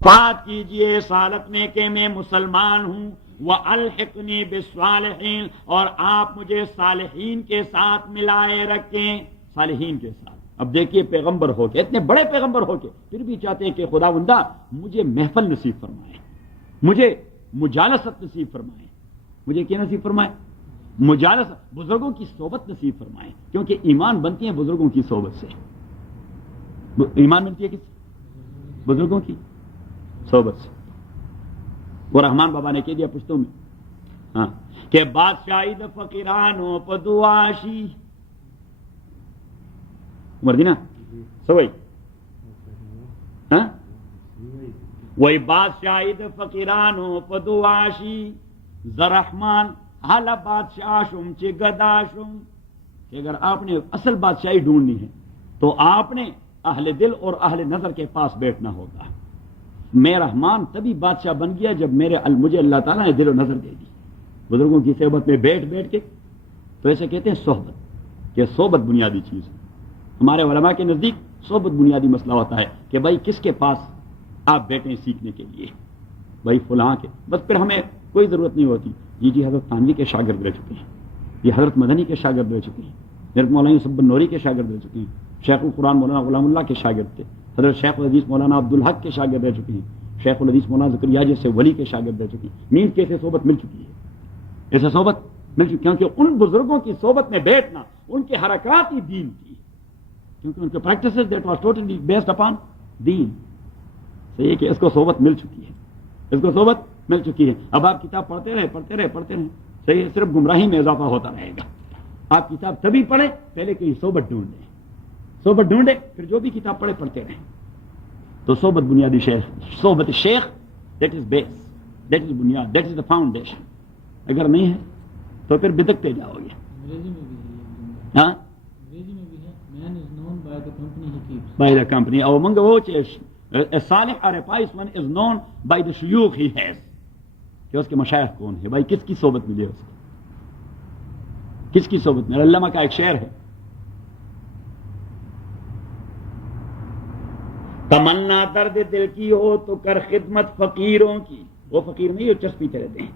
بات کیجئے اس حالت میں کہ میں مسلمان ہوں، وَأَلْحِقْنِي بِالصَّالِحِينَ، اور آپ مجھے صالحین کے ساتھ ملائے رکھیں، صالحین کے ساتھ۔ اب دیکھیے پیغمبر ہو کے، اتنے بڑے پیغمبر ہو کے پھر بھی چاہتے ہیں کہ خداوندہ مجھے محفل نصیب فرمائے، مجھے مجالست نصیب فرمائے، مجھے کیا نصیب فرمائے؟ مجالست، بزرگوں کی صحبت نصیب فرمائے، کیونکہ ایمان بنتی ہے بزرگوں کی صحبت سے۔ ایمان بنتی ہے کس سے؟ بزرگوں کی صحبت سے۔ وہ رحمان بابا نے کہہ دیا پشتوں میں، ہاں، کہ بادشاہی د فقیرانو پا دعاشی مردینا سوئی، ہاں، وہی بادشاہی د فقیرانو پا دعاشی زرحمان حالا بادشاہ شم چی گدا شم، کہ اگر آپ نے اصل بادشاہی ڈھونڈنی ہے تو آپ نے اہل دل اور اہل نظر کے پاس بیٹھنا ہوگا۔ میں رحمان تبھی بادشاہ بن گیا جب مجھے اللہ تعالیٰ نے دل و نظر دے دی، بزرگوں کی صحبت میں بیٹھ بیٹھ کے۔ تو ایسے کہتے ہیں صحبت، کہ صحبت بنیادی چیز ہے۔ ہمارے علماء کے نزدیک صحبت بنیادی مسئلہ ہوتا ہے کہ بھائی کس کے پاس آپ بیٹھیں سیکھنے کے لیے، بھائی فلاں کے، بس پھر ہمیں کوئی ضرورت نہیں ہوتی، جی حضرت تھانوی کے شاگرد رہ چکے ہیں، یہ حضرت مدنی کے شاگرد رہ چکے ہیں، حضرت مولانا یوسف بن نوری کے شاگرد رہ چکے ہیں، شیخ القرآن مولانا غلام اللہ کے شاگرد تھے، حضرت شیخ الحدیث مولانا عبدالحق کے شاگرد رہ چکے ہیں، شیخ الحدیث مولانا زکریا جیسے ولی کے شاگرد رہ چکے ہیں۔ مین کیسے صحبت مل چکی ہے، ایسے صحبت مل چکی، کیونکہ ان بزرگوں کی صحبت میں بیٹھنا ان کے حرکات ہی دین تھی، کیونکہ ان کے practices that was totally based upon دین۔ صحیح ہے کہ اس کو صحبت مل چکی ہے، اس کو صحبت مل چکی ہے۔ اب آپ کتاب پڑھتے رہے، صحیح ہے، صرف گمراہی میں اضافہ ہوتا رہے گا۔ آپ کتاب تبھی پڑھیں پہلے کہ صحبت ڈھونڈیں، پھر جو بھی کتاب پڑھتے رہیں۔ تو صحبت بنیادی شیخ، صحبت شیخ، that is base, that is بنیاد، دیٹ از دا فاؤنڈیشن۔ اگر نہیں ہے تو پھر بدکتے جاؤ گے۔ ہاں، by the company. اور منگا وہ صالح اور pious one is known by the شیوخ ہی ہیز، کہ اس کے مشائخ کون ہے، بھائی کس کی صحبت ملی اس کو، کس کی صحبت میں۔ علامہ کا ایک شعر ہے، تمنا درد دل کی ہو تو کر خدمت فقیروں کی۔ وہ فقیر نہیں، وہ چس پیتے رہتے ہیں۔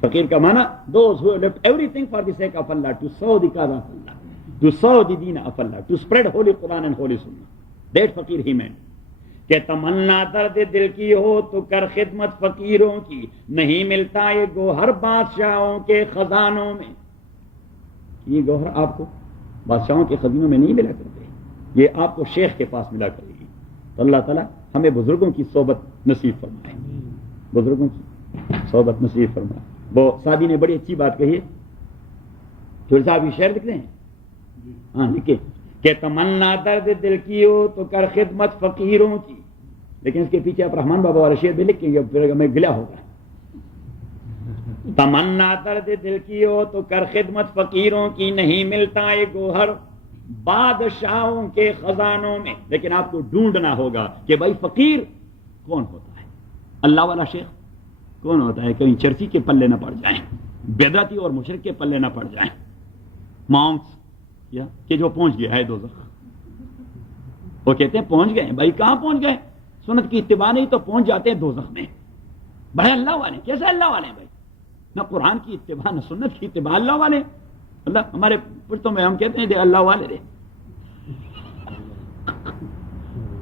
فقیر کا معنی those who have left everything for the sake of Allah to sow the cause of Allah, to sow the deen of Allah, to spread holy Quran and holy Sunnah. That فقیر he meant. کہ تمنا درد دل کی ہو تو کر خدمت فقیروں کی، نہیں ملتا یہ گوہر بادشاہوں کے خزانوں میں۔ یہ گوہر آپ کو بادشاہوں کے خزانوں میں نہیں ملا کرتے، یہ آپ کو شیخ کے پاس ملا کرے گی۔ تو اللہ تعالیٰ ہمیں بزرگوں کی صحبت نصیب فرمائے، بزرگوں کی صحبت نصیب فرمائے۔ وہ سعدی نے بڑی اچھی بات کہی ہے، چور صاحب یہ شعر لکھ رہے ہیں، ہاں لکھے، کہ تمنا درد دل کی ہو تو کر خدمت فقیروں کی، لیکن اس کے پیچھے آپ رحمان بابا والا شعر بھی لکھیں گے، پھر ہمیں گلا ہوگا۔ تمنا درد دل کی ہو تو کر خدمت فقیروں کی، نہیں ملتا یہ گوہر بادشاہوں کے خزانوں میں۔ لیکن آپ کو ڈھونڈنا ہوگا کہ بھائی فقیر کون ہوتا ہے، اللہ والا شیخ کون ہوتا ہے، کہیں چرچی کے پلے نہ پڑ جائیں، بدعتی اور مشرک کے پلے نہ پڑ جائیں، مونکس کہ جو پہنچ گیا ہے دوزخ۔ وہ کہتے ہیں پہنچ گئے، بھائی کہاں پہنچ گئے، سنت کی اتباع نہیں تو پہنچ جاتے ہیں دوزخ میں۔ بڑے اللہ والے، کیسے اللہ والے ہیں بھائی، نہ قرآن کی اتباع نہ سنت کی اتباع، اللہ والے۔ اللہ ہمارے پشتوں میں ہم کہتے ہیں دے اللہ والے رے،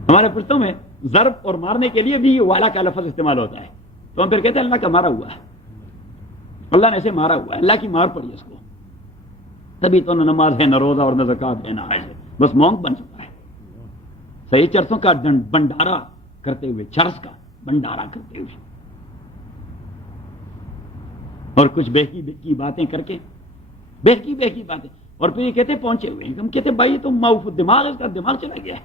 ہمارے پشتوں میں ضرب اور مارنے کے لیے بھی والا کا لفظ استعمال ہوتا ہے، تو ہم پھر کہتے ہیں اللہ کا مارا ہوا ہے، اللہ نے ایسے مارا ہوا ہے، اللہ کی مار پڑی اس کو، تبھی تو نہ نماز ہے، نہ روزہ اور نہ زکات ہے، نہ حج ہے، بس مونک بن چکا ہے۔ صحیح چرسوں کا بنڈارا کرتے ہوئے، چرس کا بنڈارا کرتے ہوئے، اور کچھ بہکی باتیں کر کے، بہکی باتیں، اور پھر یہ کہتے پہنچے ہوئے ہیں۔ ہم کہتے بھائی تو معوف الدماغ، اس کا دماغ چلا گیا ہے،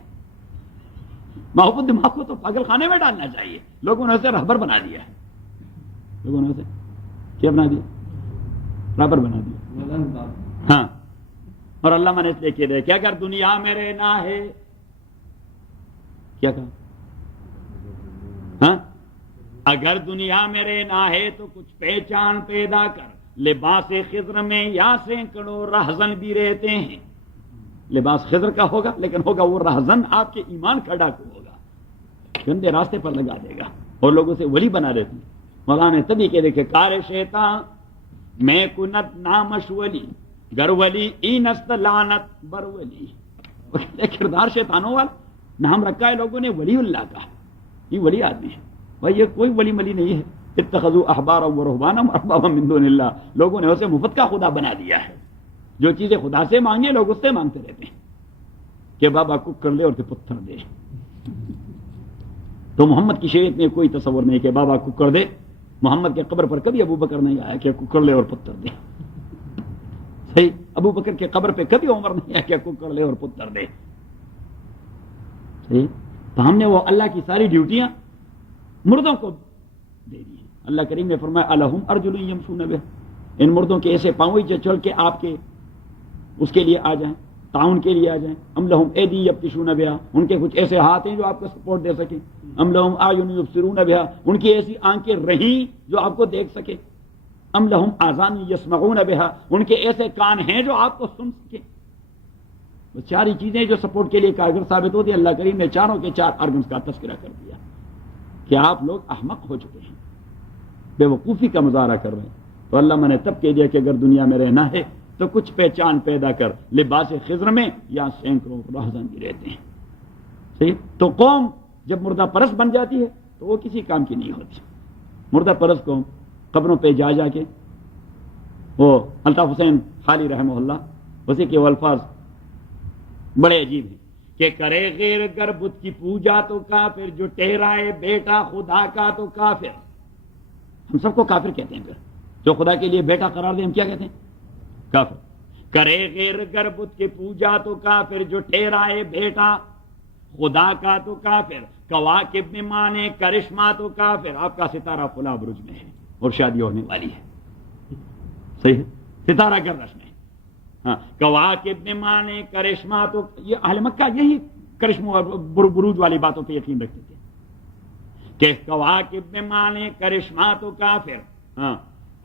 معوف الدماغ کو تو پاگل خانے میں ڈالنا چاہیے۔ لوگوں نے اسے رہبر بنا دیا ہے، لوگوں نے اسے کیا بنا دیا، رہبر بنا دیا، ہاں۔ اور علامہ نے اس لیے کہہ دیا کہ اگر دنیا میں رہنا ہے، کیا کہا، ہاں، اگر دنیا میں رہنا ہے تو کچھ پہچان پیدا کر، لباس خضر میں یا سینکڑوں رہزن بھی رہتے ہیں۔ لباس خضر کا ہوگا لیکن ہوگا وہ رہزن، آپ کے ایمان کا ڈاکو ہوگا۔ گندے راستے پر لگا دے گا اور لوگوں سے ولی بنا دیتے ہیں۔ مولانا نے تبھی کہ دیکھے کار شیطان میں کنت نامش ولی گر ولی اینست لعنت بر ولی، کردار شیطانوں والا نام رکھا ہے لوگوں نے ولی اللہ کا، یہ ولی آدمی ہے بھائی، یہ کوئی ولی ملی نہیں ہے۔ اتخذوا احبارهم ورهبانهم اربابا من دون اللہ، لوگوں نے اسے مفت کا خدا بنا دیا ہے۔ جو چیزیں خدا سے مانگے لوگ اس سے مانگتے رہتے ہیں کہ بابا ککر لے اور تے پتھر دے۔ تو محمد کی شریعت میں کوئی تصور نہیں کہ بابا ککر دے۔ محمد کے قبر پر کبھی ابو بکر نہیں آیا کہ ککر لے اور پتھر دے، صحیح؟ ابو بکر کے قبر پہ کبھی عمر نہیں آیا کہ ککر لے اور پتھر دے، صحیح؟ تو ہم نے وہ اللہ کی ساری ڈیوٹیاں مردوں کو دے دی۔ اللہ کریم نے فرمایا الہم ارجل یمشون بہ، ان مردوں کے ایسے پاؤں جو چل کے آپ کے اس کے لیے آ جائیں، تعاون کے لیے آ جائیں۔ ام لہم ایدی یبطشون بہا، ان کے کچھ ایسے ہاتھ ہیں جو آپ کو سپورٹ دے سکیں۔ ام لہم اعین یبصرون بہا، ان کی ایسی آنکھیں رہیں جو آپ کو دیکھ سکے۔ ام لہم آذان یسمعون بہا، ان کے ایسے کان ہیں جو آپ کو سن سکے۔ وہ چار ہی چیزیں جو سپورٹ کے لیے کارگر ثابت ہوتی ہیں۔ اللہ کریم نے چاروں کے چار آرگنز کا تذکرہ کر دیا کہ آپ لوگ احمق ہو چکے ہیں، بے وقوفی کا مظاہرہ کر رہے ہیں۔ تو اللہ میں نے تب کہہ دیا کہ اگر دنیا میں رہنا ہے تو کچھ پہچان پیدا کر، لباس خضر میں یا سینکڑوں راہزن بھی رہتے ہیں، صحیح؟ تو قوم جب مردہ پرست بن جاتی ہے تو وہ کسی کام کی نہیں ہوتی۔ مردہ پرست قوم قبروں پہ جا کے، وہ الطاف حسین خالی رحمہ اللہ اسی کے وہ الفاظ بڑے عجیب ہیں کہ کرے غیر گر بت کی پوجا تو کافر، جو ٹھہرائے بیٹا خدا کا تو کافر۔ ہم سب کو کافر کہتے ہیں، پھر جو خدا کے لیے بیٹا قرار دے ہم کیا کہتے ہیں؟ کافر۔ کرے غیر گر بت کی پوجا تو کافر، جو ٹھہرائے بیٹا خدا کا تو کافر۔ کواکب میں مانے کرشمہ تو کافر، آپ کا ستارہ فلاں برج میں ہے اور شادی ہونے والی ہے، صحیح؟ ستارہ گردش میں، ہاں۔ کواکب میں مانے کرشمہ تو، یہ اہل مکہ یہی کرشمہ اور بروج والی باتوں پہ یقین رکھتے تھے کہ کواکب میں مانے کرشمہ تو کافر، ہاں۔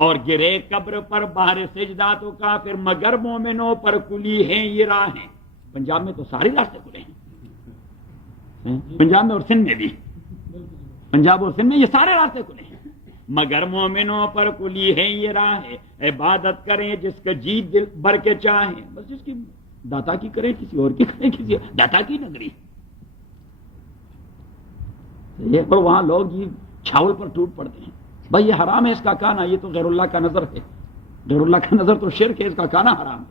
اور گرے قبر پر باہر سجدہ تو کافر، مگر مومنوں پر کلی ہیں یہ راہیں۔ پنجاب میں تو سارے راستے کھلے ہیں، پنجاب میں اور سندھ میں بھی، پنجاب اور سندھ میں یہ سارے راستے کھلے ہیں، مگر مومنوں پر کلی ہیں یہ راہیں۔ عبادت کریں جس کا جی دل بھر کے چاہیں، بس جس کی داتا کی کریں، کسی اور کی کریں، کسی داتا کی نگری۔ پر وہاں لوگ یہ چھاول پر ٹوٹ پڑتے ہیں، بھائی یہ حرام ہے اس کا کھانا، یہ تو غیر اللہ کا نظر ہے، غیر اللہ کا نظر تو شرک ہے، اس کا کھانا حرام ہے۔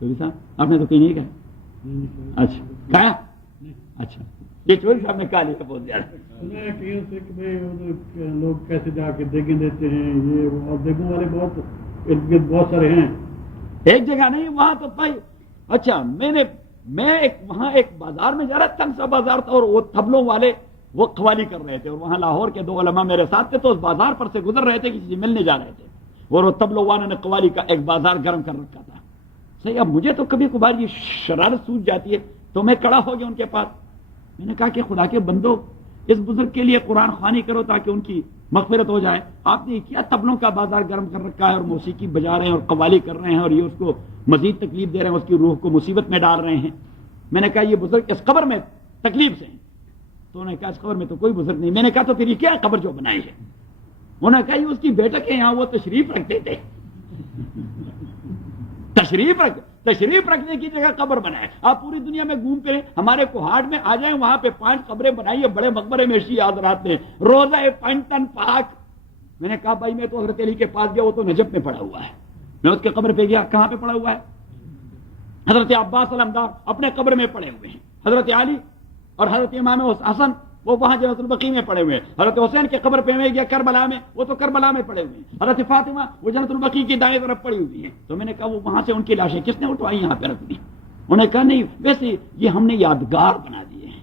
چوری صاحب آپ نے تو کہیں نہیں کہا؟ اچھا کہا؟ اچھا یہ چوری صاحب نے کہا لیا بہت زیادہ۔ لوگ کیسے جا کے دیگیں دیتے ہیں، یہ اور دیگوں والے بہت ارد گرد بہت سارے ہیں، ایک جگہ نہیں وہاں تو بھائی۔ اچھا میں وہاں ایک بازار میں جا رہا، تنگ سا بازار تھا، اور وہ تبلوں والے وہ قوالی کر رہے تھے، اور وہاں لاہور کے دو علماء میرے ساتھ تھے، تو اس بازار پر سے گزر رہے تھے، کسی سے ملنے جا رہے تھے، اور وہ تبلوں والوں نے قوالی کا ایک بازار گرم کر رکھا تھا، صحیح۔ اب مجھے تو کبھی کبھار یہ شرارت سوچ جاتی ہے، تو میں کڑا ہو گیا ان کے پاس، میں نے کہا کہ خدا کے بندو اس بزرگ کے لیے قرآن خوانی کرو تاکہ ان کی مغفرت ہو جائے، آپ نے کیا تبلوں کا بازار گرم کر رکھا ہے اور موسیقی بجا رہے ہیں اور قوالی کر رہے ہیں، اور یہ اس کو مزید تکلیف دے رہے ہیں، اس کی روح کو مصیبت میں ڈال رہے ہیں۔ میں نے کہا یہ بزرگ اس قبر میں تکلیف سے ہیں، تو انہوں نے کہا اس قبر میں تو کوئی بزرگ نہیں۔ میں نے کہا تو پھر یہ کیا قبر جو بنائی ہے؟ انہوں نے کہا یہ اس کی بیٹک ہے، یہاں وہ تشریف رکھتے تھے، تشریف رکھنے کی جگہ قبر بنائے۔ آپ پوری دنیا میں گھوم پھریں، ہمارے کوہاٹ میں آ جائیں، وہاں پہ 5 قبریں بنائی ہے بڑے مقبرے میں شیعہ حضرات نے، روزہ پنجتن پاک۔ میں نے کہا بھائی میں تو حضرت علی کے پاس گیا، وہ تو نجف میں پڑا ہوا ہے، میں اس کے قبر پہ گیا، کہاں پہ پڑا ہوا ہے؟ حضرت عباس علمدار اپنے قبر میں پڑے ہوئے ہیں، حضرت علی اور حضرت امام حسن وہ وہاں جنت البقیع میں پڑے ہوئے ہیں، حضرت حسین کے قبر پہ میں گیا کربلا میں، وہ تو کربلا میں پڑے ہوئے ہیں، حضرت فاطمہ وہ جنت البقیع کی دائیں طرف پڑی ہوئی ہیں۔ تو میں نے کہا وہ وہاں سے ان کی لاشیں کس نے اٹھوائی یہاں پہ رکھ دی؟ انہوں نے کہا نہیں ویسے یہ ہم نے یادگار بنا دیے ہیں۔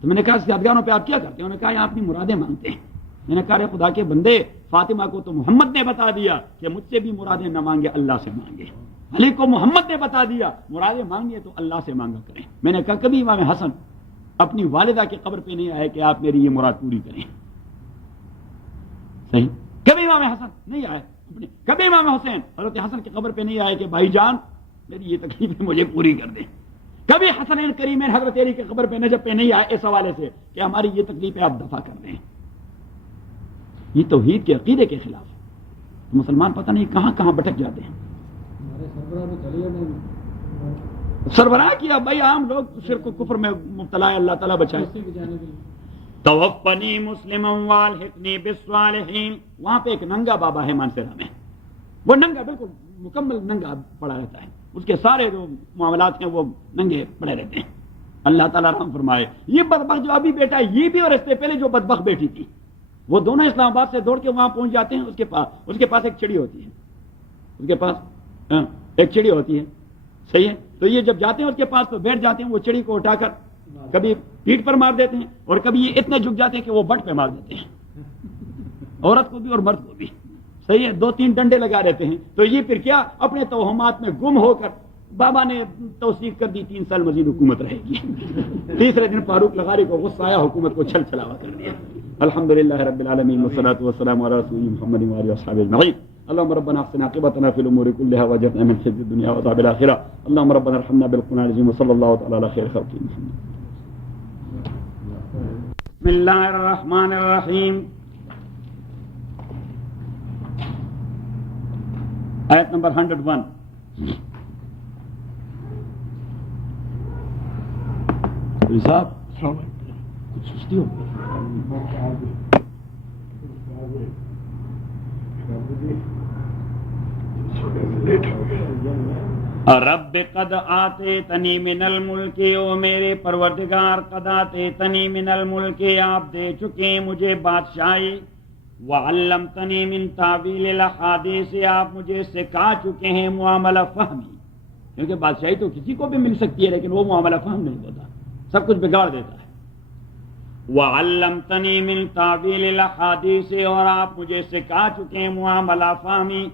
تو میں نے کہا اس یادگاروں پہ آپ کیا کرتے ہیں؟ انہوں نے کہا یہاں اپنی مرادیں مانگتے ہیں۔ میں نے کہا رے خدا کے بندے، فاطمہ کو تو محمد نے بتا دیا کہ مجھ سے بھی مرادیں نہ مانگے، اللہ سے مانگے۔ علی کو محمد نے بتا دیا مرادیں مانگے تو اللہ سے مانگا کریں۔ میں نے کہا کبھی امام حسن اپنی والدہ کے قبر پہ نہیں آئے کہ آپ میری یہ مراد پوری کریں، صحیح؟ کبھی امام حسن نہیں آئے، کبھی امام حسین حضرت حسن کی قبر پہ نہیں آئے کہ بھائی جان میری یہ تکلیف مجھے پوری کر دیں۔ کبھی حسنین کریمین حضرت علی کی قبر پہ نجف پہ نہیں آئے اس حوالے سے کہ ہماری یہ تکلیفیں آپ دفع کر رہے ہیں. یہ توحید کے عقیدے کے خلاف ہے. تو مسلمان پتہ نہیں کہاں کہاں بھٹک جاتے ہیں. سربراہ کیا بھائی عام لوگ شرک و کفر میں مبتلا ہے, اللہ تعالیٰ بچائے. توفنی مسلما والحقنی بالصالحین. وہاں پہ ایک ننگا بابا ہے مانسیرا میں, وہ ننگا بالکل مکمل ننگا پڑا رہتا ہے, اس کے سارے جو معاملات ہیں وہ ننگے پڑے رہتے ہیں. اللہ تعالیٰ رحم فرمائے. یہ بدبخت جو ابھی بیٹا ہے یہ بھی, اور اس سے پہلے جو بدبخت بیٹی تھی, وہ دونوں اسلام آباد سے دوڑ کے وہاں پہنچ جاتے ہیں. اس کے پاس ایک چڑی ہوتی ہے, اس کے پاس ایک چڑی ہوتی ہے, صحیح ہے. تو یہ جب جاتے ہیں اس کے پاس تو بیٹھ جاتے ہیں, وہ چڑی کو اٹھا کر کبھی پیٹھ پر مار دیتے ہیں, اور کبھی یہ اتنے جھک جاتے ہیں کہ وہ بٹ پہ مار دیتے ہیں, عورت کو بھی اور مرد کو بھی, صحیح ہے. 2-3 ڈنڈے لگا دیتے ہیں. تو یہ پھر کیا اپنے توہمات میں گم ہو کر بابا نے توثیق کر دی 3 سال مزید حکومت رہے گی. تیسرے دن فاروق لغاری کو غصہ آیا, حکومت کو چھل چھلاوا کر دیا. الحمدللہ رب العالمین والصلاة والسلام علی رسول محمد وآلہ وصحبہ اجمعین. اللهم ربنا احسن عاقبتنا في الامور كلها واجرنا من خزي الدنيا وعذاب الاخره. اللهم ربنا ارحمنا بالقران العظيم وصلى الله تعالى على خير خلقه محمد. بسم الله الرحمن الرحیم. آیت نمبر 101. صاحب کچھ سستی ہو رب قد آتیتنی من الملک, او میرے پروردگار قد آتیتنی من الملک, آپ دے چکے مجھے بادشاہی. وعلمتنی من تعویل الاحادیث, آپ مجھے سکھا چکے ہیں معاملہ فہمی. کیونکہ بادشاہی تو کسی کو بھی مل سکتی ہے لیکن وہ معاملہ فہم نہیں ہوتا, سب کچھ بگاڑ دیتا ہے. وعلمتنی من تعویل الاحادیث, اور آپ مجھے سکھا چکے ہیں معاملہ فہمی.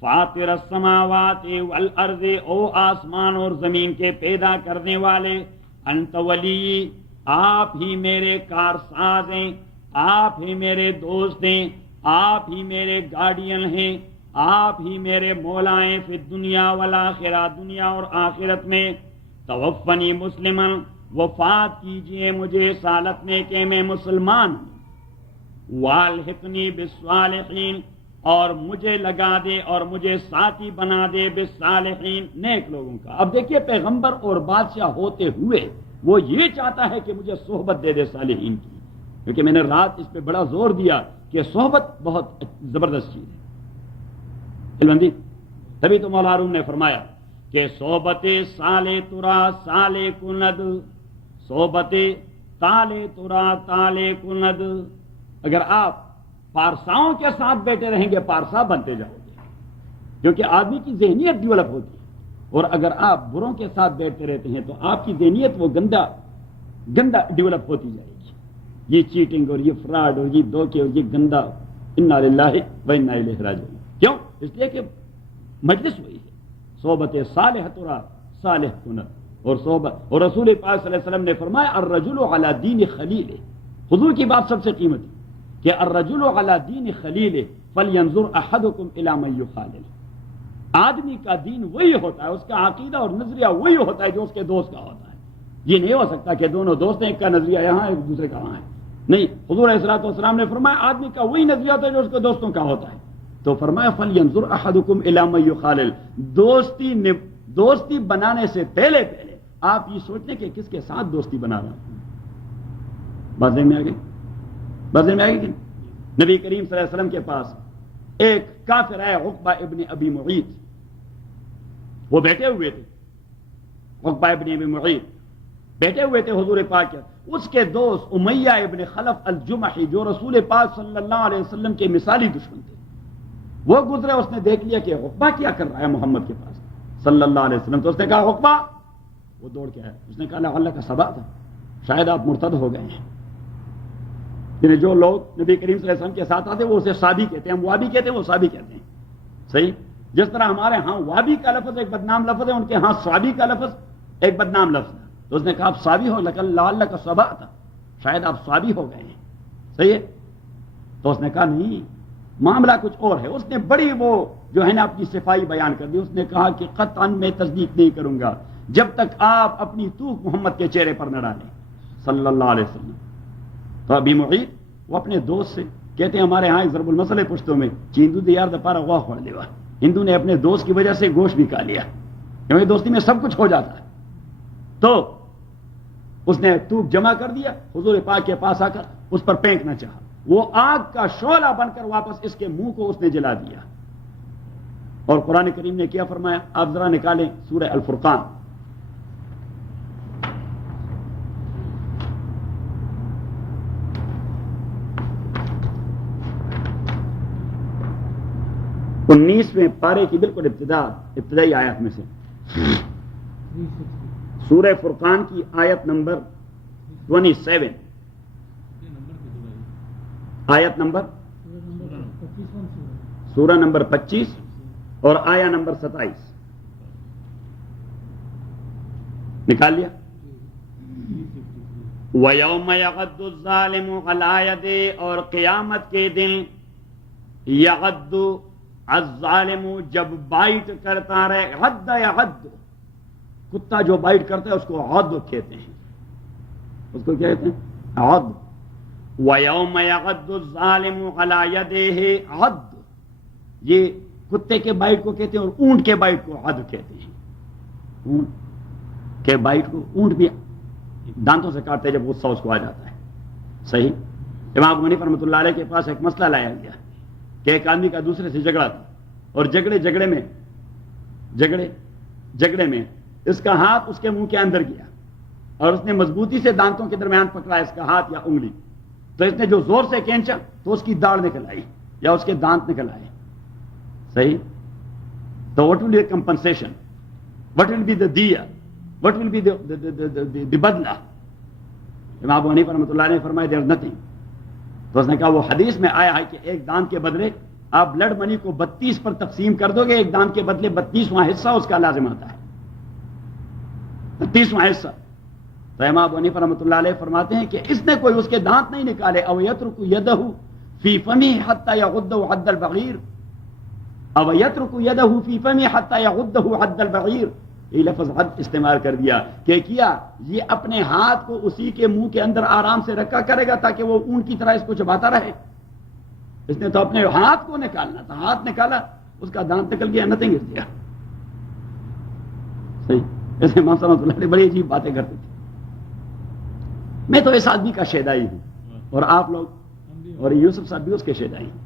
فاطر السماوات والارض, او آسمان اور زمین کے پیدا کرنے والے. انت ولی, آپ ہی میرے کارساز ہیں, آپ ہی میرے دوست ہیں, آپ ہی میرے گارڈین ہیں, آپ ہی میرے مولا ہیں. فی الدنیا والآخرہ, دنیا اور آخرت میں. توفنی مسلمن, وفات کیجئے مجھے اس حالت میں کہ میں مسلمان ہوں. والحقنی بالصالحین, اور مجھے لگا دے اور مجھے ساتھی بنا دے بالصالحین, نیک لوگوں کا. اب دیکھیے پیغمبر اور بادشاہ ہوتے ہوئے وہ یہ چاہتا ہے کہ مجھے صحبت دے دے صالحین کی, کیونکہ میں نے رات اس پہ بڑا زور دیا کہ صحبت بہت زبردست چیز ہے. علمندی تبھی تو مولا روم نے فرمایا کہ صحبت سالے ترا سالے کند, صحبت تالے ترا تالے کند. اگر آپ پارساؤں کے ساتھ بیٹھے رہیں گے پارسا بنتے جاؤ گے, کیونکہ آدمی کی ذہنیت ڈیولپ ہوتی ہے. اور اگر آپ بروں کے ساتھ بیٹھتے رہتے ہیں تو آپ کی ذہنیت وہ گندا ڈیولپ ہوتی جائے گی. یہ چیٹنگ اور یہ فراڈ اور یہ دھوکے اور یہ گندا. انا للہ و انا الیہ راجعون. کیوں؟ اس لیے کہ مجلس وہی ہے. صحبت صالح ترا صالح کن, اور صحبت, اور رسول پاک صلی اللہ علیہ وسلم نے فرمایا الرجل علی دین خلیل. حضور کی بات سب سے قیمتی کہ الرجل علی دین خلیل فلینظر احدکم الی من یخالل. آدمی کا دین وہی ہوتا ہے, اس کا عقیدہ اور نظریہ وہی ہوتا ہے جو اس کے دوست کا ہوتا ہے. یہ نہیں ہو سکتا کہ دونوں دوست ہیں, ایک کا نظریہ یہاں ایک دوسرے کا وہاں ہے. نہیں, حضور علیہ الصلوۃ والسلام نے فرمایا آدمی کا وہی نظریہ ہوتا ہے جو اس کے دوستوں کا ہوتا ہے. تو فرمایا فلینظر احدکم الی من یخالل. دوستی بنانے سے پہلے آپ یہ سوچیں کہ کس کے ساتھ دوستی بنا رہا ہوں. بازے میں آگے کہ نبی کریم صلی اللہ علیہ وسلم کے پاس ایک کافر ہے عقبہ ابن ابی معیط. وہ بیٹھے ہوئے تھے, عقبہ ابن ابی معیط بیٹھے ہوئے تھے حضور پاک کے. اس کے دوست امیہ ابن خلف الجمحی جو رسول پاک صلی اللہ علیہ وسلم کے مثالی دشمن تھے, وہ گزرے. اس نے دیکھ لیا کہ عقبہ کیا کر رہا ہے محمد کے پاس صلی اللہ علیہ وسلم. تو اس نے کہا عقبہ, وہ دوڑ کے آیا. اس نے کہا لعلک کا سبا تھا, شاید آپ مرتد ہو گئے ہیں. یعنی جو لوگ نبی کریم صلی اللہ علیہ وسلم کے ساتھ آتے وہ اسے صابی کہتے ہیں, ہم وابی کہتے ہیں, وہ صابی کہتے ہیں. صحیح, جس طرح ہمارے ہاں وابی کا لفظ ایک بدنام لفظ ہے, ان کے ہاں صابی کا لفظ ایک بدنام لفظ ہے. تو اس نے کہا آپ صابی ہو, لعلک صبا تھا, شاید آپ صابی ہو گئے ہیں. صحیح ہے. تو اس نے کہا نہیں, معاملہ کچھ اور ہے. اس نے بڑی وہ جو ہے نا اپنی صفائی بیان کر دی. اس نے کہا کہ قطعاً میں تصدیق نہیں کروں گا جب تک آپ اپنی تھوک محمد کے چہرے پر نہ ڈالیں صلی اللہ علیہ وسلم. تو ابھی محیط وہ اپنے دوست سے کہتے ہیں ہمارے ہاں ضرب المثل پشتوں میں چیندو دے یار دپارا غوا کھوڑ دیوا. ہندو نے اپنے دوست کی وجہ سے گوشت بھی کھا لیا کیونکہ دوستی میں سب کچھ ہو جاتا ہے. تو اس نے توپ جمع کر دیا, حضور پاک کے پاس آ کر اس پر پھینکنا چاہا, وہ آگ کا شعلہ بن کر واپس اس کے منہ کو اس نے جلا دیا. اور قرآن کریم نے کیا فرمایا, آپ ذرا نکالیں سورہ الفرقان, انیسویں پارے کی بالکل ابتدائی آیت میں سے, سورہ فرقان کی آیت نمبر 27, آیت نمبر سورہ نمبر 25 اور آیا نمبر 27 نکال لیا. وَيَوْمَ يَغَدُّ الظَّالِمُ عَلَىٰ يَدَيْهِ, اور قیامت کے دن یغد الظالم جب بائٹ کرتا رہے, غد یغد, کتا جو بائٹ کرتا ہے اس کو عد کہتے ہیں, اس کو کیا کہتے ہیں عد. وَيَوْمَ يَغَدُّ الظَّالِمُ عَلَىٰ يَدَيْهِ عد, یہ کتے کے بائٹ کو کہتے ہیں اور اونٹ کے بائٹ کو عد کہتے ہیں. اونٹ کے بائٹ کو اونٹ بھی دانتوں سے کاٹتے جب غصہ اس کو آ جاتا ہے. صحیح. امام ابو حنیفہ رحمۃ اللہ علیہ کے پاس ایک مسئلہ لایا گیا کہ ایک آدمی کا دوسرے سے جھگڑا تھا, اور جھگڑے میں اس کا ہاتھ اس کے منہ کے اندر گیا, اور اس نے مضبوطی سے دانتوں کے درمیان پکڑا اس کا ہاتھ یا انگلی, تو اس نے جو زور سے کھینچا تو اس کی داڑھ نکل آئی یا اس کے دانت نکل آئے. صحیح. تو what will be the compensation, what will be the diya, what will be the بدلہ. امام ابو حنیفہ رحمۃ اللہ نے فرمایا there is nothing. تو اس نے کہا وہ حدیث میں آیا ہے کہ ایک دانت کے بدلے آپ بلڈ منی کو 32 پر تقسیم کر دو گے, ایک دانت کے بدلے 32واں حصہ اس کا لازم آتا ہے, 32واں حصہ. تو امام ابو حنیفہ رحمۃ اللہ علیہ فرماتے ہیں کہ اس نے کوئی اس کے دانت نہیں نکالے, او یترک یدہ فی فمہ حتی یغدہ حد البغیر, او یترک یدہ فی فمہ حتی یغدہ حد البغیر. یہ لفظ حد استعمال کر دیا کہ کیا یہ اپنے ہاتھ کو اسی کے منہ کے اندر آرام سے رکھا کرے گا تاکہ وہ اونٹ کی طرح اس کو چباتا رہے. اس نے تو اپنے ہاتھ کو نکالنا تھا, ہاتھ نکالا اس کا دانت نکل گیا, نتنگ گر دیا. صحیح. ایسے امام صاحب اللہ علیہ بڑی عجیب باتیں کرتے تھے. میں تو اس آدمی کا شیدائی ہوں, اور آپ لوگ اور یوسف صاحب بھی اس کے شیدائی ہیں.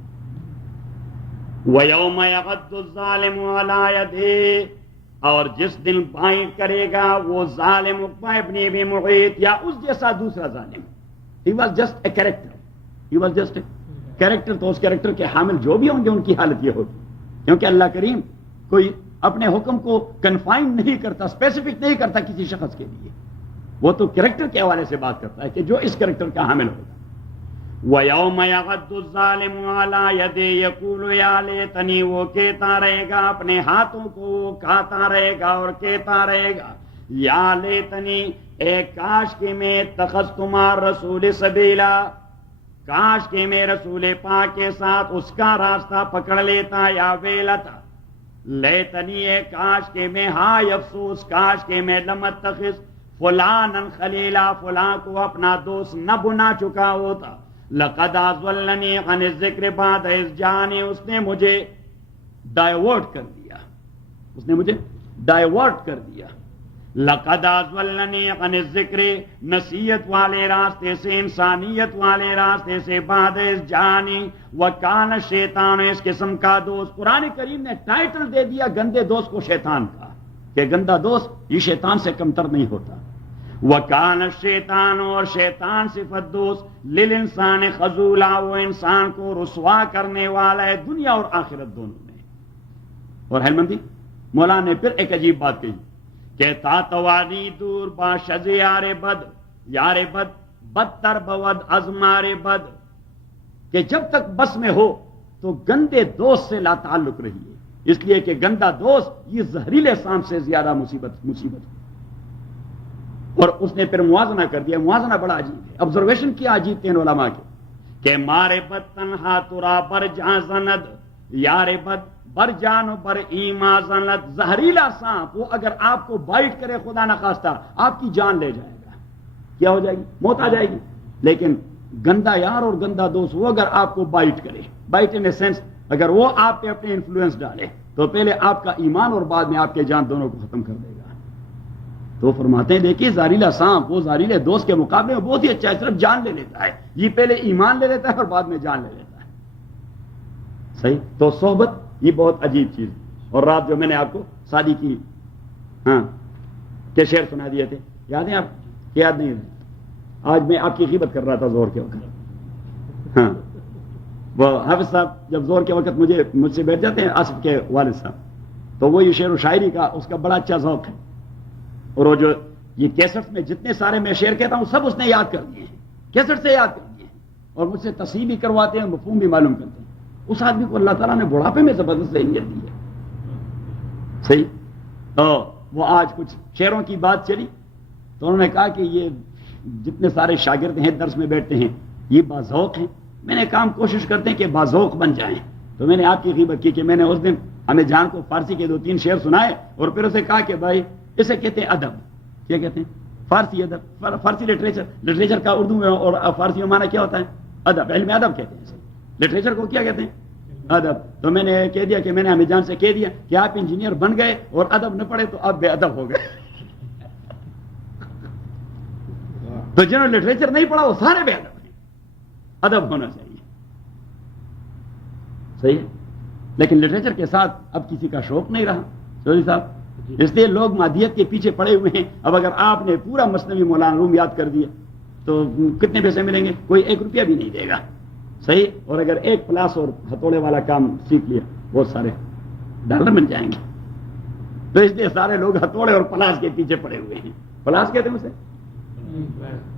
وَيَوْمَ يَغَدُّ الظَّالِمُ عَلَىٰ يَدَيْهِ, اور جس دن بائٹ کرے گا وہ ظالم عقبہ ابن ابی معیط یا اس جیسا دوسرا ظالم. He was just a character. He was just a character. تو اس کیریکٹر کے حامل جو بھی ہوں گے ان کی حالت یہ ہوگی, کیونکہ اللہ کریم کوئی اپنے حکم کو کنفائن نہیں کرتا, اسپیسیفک نہیں کرتا کسی شخص کے لیے, وہ تو کیریکٹر کے حوالے سے بات کرتا ہے کہ جو اس کیریکٹر کا حامل ہوگا. وَيَوْمَ يَغَدُّ الظَّالِمُ عَلَىٰ يَدَيْهِ يَقُولُ يَا لَيْتَنِي, وہ کہتا رہے گا اپنے ہاتھوں کو وہ کھاتا رہے گا اور کہتا رہے گا یا لیتنی, اے کاش کہ میں اتخذت مع الرسول سبیلا, کاش کہ میں رسول پاک کے ساتھ اس کا راستہ پکڑ لیتا. یا ویلتا لیتنی, اے کاش کہ میں, ہائے افسوس, کاش کہ میں لم اتخذ فلانا خلیلا, فلاں کو اپنا دوست نہ بنا چکا ہوتا. لقد اضلنی عن الذکر بعد اذ جانی, اس نے مجھے ڈائیورٹ کر دیا, اس نے مجھے ڈائیورٹ کر دیا. لقد اضلنی عن الذکر, نصیحت والے راستے سے, انسانیت والے راستے سے, بعد اذ جانی وکان الشیطان, اس قسم کا دوست. قرآن کریم نے ٹائٹل دے دیا گندے دوست کو شیطان کا, کہ گندا دوست یہ شیطان سے کمتر نہیں ہوتا. وَكَانَ الشَّيْطَانُ, اور شیطان صفت دوست, لِلْإِنسَانِ خَذُولًا, وہ انسان کو رسوا کرنے والا ہے دنیا اور آخرت دونوں میں. اور ہیلمندی مولانا نے پھر ایک عجیب بات کہی کہ تا توانی دور باشد یار بد, یار بد بدتر بود از مار بد, کہ جب تک بس میں ہو تو گندے دوست سے لا تعلق رہیے, اس لیے کہ گندا دوست یہ زہریلے سانپ سے زیادہ مصیبت. اور اس نے پھر موازنہ کر دیا, موازنہ بڑا عجیب ہے, آبزرویشن کیا عجیب تین علماء کے, کہ مارے بد تنہا ترا بر جہاں زند یار بد بر جان و بر ایما زنت، زہریلا سانپ وہ اگر آپ کو بائٹ کرے خدا نخواستہ آپ کی جان لے جائے گا، کیا ہو جائے گی؟ موت آ جائے گی. لیکن گندا یار اور گندا دوست وہ اگر آپ کو بائٹ کرے، بائٹ ان اے سینس اگر وہ آپ پہ اپنے انفلوئنس ڈالے تو پہلے آپ کا ایمان اور بعد میں آپ کے جان دونوں کو ختم کر دے گا. تو فرماتے ہیں دیکھیے زہریلا سانپ وہ زہریلے دوست کے مقابلے میں بہت ہی اچھا ہے، صرف جان لے لیتا ہے. یہ پہلے ایمان لے لیتا ہے اور بعد میں جان لے لیتا ہے. صحیح. تو صحبت یہ بہت عجیب چیز. اور رات جو میں نے آپ کو شادی کی کے شعر سنا دیے تھے، یاد ہیں آپ؟ یاد نہیں ہے؟ آج میں آپ کی غیبت کر رہا تھا زور کے وقت. وہ حافظ صاحب جب زور کے وقت مجھ سے بیٹھ جاتے ہیں، آصف کے والد صاحب، تو وہ یہ شعر و شاعری کا اس کا بڑا اچھا ذوق ہے. اور وہ جو یہ کیسٹ میں جتنے سارے میں شعر کہتا ہوں سب اس نے یاد کر دیے ہیں، کیسٹ سے یاد کر دیے ہیں، اور مجھ سے تصحیح بھی کرواتے ہیں، مفہوم بھی معلوم کرتے ہیں. اس آدمی کو اللہ تعالیٰ نے بڑھاپے میں زبردست اہمیت دی ہے. صحیح. تو وہ آج کچھ شعروں کی بات چلی تو انہوں نے کہا کہ یہ جتنے سارے شاگرد ہیں درس میں بیٹھتے ہیں یہ باذوق ہیں. میں نے کہا ہم کوشش کرتے ہیں کہ باذوق بن جائیں. تو میں نے آپ کی غیبت کی کہ میں نے اس دن ہمیں جان کو فارسی کے 2-3 شعر سنائے اور پھر اسے کہا کہ بھائی اسے کہتے ہیں ادب. کیا کہتے ہیں؟ فارسی ادب، فارسی لٹریچر کا اردو میں اور فارسی میں معنی کیا ہوتا ہے؟ ادب. علم ادب کہتے ہیں. لٹریچر کو کیا کہتے ہیں؟ ادب. تو میں نے کہہ دیا کہ میں نے ہمیں جان سے کہہ دیا کہ آپ انجینئر بن گئے اور ادب نہ پڑھے تو آپ بے ادب ہو گئے. تو جنہوں نے لٹریچر نہیں پڑھا وہ سارے بے ادب ہیں. ادب ہونا چاہیے. صحیح ہے. لیکن لٹریچر کے ساتھ اب کسی کا شوق نہیں رہا چودھری صاحب، اس لیے لوگ مادیت کے پیچھے پڑے ہوئے ہیں. اب اگر آپ نے پورا مثنوی مولانا روم یاد کر دیا تو کتنے پیسے ملیں گے؟ کوئی 1 روپیہ بھی نہیں دے گا. صحیح. اور اگر 1 پلاس اور ہتھوڑے والا کام سیکھ لیا بہت سارے ڈالر مل جائیں گے. تو اس لیے سارے لوگ ہتھوڑے اور پلاس کے پیچھے پڑے ہوئے ہیں. پلاس کہتے ہیں اسے؟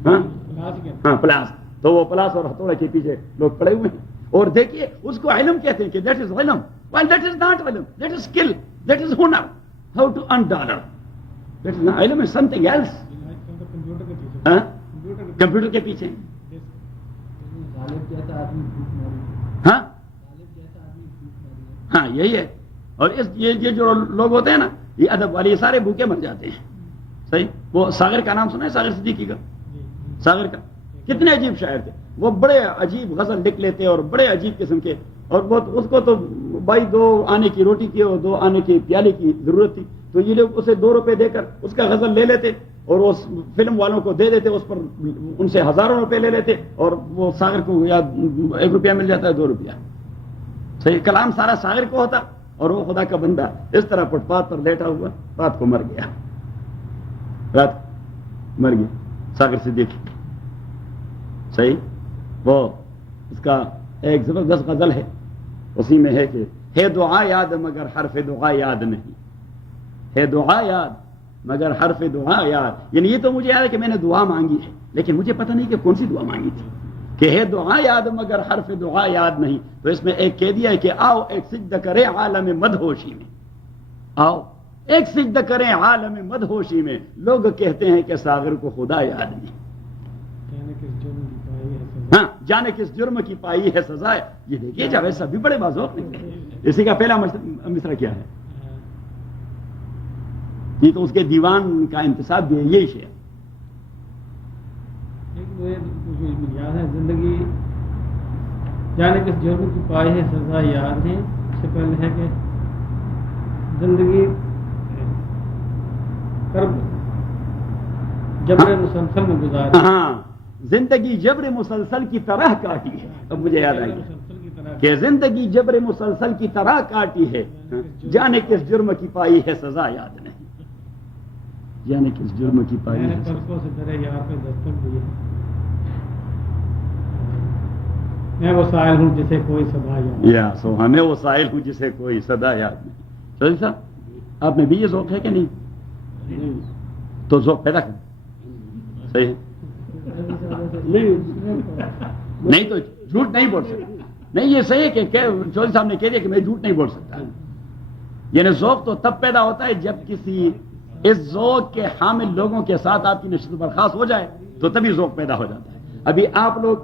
ہاں پلاس. تو وہ پلاس اور ہتھوڑے کے پیچھے لوگ پڑے ہوئے ہیں. اور دیکھیے اس کو علم کہتے ہیں کہ دیٹ از علم، while that is not علم، that is skill، that is ہنر. how to earn dollar. that is not علم is something else. کمپیوٹر کے پیچھے. ہاں ہاں یہی ہے. اور یہ جو لوگ ہوتے ہیں نا یہ ادب والے، یہ سارے بھوکے مر جاتے ہیں. صحیح. وہ ساغر کا نام سنا ہے؟ ساغر صدیقی کا. ساغر کا کتنے عجیب شاعر تھے. وہ بڑے عجیب غزل لکھ لیتے اور بڑے عجیب قسم کے. اور بہت اس کو تو بھائی 2 آنے کی روٹی کی اور 2 آنے کی پیالے کی ضرورت تھی تو یہ لوگ اسے 2 روپے دے کر اس کا غزل لے لیتے اور اس فلم والوں کو دے دیتے، اس پر ان سے ہزاروں روپے لے لیتے اور وہ ساغر کو یا 1 روپیہ مل جاتا ہے 2 روپیہ. صحیح. کلام سارا ساغر کو ہوتا اور وہ خدا کا بندہ اس طرح فٹ پاتھ پر لیٹا ہوا رات کو مر گیا. رات مر گیا ساغر صدیقی. صحیح. وہ اس کا ایک زبردست غزل ہے، اسی میں ہے کہ ہے دعا یاد مگر حرف دعا یاد نہیں، ہے دعا یاد مگر حرف دعا یاد. یعنی یہ تو مجھے یاد ہے کہ میں نے دعا مانگی ہے لیکن مجھے پتہ نہیں کہ کون سی دعا مانگی تھی. کہ ہے دعا یاد مگر حرف دعا یاد نہیں. تو اس میں ایک کہہ دیا ہے کہ آؤ ایک سجدہ کرے عالم مدہوشی میں. آؤ ایک سجدہ کریں عالم مدہوشی میں. لوگ کہتے ہیں کہ ساغر کو خدا یاد نہیں. ہاں جانے کس جرم کی پائی ہے سزا. یہ دیکھیے جاوید صاحب بھی بڑے بازوق نکلے. اسی کا پہلا مصرع کیا ہے؟ یہ تو اس کے دیوان کا انتصاب بھی ہے یہی شعر. یاد ہے زندگی جانے کس جرم کی پائی ہے سزا یاد ہے. اس سے پہلے ہے کہ زندگی جبر مسلسل میں گزار. ہاں زندگی جبر مسلسل کی طرح کاٹی ہے. اب مجھے یاد آ گیا کہ زندگی جبر مسلسل کی طرح کاٹی ہے. جانے کس جرم کی پائی ہے سزا یاد نہیں. جانے کس جرم کی پائی ہے پرسوں سے تیرے یار پہ دستک دی ہے. میں وہ سائل ہوں جسے کوئی صدا یاد یا سو ہمیں وہ سائل ہوں جسے کوئی صدا یاد نہیں. چودھری صاحب آپ میں بھی یہ ذوق ہے کہ نہیں؟ تو ذوق پیدا کر. صحیح ہے. نہیں تو جھوٹ نہیں بول سکتا. نہیں یہ صحیح ہے کہ چودھری صاحب نے کہہ دیا کہ میں جھوٹ نہیں بول سکتا. یعنی ذوق تو تب پیدا ہوتا ہے جب کسی اس ذوق کے حامل لوگوں کے ساتھ آپ کی نشست و برخاست ہو جائے تو تبھی ذوق پیدا ہو جاتا ہے. ابھی آپ لوگ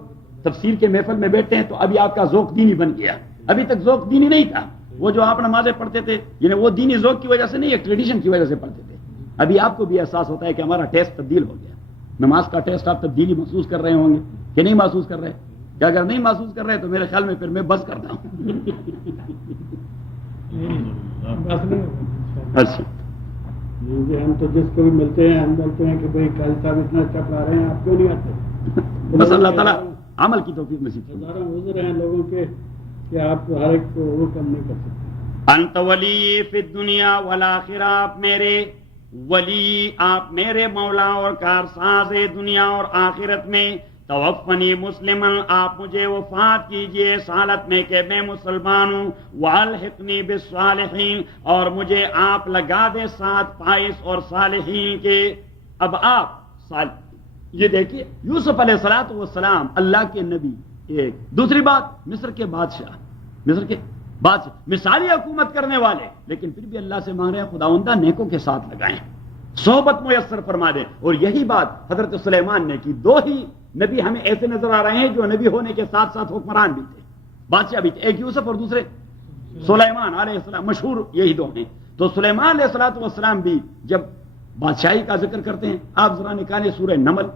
تفسیر کے محفل میں بیٹھتے ہیں تو ابھی آپ کا ذوق دینی بن گیا. ابھی تک ذوق دینی نہیں تھا. وہ جو آپ نمازیں پڑھتے تھے یعنی وہ دینی ذوق کی وجہ سے نہیں، ایک ٹریڈیشن کی وجہ سے پڑھتے تھے. ابھی آپ کو بھی احساس ہوتا ہے کہ ہمارا ٹیسٹ تبدیل ہو گیا. نماز کا ٹیسٹ آپ تبدیلی محسوس کر رہے ہوں گے کہ نہیں محسوس کر رہے؟ کہ اگر نہیں محسوس کر رہے تو میرے خیال میں پھر میں بس کرتا ہوں. اچھا ہم تو جس کو بھی ملتے ہیں ہم بولتے ہیں کہ بھائی قاضی صاحب اتنا اچھا پڑھا رہے ہیں، آپ کیوں نہیں آتے؟ بس اللہ تعالیٰ عمل کی توفیق نصیب فرمائے. ہزاروں عذر ہیں لوگوں کے کہ آپ ہر ایک کو وہ کم نہیں کر سکتے. انت ولی فی الدنیا والآخرہ، آپ میرے ولی، آپ میرے مولا اور کارساز دنیا اور آخرت میں. توفنی مسلمن، آپ مجھے وفات کیجئے اس حالت میں کہ میں مسلمان ہوں. والحقنی بالصالحین، اور مجھے آپ لگا دے ساتھ پائس اور صالحین کے. اب آپ یہ دیکھیے یوسف علیہ الصلوۃ والسلام اللہ کے نبی ایک. دوسری بات مصر کے بادشاہ، مثالی حکومت کرنے والے، لیکن پھر بھی اللہ سے مانگ رہے ہیں خداوندہ نیکوں کے ساتھ لگائیں، صحبت میسر فرما دیں. اور یہی بات حضرت سلیمان نے کی. دو ہی نبی ہمیں ایسے نظر آ رہے ہیں جو نبی ہونے کے ساتھ ساتھ حکمران بھی تھے، بادشاہ بھی تھے. ایک یوسف اور دوسرے سلیمان علیہ السلام، مشہور یہی دو ہیں. تو سلیمان علیہ الصلوۃ والسلام بھی جب بادشاہی کا ذکر کرتے ہیں، آپ ذرا نکالیں سورہ نمل.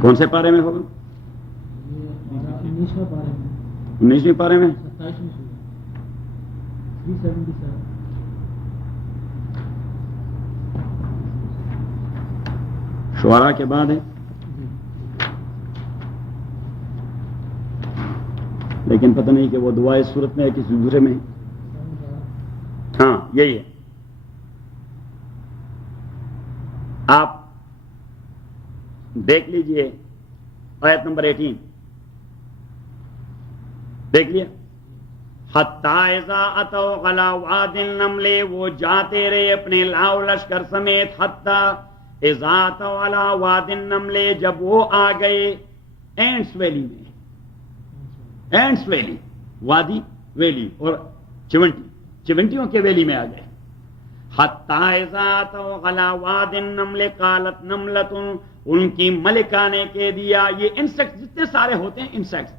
کون سے پارے میں ہوگا؟ 19ویں پارے میں. شعراء کے بعد ہے، لیکن پتہ نہیں کہ وہ دعا اس صورت میں ہے کسی دوسرے میں. ہاں یہی ہے. آپ دیکھ لیجئے آیت نمبر 18 دیکھ لیا. حتی اذا اتوا علی واد النمل، وہ جاتے رہے اپنے لاؤ لشکر سمیت. حتی اذا اتوا علی واد النمل، جب وہ آ گئے اینٹس ویلی میں. اینٹس ویلی، وادی ویلی اور چونٹیوں کے ویلی میں آ گئے. حتی اذا اتوا علی واد النمل قالت نملۃ، ان کی ملکہ نے کہہ دیا. یہ انسیکٹ جتنے سارے ہوتے ہیں انسیکٹس،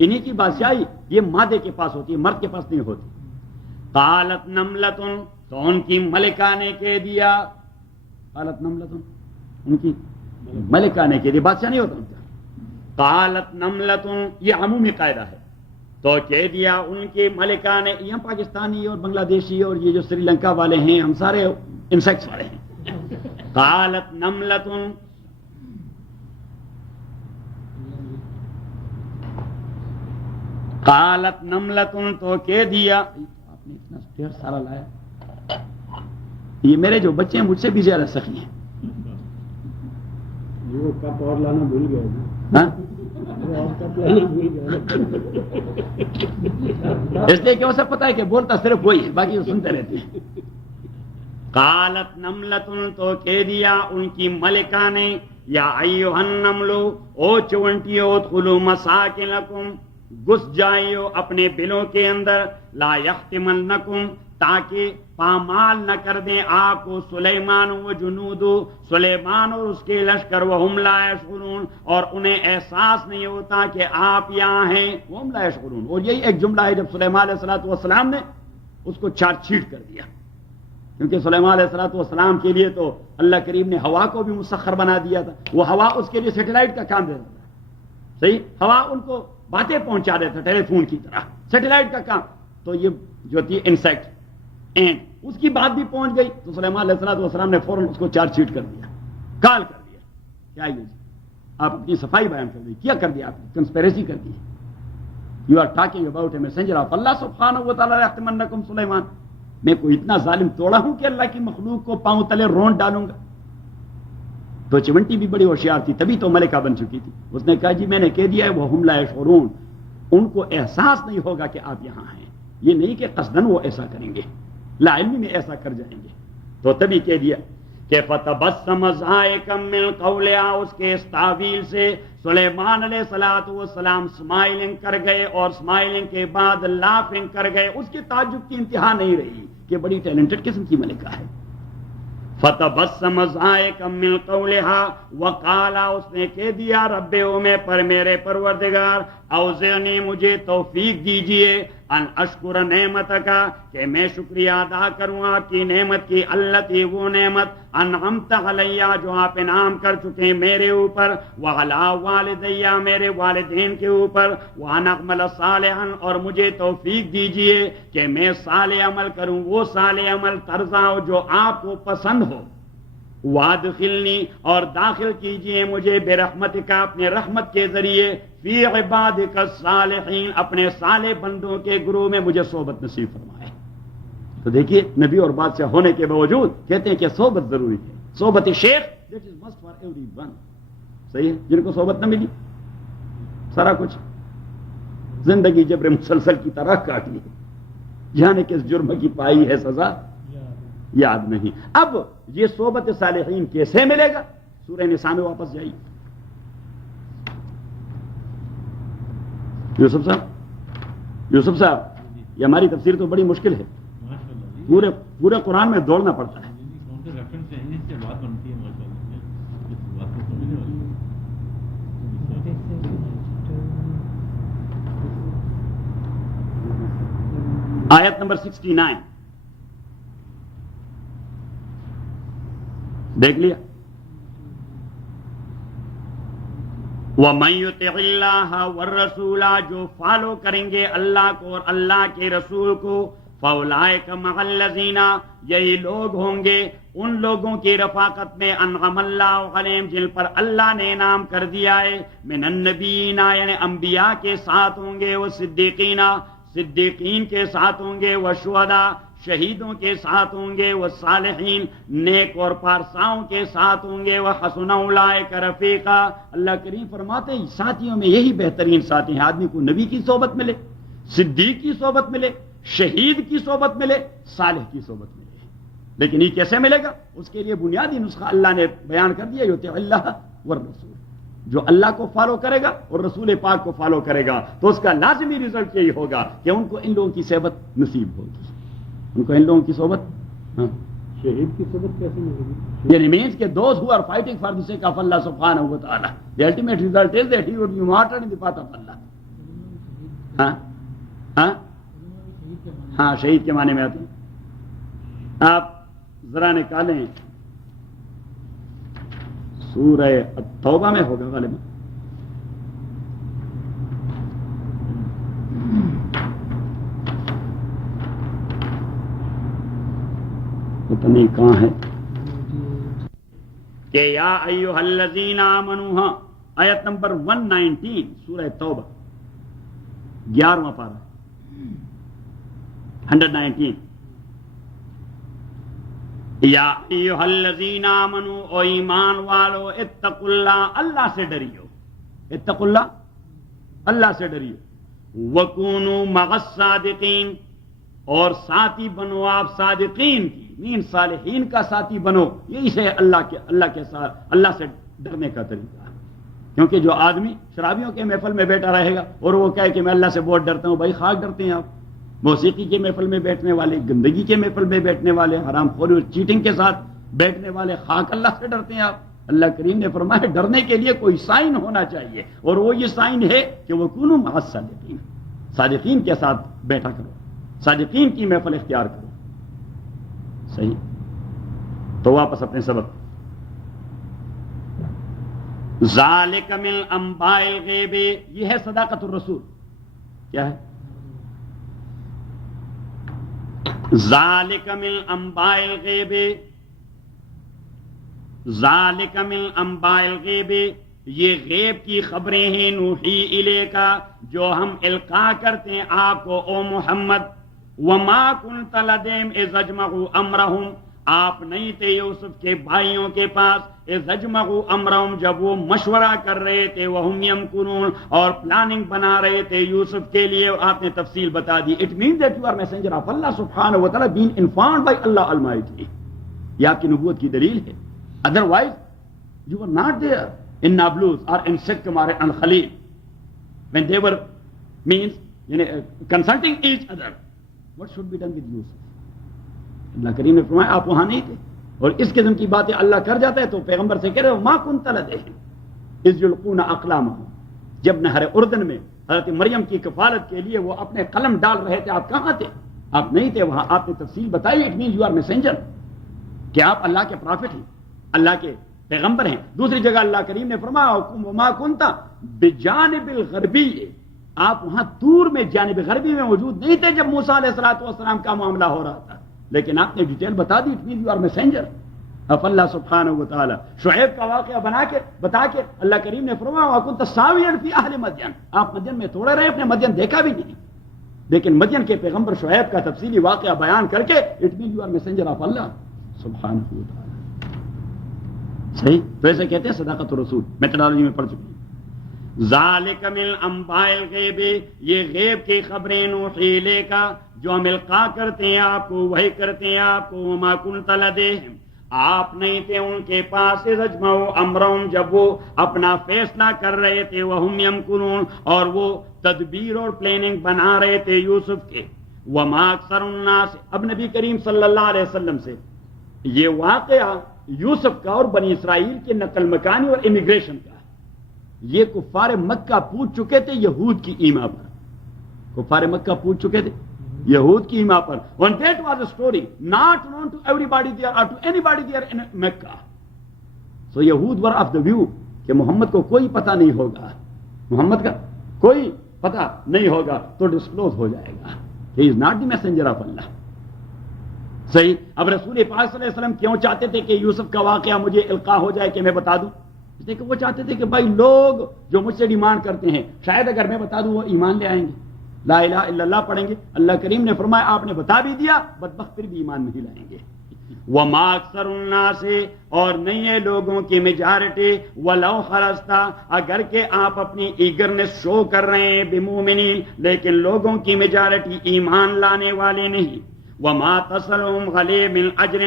انہی کی بادشاہی یہ مادے کے پاس ہوتی ہے، مرد کے پاس نہیں ہوتی. قالت نملۃ، تو ان کی ملکہ نے کہہ دیا. قالت نملۃ، ان کی ملکہ نے کہہ دیا، بادشاہ نہیں ہوتا ان کا. قالت نملۃ، یہ عمومی قاعدہ ہے. تو کہہ دیا ان کی ملکہ نے. یہاں پاکستانی اور بنگلہ دیشی اور یہ جو سری لنکا والے ہیں ہم سارے انسیکٹس والے ہیں. قالت نملۃ، قالت نملۃ، تو کہہ دیا. آپ نے اتنا ڈھیر سارا لایا. یہ میرے جو بچے ہیں مجھ سے بھی زیادہ سخی ہیں. وہ کپ اور لانا بھول گئے. ہاں کپ لانا بھول گئے. اس لیے کہ اسے پتا ہے کہ بولتا صرف وہی ہے، باقی وہ سنتے رہتے ہیں. قالت نملۃ، تو کہہ دیا ان کی ملکہ نے. یا ایھا النمل، او چونٹیو، ادخلوا مساکنکم، گھس جائیو اپنے بلوں کے اندر. لا یختمنکم، تاکہ پامال نہ کر دیں آپ کو سلیمان و جنود، سلیمان اور اس کے لشکر. وہم لا یشعرون، اور انہیں احساس نہیں ہوتا کہ آپ یہاں ہیں. وہم لا یشعرون، اور یہی ایک جملہ ہے جب سلیمان علیہ الصلوۃ والسلام نے اس کو چار چھیٹ کر دیا. کیونکہ سلیمان علیہ الصلوۃ والسلام کے لیے تو اللہ کریم نے ہوا کو بھی مسخر بنا دیا تھا. وہ ہوا اس کے لیے سیٹلائٹ کا کام دیتا تھا. صحیح، ہوا ان کو باتیں پہنچا دیتا ٹیلی فون کی طرح، سیٹلائٹ کا کام. تو یہ جو تھی انسیکٹ اینٹ، اس کی بات بھی پہنچ گئی. تو سلیمان علیہ الصلوۃ والسلام نے فوراً اس کو چار چیٹ کر دیا، کال کر دیا. کیا یہ آپ اپنی صفائی بیان کر دی، کیا کر دیا آپ نے؟ کنسپیریسی کر دی. You are talking about a messenger of Allah سبحانہ و تعالیٰ یحتمنکم سلیمان. میں کوئی اتنا ظالم توڑا ہوں کہ اللہ کی مخلوق کو پاؤں تلے رونٹ ڈالوں گا؟ تو چونٹی بھی بڑی ہوشیار تھی، تبھی تو ملکہ بن چکی تھی. اس نے کہا جی میں نے کہہ دیا ہے. وہم لا یشعرون، ان کو احساس نہیں ہوگا کہ آپ یہاں ہیں. یہ نہیں کہ قصدن وہ ایسا کریں گے، لا علمی میں ایسا کر جائیں گے. تو تبھی کہہ دیا کہ فتبسم ضاحکا من قولها، اس کے اس تعویل سے سلیمان علیہ الصلوۃ والسلام اسمائلنگ کر گئے، اور اسمائلنگ کے بعد لافنگ کر گئے. اس کے تعجب کی انتہا نہیں رہی کہ بڑی ٹیلنٹڈ قسم کی ملکہ ہے. فتبسم ضاحكا من قولها وقال، اس نے کہہ دیا رب میں پر میرے پروردگار اوزعنی مجھے توفیق دیجئے ان اشکر نعمتک کہ میں شکریہ ادا کروں آپ کی نعمت کی، التی وہ نعمت انعمت علیہ جو آپ انعام کر چکے میرے اوپر، وعلی والدیہ میرے والدین کے اوپر، وان اعمل صالحا اور مجھے توفیق دیجئے کہ میں صالح عمل کروں، وہ صالح عمل ترضا جو آپ کو پسند ہو، وادخلنی اور داخل کیجئے مجھے برحمتک اپنے رحمت کے ذریعے فی عبادک الصالحین اپنے صالح بندوں کے گروہ میں مجھے صحبت نصیب فرمائے۔ تو دیکھیے نبی اور بادشاہ ہونے کے باوجود کہتے ہیں کہ صحبت ضروری ہے، صحبت شیخ that is must for every one, صحیح ہے، جن کو صحبت نہ ملی سارا کچھ زندگی جبر مسلسل کی طرح کاٹی ہے، جانے کس جرم کی پائی ہے سزا یاد نہیں۔ اب یہ صحبت صالحین کیسے ملے گا؟ سورہ نساء میں واپس جائیے۔ یوسف صاحب یہ ہماری تفسیر تو بڑی مشکل ہے، پورے قرآن میں دوڑنا پڑتا ہے۔ آیت نمبر 69 دیکھ لیا، وَمَن يُطِعِ اللَّهَ وَالرَّسُولَ جو فالو کریں گے اللہ کو اور اللہ کے رسول کو، فَأُولَٰئِكَ مَعَ الَّذِينَ یہی لوگ ہوں گے ان لوگوں کی رفاقت میں انعم اللہ علیہم جن پر اللہ نے انعام کر دیا ہے، من النبیین یعنی انبیاء کے ساتھ ہوں گے، وہ صدیقین کے ساتھ ہوں گے، وہ شہداء شہیدوں کے ساتھ ہوں گے، وہ صالحین نیک اور پارساؤں کے ساتھ ہوں گے، وہ حسن اولئک رفیقا۔ اللہ کریم فرماتے ہیں ساتھیوں میں یہی بہترین ساتھی ہیں، آدمی کو نبی کی صحبت ملے، صدیق کی صحبت ملے، شہید کی صحبت ملے، صالح کی صحبت ملے۔ لیکن یہ کیسے ملے گا؟ اس کے لیے بنیادی نسخہ اللہ نے بیان کر دیا، یطیع اللہ والرسول، جو اللہ کو فالو کرے گا اور رسول پاک کو فالو کرے گا تو اس کا لازمی رزلٹ یہی ہوگا کہ ان کو ان لوگوں کی صحبت نصیب ہوگی، ان کو ان لوگوں کی صحبت۔ شہید کی صحبت کیسے ملے گی؟ یہ means کہ those who are fighting for the sake of Allah subhanahu wa ta'ala, the ultimate result is that he would be martyred in the path of Allah۔ ہاں شہید کے معنی میں آتے ہیں۔ آپ ذرا نکالیں سورہ التوبہ میں ہوگا غالباً، پتہ نہیں کہاں ہے، کہ یا ایھا الذین آمنوا، آیت نمبر 119 سورہ توبہ 11واں پارہ 119، یا ایھا الذین آمنوا او ایمان والو اتقوا اللہ، اللہ سے ڈریو، اتقوا اللہ، اللہ سے ڈریو، وکونوا مع الصادقین اور ساتھی بنو آپ صادقین کی، مین صالحین کا ساتھی بنو، یہی سے اللہ کے ساتھ اللہ سے ڈرنے کا طریقہ ہے۔ کیونکہ جو آدمی شرابیوں کے محفل میں بیٹھا رہے گا اور وہ کہے کہ میں اللہ سے بہت ڈرتا ہوں، بھائی خاک ڈرتے ہیں آپ؟ موسیقی کے محفل میں بیٹھنے والے، گندگی کے محفل میں بیٹھنے والے، حرام خوری اور چیٹنگ کے ساتھ بیٹھنے والے، خاک اللہ سے ڈرتے ہیں آپ؟ اللہ کریم نے فرمایا ڈرنے کے لیے کوئی سائن ہونا چاہیے، اور وہ یہ سائن ہے کہ وہ کونوا مع الصادقین، صادقین کے ساتھ بیٹھا کرو، صادقین کی محفل اختیار کرو۔ صحیح؟ تو واپس اپنے سبق، ذالک من انباء الغیب، یہ ہے صداقت الرسول۔ کیا ہے؟ ذالک من انباء الغیب، ذالک من انباء الغیب، یہ غیب کی خبریں ہیں، نوحی الیک جو ہم القاء کرتے ہیں آپ کو او محمد، وما کنت لدیہم اذ اجمعوا امرہم، آپ نہیں تھے یوسف کے بھائیوں کے پاس، اذ اجمعوا امرہم جب وہ مشورہ کر رہے تھے، وہم یمکرون اور پلاننگ بنا رہے تھے یوسف کے لیے، اور آپ نے تفصیل بتا دی۔ It means that you are messenger of Allah سبحانہ و تعالی being informed by Allah almighty, یہ آپ کی نبوت کی دلیل ہے۔ Otherwise you are not there in Nablus اور ان سکم اور ان خلیل when they were means consulting each other what should be done with Yusuf۔ اللہ کریم نے فرمایا آپ وہاں نہیں تھے، اور اس قسم کی باتیں اللہ کر جاتا ہے تو پیغمبر سے کہہ رہے ہو ما کنت لدیہم اذ یلقون اقلامہم، جب نہر اردن میں حضرت مریم کی کفالت کے لیے وہ اپنے قلم ڈال رہے تھے، آپ کہاں تھے؟ آپ نہیں تھے وہاں. آپ نے تفصیل بتائی، it means you are messenger, کہ آپ اللہ کے پرافٹ ہیں، اللہ کے پیغمبر ہیں. دوسری جگہ اللہ کریم نے فرمایا وما کنت بجانب الغربی، آپ وہاں طور میں جانب غربی میں موجود نہیں تھے جب موسیٰ علیہ السلام کا معاملہ ہو رہا تھا، لیکن آپ نے ڈیٹیل بتا دی. It means you are messenger. اب اللہ سبحانہ و تعالی شعیب کا واقعہ بتا کے اللہ کریم نے فرمایا وَكُنْتَ سَاوِيًا فِي أَهْلِ مَدْيَنَ، آپ مدین میں تھوڑے رہے، اپنے مدین دیکھا بھی نہیں، لیکن مدین کے پیغمبر شعیب کا تفصیلی واقعہ بیان کر کے it means you are messenger of Allah سبحانہ و تعالی. صحیح، تو ایسے کہتے ہیں صداقت الرسول، میتھڈالوجی میں پڑھ چکے ہیں. ذالک من انباء الغیب، یہ غیب کی خبریں نوحی لے کا جو ہم القا کرتے ہیں آپ کو، وہی کرتے ہیں آپ کو. وما کنت لدیہم، آپ نہیں تھے ان کے پاس اذ اجمعوا امرهم، جب وہ اپنا فیصلہ کر رہے تھے. وہم یمکرون، اور وہ تدبیر اور پلاننگ بنا رہے تھے یوسف کے. وما اکثر الناس، اب نبی کریم صلی اللہ علیہ وسلم سے یہ واقعہ یوسف کا اور بنی اسرائیل کے نقل مکانی اور امیگریشن کا، یہ کفار مکہ پوچھ چکے تھے یہود کی ایما پر. کفار مکہ پوچھ چکے تھے یہود کی ایما پر. And that was a story not known to everybody there or to anybody there in Mecca. So یہود were of the view کہ محمد کو کوئی پتہ نہیں ہوگا، محمد کا کوئی پتہ نہیں ہوگا تو ڈسکلوز ہو جائے گا. He is not the messenger of Allah. صحیح. اب رسول پاک صلی اللہ علیہ وسلم کیوں چاہتے تھے کہ یوسف کا واقعہ مجھے القا ہو جائے کہ میں بتا دوں؟ اس لیے کہ وہ چاہتے تھے کہ بھائی لوگ جو مجھ سے ڈیمانڈ کرتے ہیں شاید اگر میں بتا دوں وہ ایمان لے آئیں گے، لا الہ الا اللہ پڑھیں گے. اللہ کریم نے فرمایا آپ نے بتا بھی دیا، بدبخت پھر بھی ایمان نہیں لائیں گے. وما اکثر الناس، اور نہیں ہے لوگوں کی میجارٹی، ولو حرصت، اگر کہ آپ اپنی ایگرنس شو کر رہے ہیں، بمومنین، لیکن لوگوں کی میجارٹی ایمان لانے والے نہیں. وما تسلهم علیہ من اجر،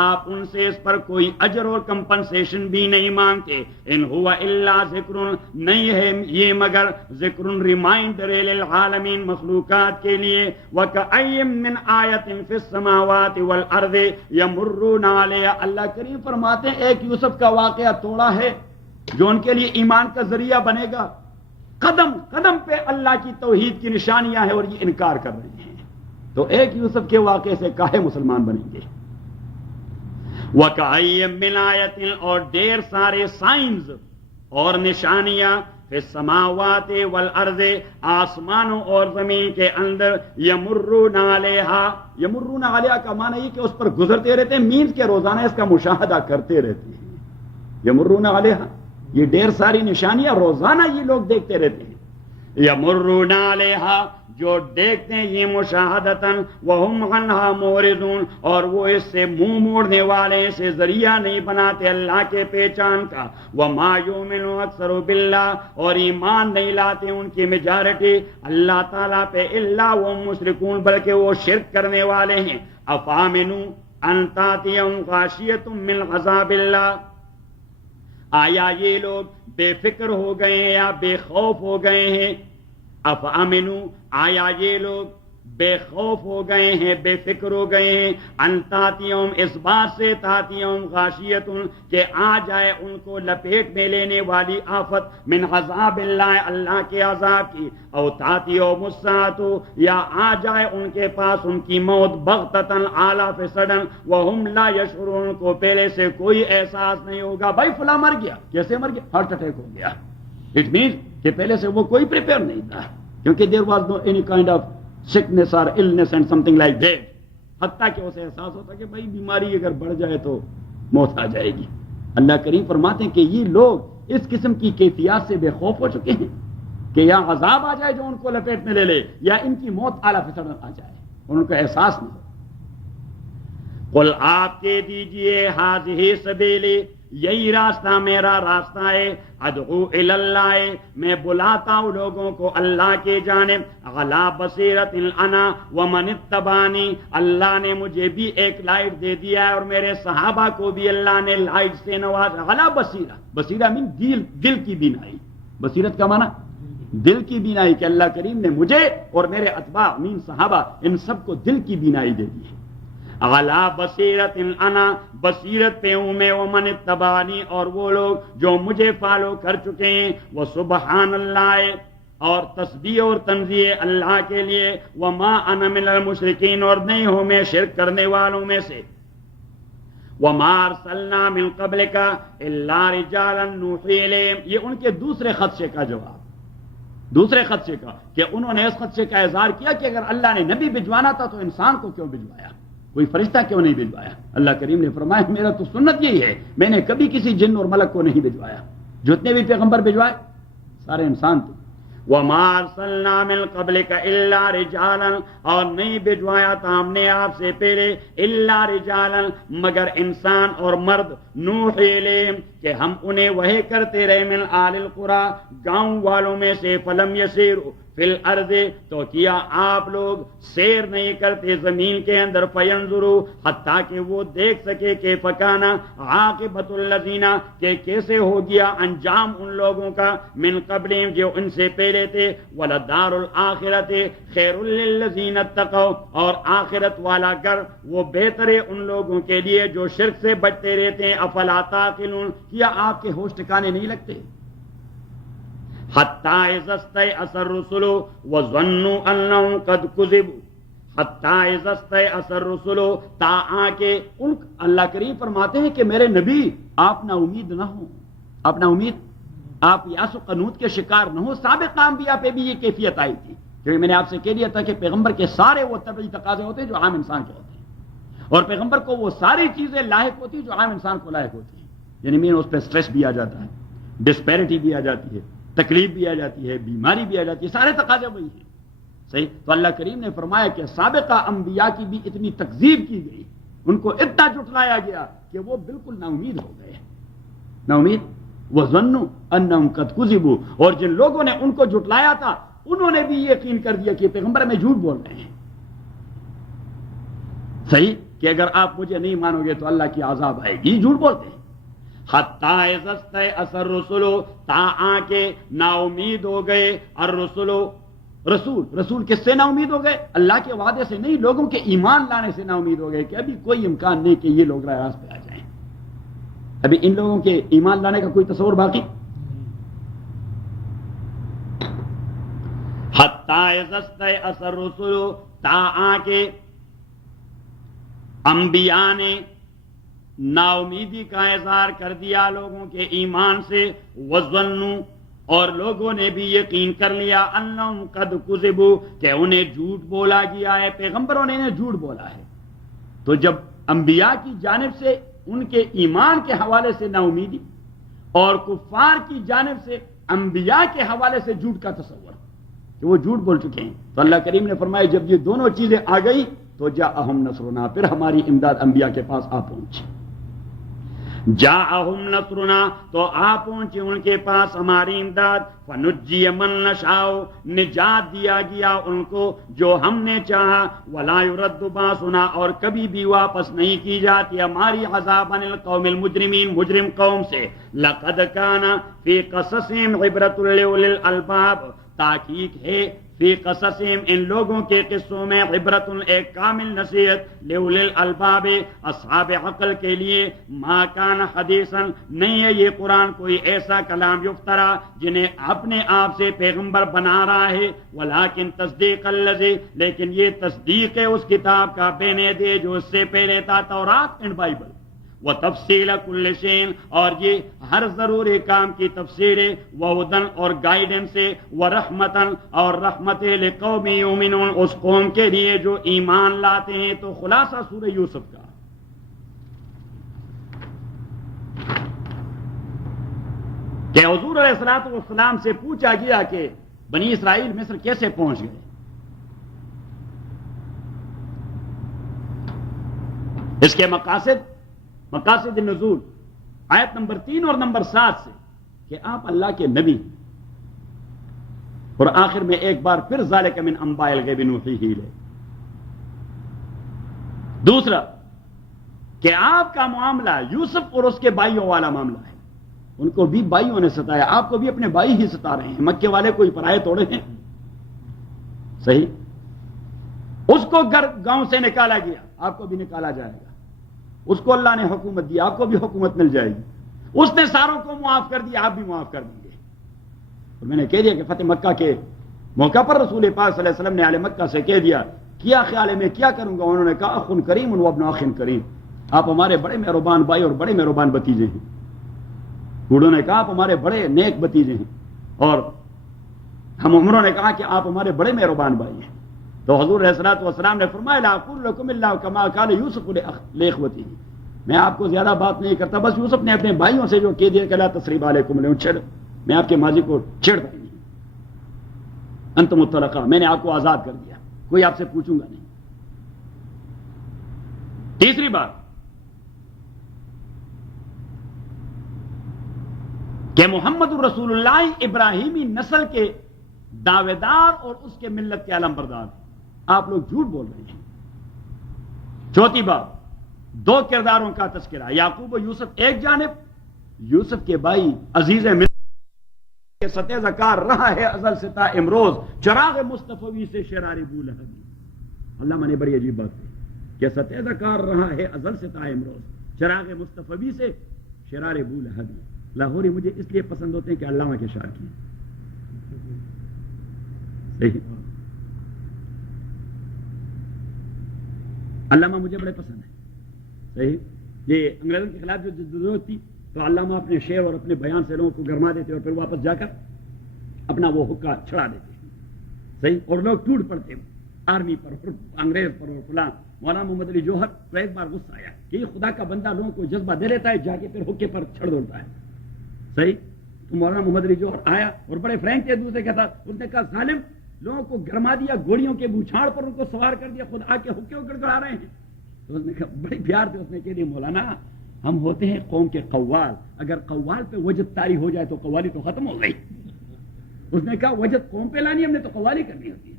آپ ان سے اس پر کوئی اجر اور کمپنسیشن بھی نہیں مانگتے. ان هو الا ذکر، نہیں ہے یہ مگر ذکر ریمائنڈر للعالمین، مخلوقات کے لیے. وکأی من آیت فی السماوات والارض یمرون علیہا، اللہ کریم فرماتے ہیں ایک یوسف کا واقعہ توڑا ہے جو ان کے لیے ایمان کا ذریعہ بنے گا. قدم قدم پہ اللہ کی توحید کی نشانیاں ہیں اور یہ انکار کر رہے ہیں، تو ایک یوسف کے واقعے سے کاہے مسلمان بنیں گے. وَكَأَيٍّ مِّنْ آیَةٍ، اور ڈھیر سارے سائنز اور نشانیاں، فی السماوات والارض، آسمانوں اور زمین کے اندر، یمرون علیہا، یمرون علیہا کا معنی یہ کہ اس پر گزرتے رہتے ہیں، مینز کہ روزانہ اس کا مشاہدہ کرتے رہتے ہیں. یمرون علیہا، یہ ڈھیر ساری نشانیاں روزانہ یہ لوگ دیکھتے رہتے ہیں. یمرون علیہا، جو دیکھتے ہیں یہ مشاہدتاً، وہم عنہا معرضون، اور وہ اس سے منہ موڑنے والے، سے ذریعہ نہیں بناتے اللہ کے پہچان کا. وما یؤمن اکثر باللہ، اور ایمان نہیں لاتے ان کی میجارٹی اللہ تعالیٰ پہ، الا وہ مشرکون، بلکہ وہ شرک کرنے والے ہیں. افامنوا ان تاتیہم غاشیۃ من عذاب اللہ، آیا یہ لوگ بے فکر ہو گئے ہیں یا بے خوف ہو گئے ہیں؟ افامنوا، آیا یہ لوگ بے خوف ہو گئے ہیں، بے فکر ہو گئے ہیں، ان تاتیہم، اس بات سے تاتیہم غاشیۃ، کہ آ جائے ان کو لپیٹ میں لینے والی آفت، من عذاب اللہ، اللہ کے عذاب کی، او تاتیہم الساعۃ، یا آ جائے ان کے پاس ان کی موت، بغتتاً، آلا فسڈن، وہم لا یشعرون، ان کو پہلے سے کوئی احساس نہیں ہوگا. بھائی فلاں مر گیا، کیسے مر گیا؟ ہارٹ اٹیک ہو گیا. اٹ مینس کہ پہلے سے وہ کوئی پریپیئر نہیں تھا، کیونکہ there was know any kind of sickness اور illness and something like that. حتیٰ کہ اسے احساس ہوتا کہ بھائی بیماری اگر بڑھ جائے تو موت آ جائے گی. اللہ کریم فرماتے ہیں کہ یہ لوگ اس قسم کی کیفیات سے بے خوف ہو چکے ہیں کہ یا عذاب آ جائے جو ان کو لپیٹ میں لے لے، یا ان کی موت اعلیٰ فسڑن آ جائے اور ان کو احساس نہ ہو. قل، آپ کہہ دیجئے، ہذہ سبیلی، یہی راستہ میرا راستہ ہے، ادعو الی اللہ، میں بلاتا ہوں لوگوں کو اللہ کے جانب، علی بصیرۃ انا ومن اتبعنی، اللہ نے مجھے بھی ایک لائٹ دے دیا ہے اور میرے صحابہ کو بھی اللہ نے لائٹ سے نوازا. علی بصیرہ، بصیرہ مین دل کی بینائی، بصیرت کا معنی دل کی بینائی، کہ اللہ کریم نے مجھے اور میرے اتباع مین صحابہ ان سب کو دل کی بینائی دے دی ہے. اعلیٰ بصیرت انا، بصیرت پہ ہوں میں، ومن اتبعنی، اور وہ لوگ جو مجھے فالو کر چکے ہیں، وہ سبحان اللہ، اور تسبیح اور تنزیہ اللہ کے لیے، وما انا من المشرکین، اور نہیں ہوں میں شرک کرنے والوں میں سے، وما ارسلنا من قبلک الا رجالا نوحی الیہم، یہ ان کے دوسرے خدشے کا جواب، دوسرے خدشے کا، کہ انہوں نے اس خدشے کا اظہار کیا کہ اگر اللہ نے نبی بھجوانا تھا تو انسان کو کیوں بھجوایا، کوئی فرشتہ کیوں نہیں بھجوایا؟ اللہ کریم نے فرمایا میرا تو سنت یہی ہے، میں نے کبھی کسی جن اور ملک کو نہیں بھجوایا، جتنے بھی پیغمبر بھجوائے سارے انسان تھے۔ وما ارسلنا من قبلک الا رجالا، اور نہیں بھجوایا تھا ہم نے آپ سے پہلے الا رجالا، مگر انسان اور مرد، نوحی الیہم، کہ ہم انہیں وحی کرتے رہے، من آل القری، گاؤں والوں میں سے، فلم یسیروا فی الارض، تو کیا آپ لوگ سیر نہیں کرتے زمین کے اندر، فینظروا، حتیٰ کہ وہ دیکھ سکے کہ فکانا عاقبۃ الذین، کہ کیسے ہو گیا انجام ان لوگوں کا، من قبلہم، جو ان سے پہلے تھے، ولدار الآخرۃ خیر للذین اتقوا، اور آخرت والا گھر وہ بہتر ہے ان لوگوں کے لیے جو شرک سے بچتے رہتے ہیں، افلا تعقلون، کیا آپ کے ہوش ٹھکانے نہیں لگتے؟ حتیٰ اذا استیأس الرسل وظنوا انہم قد کذبوا، حتیٰ اذا استیأس الرسل، تا آ کے ان، اللہ کریم فرماتے ہیں کہ میرے نبی آپ نا امید نہ ہوں، آپ نا امید، آپ یاس و قنوط کے شکار نہ ہو۔ سابق انبیاء پہ بھی یہ کیفیت آئی تھی، کیونکہ میں نے آپ سے کہہ دیا تھا کہ پیغمبر کے سارے وہ طبعی تقاضے ہوتے ہیں جو عام انسان کے ہوتے ہیں، اور پیغمبر کو وہ ساری چیزیں لاحق ہوتی ہیں جو عام انسان کو لاحق ہوتی ہیں، یعنی میں اس پہ سٹریس بھی آ جاتا ہے، ڈسپیرٹی بھی آ جاتی ہے، تکلیف بھی آ جاتی ہے، بیماری بھی آ جاتی ہے، سارے تقاضے وہی ہیں، صحیح؟ تو اللہ کریم نے فرمایا کہ سابقہ انبیاء کی بھی اتنی تکذیب کی گئی، ان کو اتنا جھٹلایا گیا کہ وہ بالکل نا امید ہو گئے، نا امید، وظنوا انہم قد کذبوا، اور جن لوگوں نے ان کو جھٹلایا تھا انہوں نے بھی یقین کر دیا کہ پیغمبر میں جھوٹ بول رہے ہیں، صحیح؟ کہ اگر آپ مجھے نہیں مانو گے تو اللہ کی عذاب آئے گی، جھوٹ بولتے ہیں۔ حتیٰ اذا استیأس الرسل، تا آ کے نا امید ہو گئے، الرسل، رسول کس سے نا امید ہو گئے؟ اللہ کے وعدے سے نہیں، لوگوں کے ایمان لانے سے نا امید ہو گئے کہ ابھی کوئی امکان نہیں کہ یہ لوگ راہ راست پہ آ جائیں، ابھی ان لوگوں کے ایمان لانے کا کوئی تصور باقی۔ حتیٰ اذا استیأس الرسل، تا آ کے انبیاء نے نا امیدی کا اظہار کر دیا لوگوں کے ایمان سے، وظنوا، اور لوگوں نے بھی یقین کر لیا، انہم قد کذبوا، کہ انہیں جھوٹ بولا گیا ہے، پیغمبروں نے انہیں جھوٹ بولا ہے۔ تو جب انبیاء کی جانب سے ان کے ایمان کے حوالے سے نا امیدی، اور کفار کی جانب سے انبیاء کے حوالے سے جھوٹ کا تصور کہ وہ جھوٹ بول چکے ہیں، تو اللہ کریم نے فرمایا جب یہ دونوں چیزیں آ گئی تو جاءہم نصرنا، پھر ہماری امداد انبیاء کے پاس آ پہنچی، جاءہم نصرنا، تو آ پہنچے ان کے پاس ہماری امداد، فنجی من نشاء، نجات دیا گیا ان کو جو ہم نے چاہا، ولا یرد باسنا، اور کبھی بھی واپس نہیں کی جاتی ہماری عذاب عن القوم المجرمین، مجرم قوم سے۔ لقد کان فی قصصہم عبرۃ لأولی الالباب، تاکید ہے فی قصصہم، ان لوگوں کے قصوں میں، عبرت، ایک کامل نصیحت، لأولی الالباب، اصحاب عقل کے لیے، ما کان حدیثا، نہیں ہے یہ قرآن کوئی ایسا کلام یفترا جنہیں اپنے آپ سے پیغمبر بنا رہا ہے، ولیکن تصدیق الذی، لیکن یہ تصدیق ہے اس کتاب کا، بین دے جو اس سے پہلے تھا، تورات اینڈ بائبل، وتفصیل کل شیء، اور یہ ہر ضروری کام کی تفسیر ہے، وہدن، اور گائیڈنس ہے، ورحمتن، اور رحمت لقوم یؤمنون، اس قوم کے لیے جو ایمان لاتے ہیں۔ تو خلاصہ سورہ یوسف کا کہ حضور علیہ الصلوۃ والسلام سے پوچھا گیا کہ بنی اسرائیل مصر کیسے پہنچ گئے، اس کے مقاصد نزول، آیت نمبر 3 اور نمبر 7 سے، کہ آپ اللہ کے نبی، اور آخر میں ایک بار پھر ذالک من انباء الغیب نوحیہ الیک۔ دوسرا کہ آپ کا معاملہ یوسف اور اس کے بھائیوں والا معاملہ ہے، ان کو بھی بھائیوں نے ستایا، آپ کو بھی اپنے بھائی ہی ستا رہے ہیں، مکے والے کوئی پرائے توڑے ہیں، صحیح؟ اس کو گاؤں سے نکالا گیا، آپ کو بھی نکالا جائے گا. اس کو اللہ نے حکومت دی, آپ کو بھی حکومت مل جائے گی. اس نے ساروں کو معاف کر دیا, آپ بھی معاف کر دیں گے. اور میں نے کہہ دیا کہ فتح مکہ کے موقع پر رسول پاک صلی اللہ علیہ وسلم نے اہل مکہ سے کہہ دیا, کیا خیال ہے میں کیا کروں گا؟ انہوں نے کہا اخ کریم و ابن اخ کریم, آپ ہمارے بڑے مہربان بھائی اور بڑے مہربان بتیجے ہیں. بوڑھوں نے کہا آپ ہمارے بڑے نیک بتیجے ہیں, اور ہم عمروں نے کہا کہ آپ ہمارے بڑے مہربان بھائی ہیں. تو حضور علیہ الصلوۃ والسلام نے فرمایا لا اقول لکم الا کما قال یوسف لاخوته, میں آپ کو زیادہ بات نہیں کرتا, بس یوسف نے اپنے بھائیوں سے جو کہہ دیا کہ لا تثریب علیکم اليوم, میں آپ کے ماضی کو چھیڑتا نہیں, انتم الطلقاء, میں نے آپ کو آزاد کر دیا, کوئی آپ سے پوچھوں گا نہیں. تیسری بات کہ محمد الرسول اللہ ابراہیمی نسل کے دعوے دار اور اس کے ملت کے علم بردار, آپ لوگ جھوٹ بول رہے ہیں. چوتھی بات, دو کرداروں کا تذکرہ, یعقوب و یوسف ایک جانب, یوسف کے بھائی عزیز ملت کے سطح زکار رہا ہے ازل سے تا امروز, چراغ مصطفی سے شرار بو لہبی. علامہ نے بڑی عجیب بات کی کہ سطح زکار رہا ہے ازل سے تا امروز, چراغ مصطفی سے شرار بو لہبی. لاہوری مجھے اس لیے پسند ہوتے ہیں کہ علامہ کے شعر کی صحیح, علامہ مجھے بڑے پسند ہیں. صحیح, یہ انگریزوں کے خلاف جو ضرورت تھی تو علامہ اپنے شعر اور اپنے بیان سے لوگوں کو گرما دیتے اور پھر واپس جا کر اپنا وہ حکا چھڑا دیتے. صحیح, اور لوگ ٹوٹ پڑتے آرمی پر, انگریز پر اور فلاں. مولانا محمد علی جوہر کو ایک بار غصہ آیا کہ یہ خدا کا بندہ لوگوں کو جذبہ دے دیتا ہے, جا کے پھر حکے پر چھڑ دوڑتا ہے. صحیح, تو مولانا محمد علی جوہر آیا اور بڑے فرینک کے دوسرے کا تھا, اس نے کہا ظالم, لوگوں کو گرما دیا, گوڑیوں کے بوچھاڑ پر ان کو سوار کر دیا, خود آ کے حکے ہو کر آ رہے ہیں. تو اس نے کہا بڑی پیار سے, اس نے کہہ دیا مولانا ہم ہوتے ہیں قوم کے قوال, اگر قوال پہ وجد طاری ہو جائے تو قوالی تو ختم ہو گئی. اس نے کہا وجد قوم پہ لانی, ہم نے تو قوالی کرنی ہوتی ہے.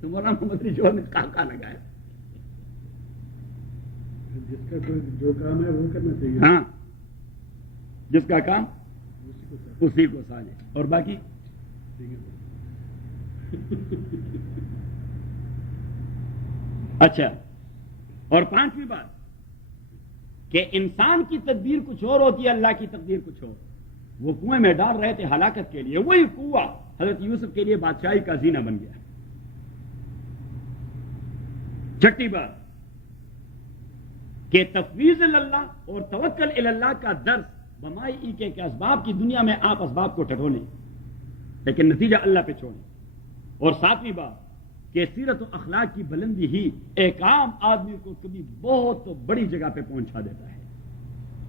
تو مولانا محمد علی جوہر نے کہا لگایا, جس کا کوئی جو کام ہے وہ کرنا چاہیے. ہاں, جس کا کام اسی کو ساجے, اور باقی اچھا. اور پانچویں بات کہ انسان کی تدبیر کچھ اور ہوتی ہے, اللہ کی تقدیر کچھ اور. وہ کنویں میں ڈال رہے تھے ہلاکت کے لیے, وہی کنواں حضرت یوسف کے لیے بادشاہی کا زینہ بن گیا. چھٹی بات کہ تفویض اللہ اور توکل اللہ کا درس بمائی ای کے اسباب کی دنیا میں آپ اسباب کو ٹٹولیں لیکن نتیجہ اللہ پہ چھوڑیں. اور ساتویں بات کہ سیرت و اخلاق کی بلندی ہی ایک عام آدمی کو کبھی بہت بڑی جگہ پہ پہنچا دیتا ہے.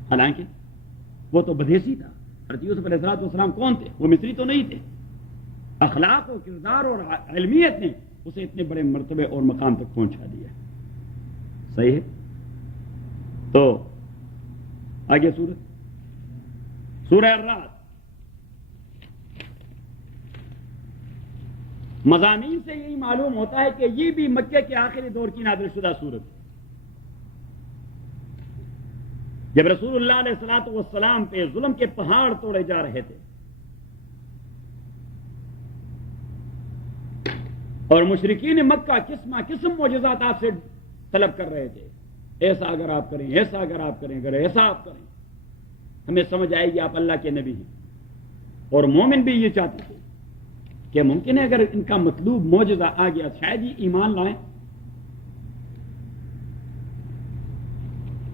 حالانکہ وہ تو بدہیسی تھا. حضرت یوسف علیہ السلام کون تھے؟ وہ مصری تو نہیں تھے. اخلاق و کردار اور علمیت نے اسے اتنے بڑے مرتبے اور مقام تک پہنچا دیا. صحیح ہے. تو آگے سورہ الرعد. مضامین سے یہی معلوم ہوتا ہے کہ یہ بھی مکے کے آخری دور کی نازل شدہ سورت. جب رسول اللہ علیہ الصلوۃ والسلام پہ ظلم کے پہاڑ توڑے جا رہے تھے اور مشرکین مکہ قسم معجزات آپ سے طلب کر رہے تھے, ایسا اگر آپ کریں, ایسا اگر آپ کریں, اگر ایسا آپ کریں, ہمیں سمجھ آئے گی آپ اللہ کے نبی ہیں. اور مومن بھی یہ چاہتے تھے کہ ممکن ہے اگر ان کا مطلوب معجزہ آ گیا شاید ہی ایمان لائیں.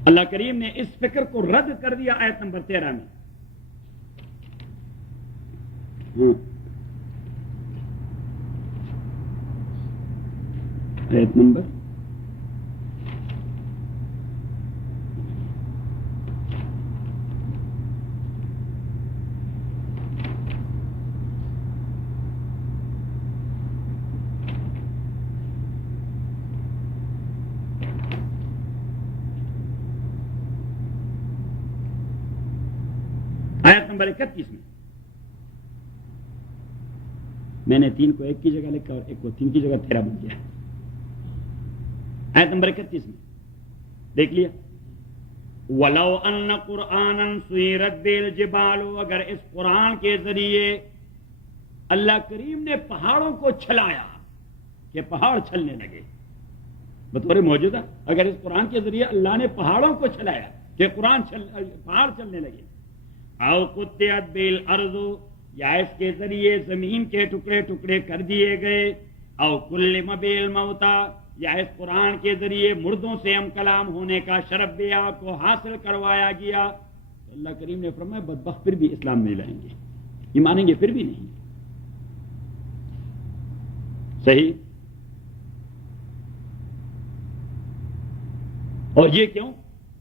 اللہ کریم نے اس فکر کو رد کر دیا آیت نمبر 13 میں. آیت نمبر نمبر 31 میں نے 3 کو 1 کی جگہ لکھا اور 1 کو 3 کی جگہ 13 بن گیا. آیت نمبر 31 میں دیکھ لیا, وَلَوْ أَنَّ قُرْآنًا سُيِّرَتْ بِهِ الْجِبَالُ, اگر اس قرآن کے ذریعے اللہ کریم نے پہاڑوں کو چھلایا کہ پہاڑ چھلنے لگے, بطور معجزہ. اگر اس قرآن کے ذریعے اللہ نے پہاڑوں کو چلایا کہ پہاڑ چلنے لگے. او قطعت بالارض، یا اس کے ذریعے زمین کے ٹکڑے ٹکڑے کر دیے گئے. او کلم بالموتى، یا اس قرآن کے ذریعے مردوں سے ہم کلام ہونے کا شرف بھی آپ کو حاصل کروایا گیا. اللہ کریم نے فرمایا بدبخت پھر بھی اسلام نہیں لائیں گے، یہ مانیں گے پھر بھی نہیں. صحیح. اور یہ کیوں؟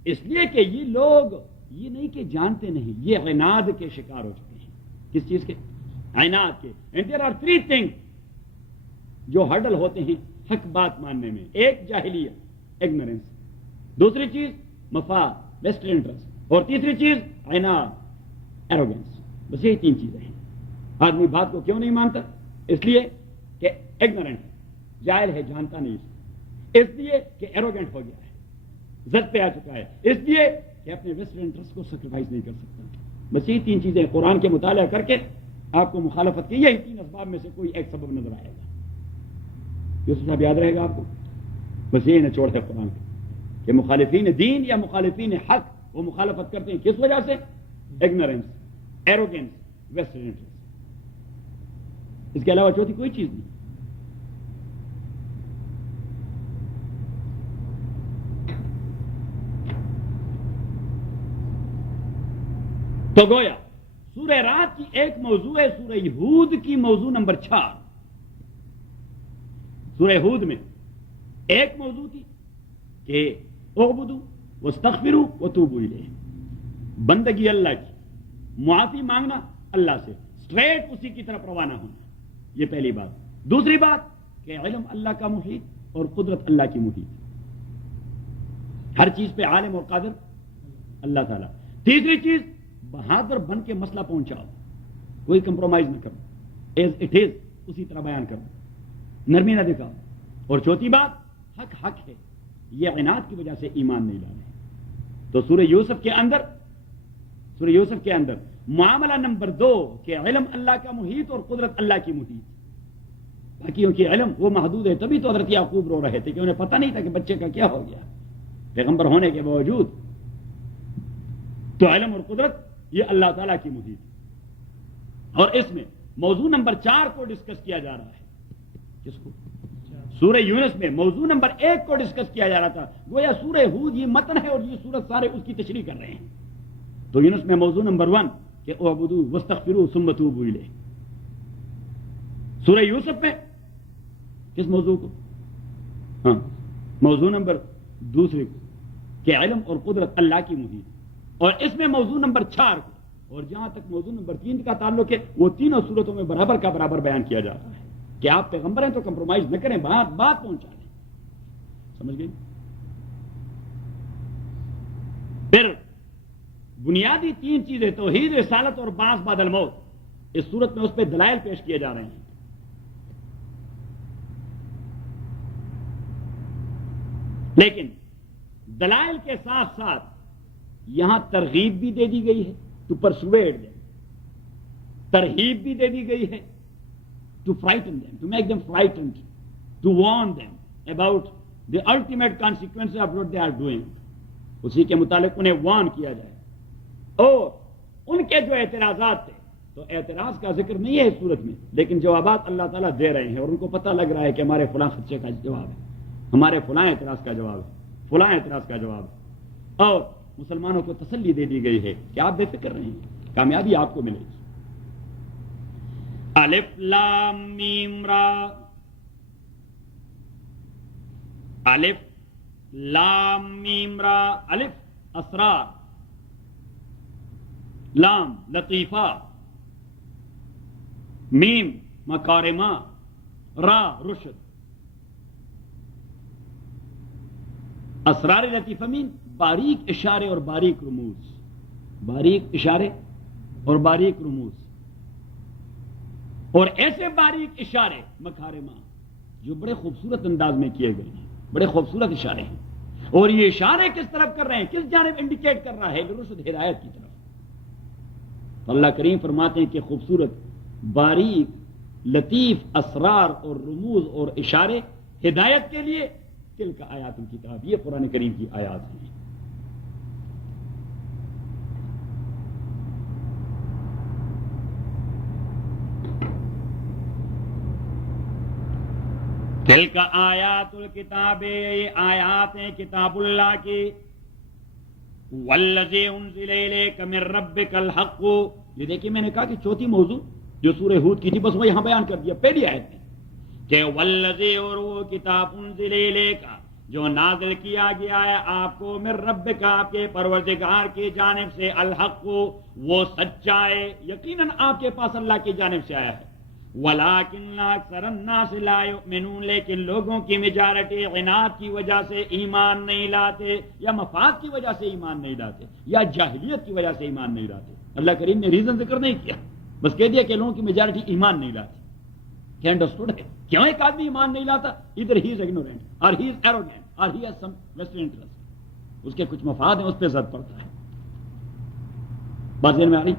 اس لیے کہ یہ لوگ یہ نہیں کہ جانتے نہیں، یہ عناد کے شکار ہو چکے ہیں. کس چیز کے؟ عناد کے. And there are three things جو ہرڈل ہوتے ہیں حق بات ماننے میں. ایک جاہلیت، اگنورینس. دوسری چیز مفاد، بیسٹ انٹرسٹ. اور تیسری چیز عناد، ایروگنس. بس یہی تین چیزیں ہیں. آدمی بات کو کیوں نہیں مانتا؟ اس لیے کہ ایگنورنٹ ہے، جاہل ہے، جانتا نہیں. اس لیے کہ ایروگنٹ ہو گیا ہے، زد پہ آ چکا ہے. اس لیے کہ اپنے ویسٹ انٹرسٹ کو سیکریفائز نہیں کر سکتا. بس یہی تین چیزیں قرآن کے مطالعہ کر کے آپ کو مخالفت کی یہی تین اسباب میں سے کوئی ایک سبب نظر آئے گا. یہ سب یاد رہے گا آپ کو. بس یہی نچوڑ ہے قرآن کا کہ مخالفین دین یا مخالفین حق وہ مخالفت کرتے ہیں کس وجہ سے؟ ایگنورینس، ایروگینس، ویسٹ انٹرسٹ. اس کے علاوہ چوتھی کوئی چیز نہیں. تو گویا سورہ رات کی ایک موضوع ہے سورہ ہود کی موضوع نمبر 6. سورہ ہود میں ایک موضوع تھی کہ اعبدوا واستغفروا وتوبوا الیہ، بندگی اللہ کی، معافی مانگنا اللہ سے، اسٹریٹ اسی کی طرف روانہ ہونا. یہ پہلی بات. دوسری بات کہ علم اللہ کا محیط اور قدرت اللہ کی محیط، ہر چیز پہ عالم اور قادر اللہ تعالیٰ. تیسری چیز بہادر بن کے مسئلہ پہنچاؤ، کوئی کمپرومائز نہ کرو، ایز اٹ از اسی طرح بیان کرو، نرمی نہ دکھاؤ. اور چوتھی بات حق حق ہے، یہ عناد کی وجہ سے ایمان نہیں لانے. تو سورہ یوسف کے اندر معاملہ نمبر 2 کہ علم اللہ کا محیط اور قدرت اللہ کی محیط. باقیوں کی علم وہ محدود ہے. تبھی تو حضرت یعقوب رو رہے تھے کہ انہیں پتہ نہیں تھا کہ بچے کا کیا ہو گیا پیغمبر ہونے کے باوجود. تو علم اور قدرت یہ اللہ تعالیٰ کی محیط. اور اس میں موضوع نمبر 4 کو ڈسکس کیا جا رہا ہے. کس کو؟ سورہ یونس میں موضوع نمبر 1 کو ڈسکس کیا جا رہا تھا. گویا سورہ ہود یہ متن ہے اور یہ سورت سارے اس کی تشریح کر رہے ہیں. تو یونس میں موضوع نمبر 1 کہ اعبدوا واستغفروا ثم توبوا الیہ. سورہ یوسف میں کس موضوع کو؟ ہاں موضوع نمبر 2 کو کہ علم اور قدرت اللہ کی محیط. اور اس میں موضوع نمبر 4 کو. اور جہاں تک موضوع نمبر 3 کا تعلق ہے وہ تینوں صورتوں میں برابر کا برابر بیان کیا جا رہا ہے کہ آپ پیغمبر ہیں تو کمپرومائز نہ کریں، بات پہنچا دیں. سمجھ گئے؟ پھر بنیادی 3 چیزیں توحید، رسالت اور بعث بعد الموت. اس صورت میں اس پہ دلائل پیش کیے جا رہے ہیں. لیکن دلائل کے ساتھ ساتھ یہاں ترغیب بھی دے دی گئی ہے ٹو پرسویڈ دیم، ترہیب بھی دے دی گئی ہے to frighten them, to make them frightened, to warn them about the ultimate consequence of what they are doing. اسی کے متعلق انہیں وارن کیا جائے. اور ان کے جو اعتراضات تھے تو اعتراض کا ذکر نہیں ہے اس صورت میں، لیکن جوابات اللہ تعالیٰ دے رہے ہیں اور ان کو پتہ لگ رہا ہے کہ ہمارے فلاں خدشے کا جواب ہے، ہمارے فلاں اعتراض کا جواب ہے، فلاں اعتراض کا جواب ہے. اور مسلمانوں کو تسلی دے دی گئی ہے کہ آپ بے فکر رہیں، کامیابی آپ کو ملے گی. الف لام میم را، الف لام میم را. الف اسرار، لام لطیفہ، میم مکارمہ، را رشد. اسرار لطیفہ مین باریک اشارے اور باریک رموز، باریک اشارے اور باریک رموز. اور ایسے باریک اشارے مکارمہ جو بڑے خوبصورت انداز میں کیے گئے ہیں، بڑے خوبصورت اشارے ہیں. اور یہ اشارے کس طرف کر رہے ہیں، کس جانب انڈیکیٹ کر رہا ہے؟ رشد، ہدایت کی طرف. اللہ کریم فرماتے ہیں کہ خوبصورت باریک لطیف اسرار اور رموز اور اشارے ہدایت کے لیے تلک آیات الکتاب، یہ قرآن کریم کی آیات ہیں. تلک آیات الکتاب، یہ آیات ہیں کتاب اللہ کی. والذی انزل الیک من ربک الحق، یہ دیکھیے میں نے کہا کہ چوتھی موضوع جو سورہ ہود کی تھی بس وہ یہاں بیان کر دیا پہلی آیت میں کہ والذی، اور وہ کتاب انزل الیک جو نازل کیا گیا ہے آپ کو، من ربک آپ کے پروردگار کی جانب سے، الحق وہ سچا ہے، یقیناً آپ کے پاس اللہ کی جانب سے آیا ہے. وَلَٰكِنَّ أَكْثَرَ النَّاسِ لَا يُؤْمِنُونَ، لیکن لوگوں کی میجارٹی عناد کی وجہ سے ایمان نہیں لاتے، یا مفاد کی وجہ سے ایمان نہیں لاتے، یا جاہلیت کی وجہ سے ایمان نہیں لاتے. اللہ کریم نے ریزن ذکر نہیں کیا، بس کہہ دیا کہ لوگوں کی میجارٹی ایمان نہیں لاتی. کیا انڈرسٹوڈ ہے کیوں ایک آدمی ایمان نہیں لاتا؟ ادھر ہی از اگنورینٹ اور ہی از ایروگینٹ اور he has some western interest, اس کے کچھ مفاد ہیں، اس پہ زد پڑتا ہے. بات ذہن میں آ رہی؟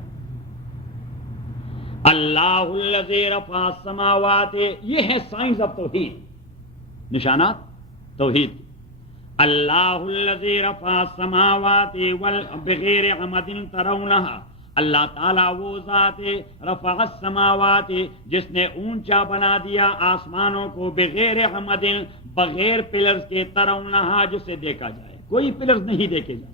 اللہ الذی رفع السماوات، یہ ہے سائنس آف توحید، نشانات توحید. اللہ الذی رفع السماوات بغیر عمد ترونها، اللہ تعالیٰ وہ ذات رفع السماوات جس نے اونچا بنا دیا آسمانوں کو، بغیر عمد بغیر پلرز کے، ترونها جسے دیکھا جائے، کوئی پلرز نہیں دیکھے جاتے،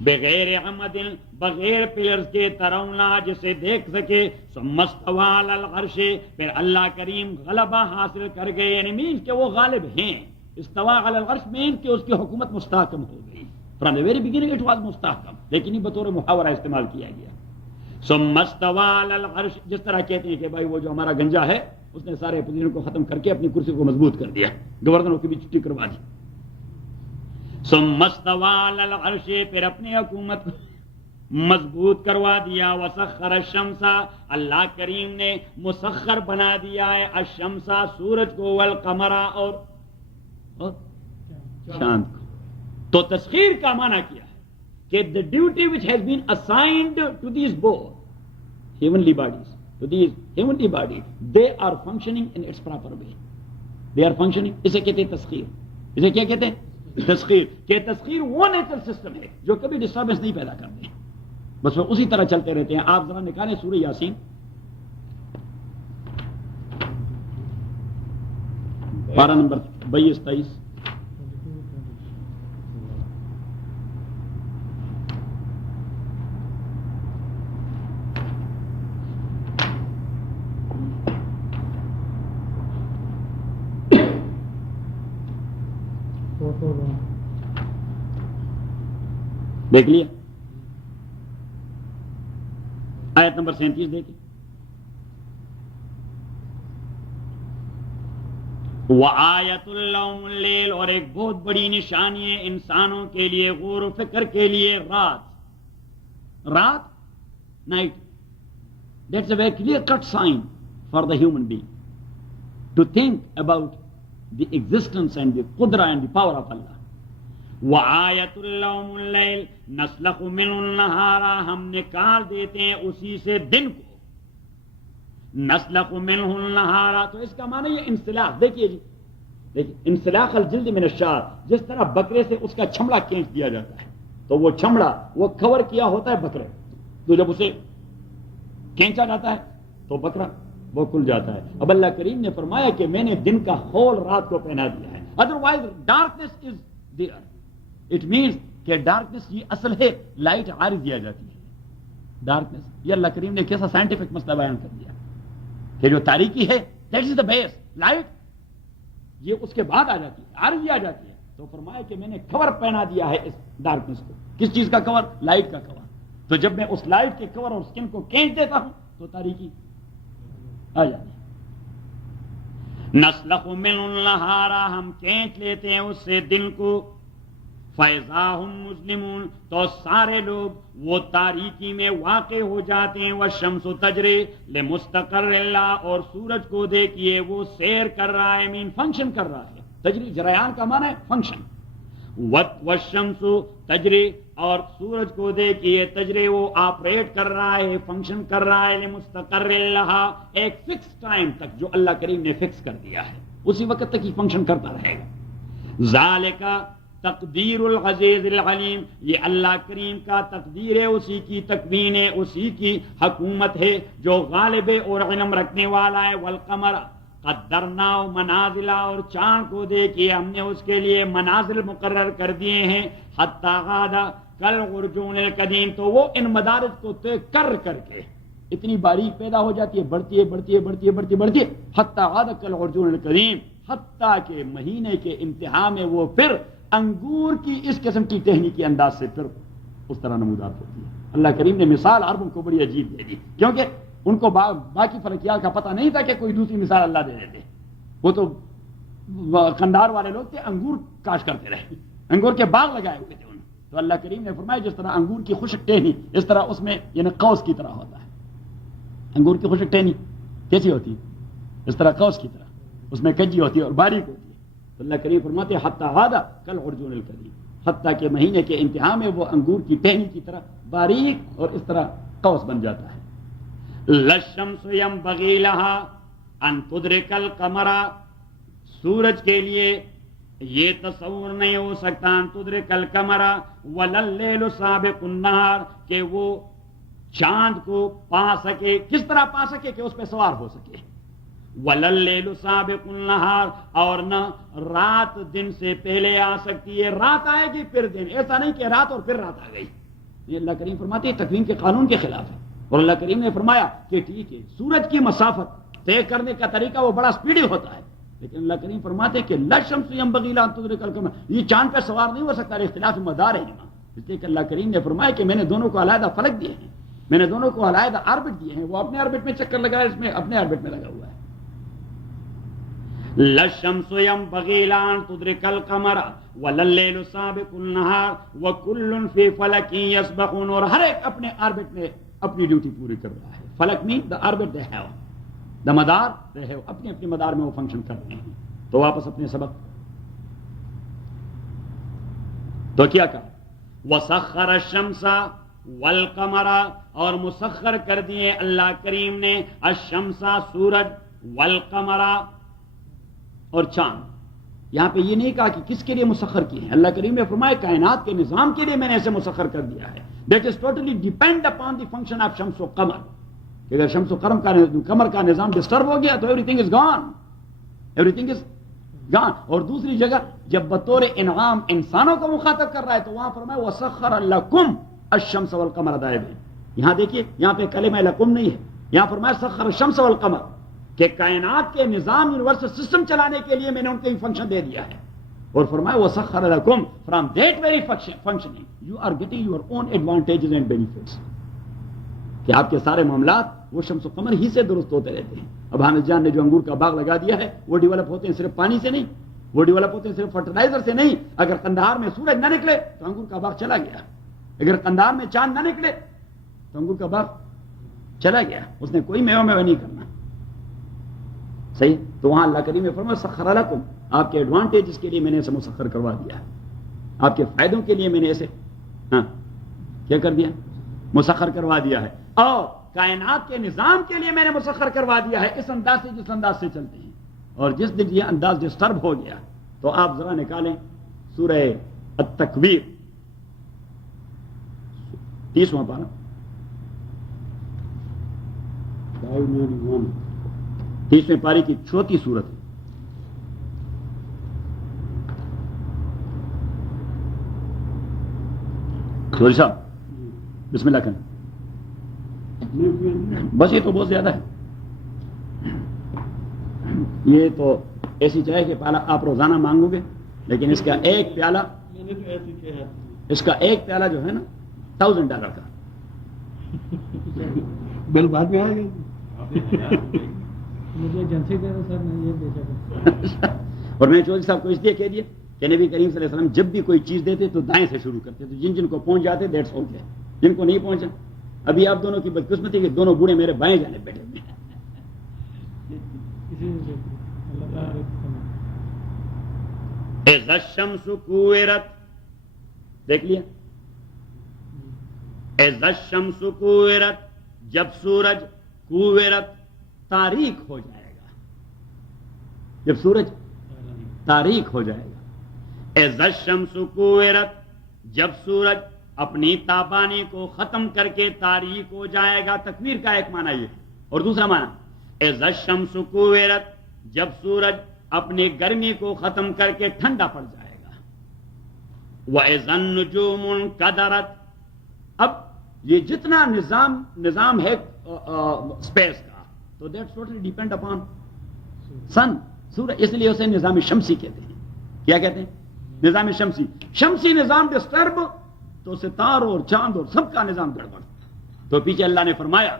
بغیر عمد بغیر پلرز کے، ترونا جسے دیکھ سکے. ثم استوى علی العرش، پھر اللہ کریم غلبہ حاصل کر گئے، یعنی مینس کہ وہ غالب ہیں. استوى علی العرش مینس کہ اس کی حکومت مستحکم ہو گئی. From the very beginning it was مستحکم، لیکن یہ بطور محاورہ استعمال کیا گیا. ثم استوى علی العرش، جس طرح کہتے ہیں کہ بھائی وہ جو ہمارا گنجا ہے اس نے سارے اپوزیشن کو ختم کر کے اپنی کرسی کو مضبوط کر دیا، گورنروں کی بھی چھٹی کروا دی. ثم استوى علی العرش، پھر اپنی حکومت کو مضبوط کروا دیا. وسخر الشمس، اللہ کریم نے مسخر بنا دیا ہے الشمس سورج کو، والقمر اور چاند کو. تو تسخیر کا معنی کیا ہے کہ the duty which has been assigned to these both heavenly bodies, to these heavenly bodies, they are functioning in its proper way. They are functioning. اسے کہتے ہیں تسخیر. اسے کیا کہتے ہیں؟ تسخیر. کہ تسخیر وہ نیچرل سسٹم ہے جو کبھی ڈسٹربنس نہیں پیدا کرتے، بس وہ اسی طرح چلتے رہتے ہیں. آپ ذرا نکالیں سورہ یاسین، پارہ نمبر 22-23. دیکھ لیا آیت نمبر 37 دیکھیں. وَآیَةٌ لَهُمُ اللَّیلُ، اور ایک بہت بڑی نشانی ہے انسانوں کے لیے، غور و فکر کے لیے، رات night. That's a very clear cut sign for the human being to think about the existence and the قدرہ and the power of Allah. وَآیَةٌ لَهُمُ اللَّیلُ نَسْلَخُ مِنْهُ النَّهَارَ، ہم نکال دیتے ہیں اسی سے دن کو. نَسْلَخُ مِنْهُ النَّهَارَ، تو اس کا معنی یہ انسلاخ. دیکھیے جی، دیکھیے انسلاخ الجلد من الشعر، جس طرح بکرے سے اس کا چمڑا کھینچ دیا جاتا ہے تو وہ چمڑا وہ کور کیا ہوتا ہے بکرے، تو جب اسے کھینچا جاتا ہے تو بکرا وہ کھل جاتا ہے. اب اللہ کریم نے فرمایا کہ میں نے دن کا خول رات کو پہنا دیا ہے. Otherwise darkness is there. It means کہ ڈارکنیس یہ اصل ہے، لائٹ عارض دیا جاتی ہے. ڈارکنیس یہ اللہ کریم نے کیسا سائنٹیفک مسئلہ بیان کر دیا کہ جو تاریکی ہے that is the base, light یہ اس کے بعد آ جاتی ہے، عارض آ جاتی ہے. تو فرمایا کہ میں نے کور پہنا دیا ہے اس ڈارکنیس کو. کس چیز کا کور؟ لائٹ کا کور. تو جب میں اس لائٹ کے کور اور اسکن کو کھینچ دیتا ہوں تو تاریکی آ جاتی ہے. نسلخ من النہار، ہم کھینچ لیتے ہیں اس سے دن کو. فَإِذَا هُمْ مُظْلِمُونَ، تو سارے لوگ وہ تاریکی میں واقع ہو جاتے ہیں. وَالشَّمْسُ تَجْرِي لِمُسْتَقَرٍّ لَهَا، اور سورج کو دیکھیے وہ سیر کر رہا ہے، مین فنکشن کر رہا ہے. تجری جریان کا معنی ہے فنکشن. وَالشَّمْسُ تَجْرِي، اور سورج کو دیکھیے تجری وہ آپریٹ کر رہا ہے، فنکشن کر رہا ہے. لِمُسْتَقَرٍّ لَهَا، ایک فکس ٹائم تک جو اللہ کریم نے فکس کر دیا ہے، اسی وقت تک ہی فنکشن کرتا رہے گا. ذالک تقدیر العزیز العلیم، یہ اللہ کریم کا تقدیر ہے، اسی کی تکوین ہے، اسی کی حکومت ہے جو غالب ہے اور علم رکھنے والا ہے۔ والقمر قدرنا منازل، اور چاند کو دیکھیے ہم نے اس کے لیے منازل مقرر کر دیے ہیں، حتی عاد کالعرجون القدیم، تو وہ ان مدارج کو طے کر کے اتنی باریک پیدا ہو جاتی ہے، بڑھتی ہے حتی عاد کالعرجون القدیم، حتیٰ کہ مہینے کے انتہا میں وہ پھر انگور کی اس قسم کی ٹہنی کے انداز سے پھر اس طرح نمودار ہوتی ہے۔ اللہ کریم نے مثال عربوں کو بڑی عجیب دے دی، کیونکہ ان کو باقی فلکیات کا پتہ نہیں تھا کہ کوئی دوسری مثال اللہ دے دیتے، وہ تو قندھار والے لوگ تھے، انگور کاشت کرتے رہے، انگور کے باغ لگائے ہوئے تھے انہوں، تو اللہ کریم نے فرمایا جس طرح انگور کی خشک ٹہنی اس طرح اس میں یعنی قوس کی طرح ہوتا ہے، انگور کی خشک ٹہنی کیسی ہوتی ہے؟ اس طرح قوس کی طرح، اس میں کجی ہوتی ہے اور باریک ہوتی ہے، تو اللہ کریم فرماتے ہیں حتی عاد کالعرجون القدیم، حتیٰ کہ مہینے کے انتہا میں وہ انگور کی ٹہنی کی طرح باریک اور اس طرح قوس بن جاتا ہے۔ للشمس ينبغي لها ان تدرك القمر، سورج کے لیے یہ تصور نہیں ہو سکتا ان تدرك القمر ولا الليل سابق النهار، کہ وہ چاند کو پا سکے، کس طرح پا سکے کہ اس پہ سوار ہو سکے، ولا الليل سابق النهار، اور نہ رات دن سے پہلے آ سکتی ہے، رات آئے گی پھر دن، ایسا نہیں کہ رات اور پھر رات آ گئی، یہ اللہ کریم فرماتے ہیں تکوین کے قانون کے خلاف ہے۔ اور اللہ کریم نے فرمایا کہ ٹھیک ہے سورج کی مسافت طے کرنے کا طریقہ وہ بڑا سپیڈی ہوتا ہے، لیکن اللہ کریم فرماتے ہیں کہ للشمس ينبغي لها ان تدرك القمر، یہ چاند پہ سوار نہیں ہو سکتا، اختلاف مدار ہے یہاں، اس لیے کہ اللہ کریم نے فرمایا کہ میں نے دونوں کو علیحدہ فلک دیے ہیں، میں نے دونوں کو علیحدہ آربٹ دیے ہیں، وہ اپنے آربٹ میں چکر لگا ہے، اس میں اپنے آربٹ میں لگا ہوا ہے۔ للشمس ينبغي لها ان تدرك القمر ولا الليل سابق النهار وكل في فلك يسبحون، اور ہر ایک اپنے آربٹ میں اپنی ڈیوٹی پوری کر رہا ہے۔ فلک مین دا آربٹ دے ہیو، دا مدار دے ہیو، اپنے اپنے مدار میں وہ فنکشن کر رہے ہیں۔ تو واپس اپنے سبق، تو کیا کہا؟ وسخر الشمس والقمر، اور مسخر کر دیے اللہ کریم نے الشمس سورج، والقمر اور چاند۔ یہاں پہ یہ نہیں کہا کہ کس کے لیے مسخر کیے ہیں، اللہ کریم نے فرمایا کائنات کے نظام کے لیے میں نے اسے مسخر کر دیا ہے، that is totally depend upon the function of شمس و قمر، کہ اگر شمس و قمر کا نظام ڈسٹرب ہو گیا تو ایوری تھنگ از گان، ایوری تھنگ از گان۔ اور دوسری جگہ جب بطور انعام انسانوں کو مخاطب کر رہا ہے تو وہاں فرمایا وسخر لکم الشمس والقمر دائبین، یہاں دیکھیے یہاں پہ کلمہ لکم نہیں ہے، یہاں فرمایا سخر الشمس والقمر، کہ کائنات کے نظام یونیورسل سسٹم چلانے کے لیے میں نے ان کو فنکشن دے دیا ہے، اور فرمایا وَسَخَّرَ لَكُمْ from that very functioning you are getting your own advantages and benefits, کہ آپ کے سارے معاملات وہ شمس و قمر ہی سے درست ہوتے رہتے ہیں۔ اب حامد جان نے جو انگور کا باغ لگا دیا ہے وہ ڈیولپ ہوتے ہیں صرف پانی سے نہیں، وہ ڈیولپ ہوتے ہیں صرف فرٹیلائزر سے نہیں، اگر قندھار میں سورج نہ نکلے تو انگور کا باغ چلا گیا، اگر قندھار میں چاند نہ نکلے تو انگور کا باغ چلا گیا، اس نے کوئی میوہ نہیں کرنا، صحیح؟ تو وہاں اللہ کریم نے فرمایا سخر لکم، آپ کے ایڈوانٹیجز کے لیے میں نے اسے مسخر کروا دیا ہے، آپ کے فائدوں کے لیے میں نے اسے کیا کر دیا؟ مسخر کروا دیا ہے، اور کائنات کے نظام کے لیے میں نے مسخر کروا دیا ہے اس انداز سے جس انداز سے چلتے ہیں، اور جس دن یہ انداز ڈسٹرب ہو گیا تو آپ ذرا نکالیں سورہ التکویر 30واں پارہ، 30ویں پاری کی 34 سورت ہے۔ سوری صاحب بسم اللہ کریں، بس یہ تو بہت زیادہ ہے، یہ تو ایسی چاہے کہ پیالہ آپ روزانہ مانگو گے، لیکن اس کا ایک پیالہ، اس کا ایک پیالہ جو ہے نا $1000 کا بل بعد میں آئے گا، مجھے ایجنسی دے دو سر، میں یہ دے سکتا۔ اور میں چودھری صاحب کو اس لیے کہہ دیا کہ نبی کریم صلی اللہ علیہ وسلم جب بھی کوئی چیز دیتے تو دائیں سے شروع کرتے، تو جن کو پہنچ جاتے دیٹس اوکے، جن کو نہیں پہنچا، ابھی آپ دونوں کی بدقسمتی کہ دونوں بوڑھے میرے بائیں جانے بیٹھے ہوئے ہیں۔ اذا الشمس کوورت، دیکھ لیا، اذا الشمس کوورت، جب سورج کوورت تاریک ہو جائے گا، جب سورج تاریک ہو جائے گا، اذا الشمس کوورت، جب سورج اپنی تابانی کو ختم کر کے تاریک ہو جائے گا. تکویر کا ایک معنی یہ ہے، اور دوسرا معنی اذا الشمس کوورت، جب سورج اپنی گرمی کو ختم کر کے ٹھنڈا پڑ جائے گا. وَإِذَا النُّجُومُ انْكَدَرَتْ، اب یہ جتنا نظام ہے اسپیس کا، تو دیٹس ٹوٹلی ڈیپینڈ اپان سن، سورج، اس لیے اسے نظام شمسی کہتے ہیں. کیا کہتے ہیں؟ نظام شمسی. شمسی نظام ڈسٹرب تو ستاروں اور چاند اور سب کا نظام گڑبڑ. تو پیچھے اللہ نے فرمایا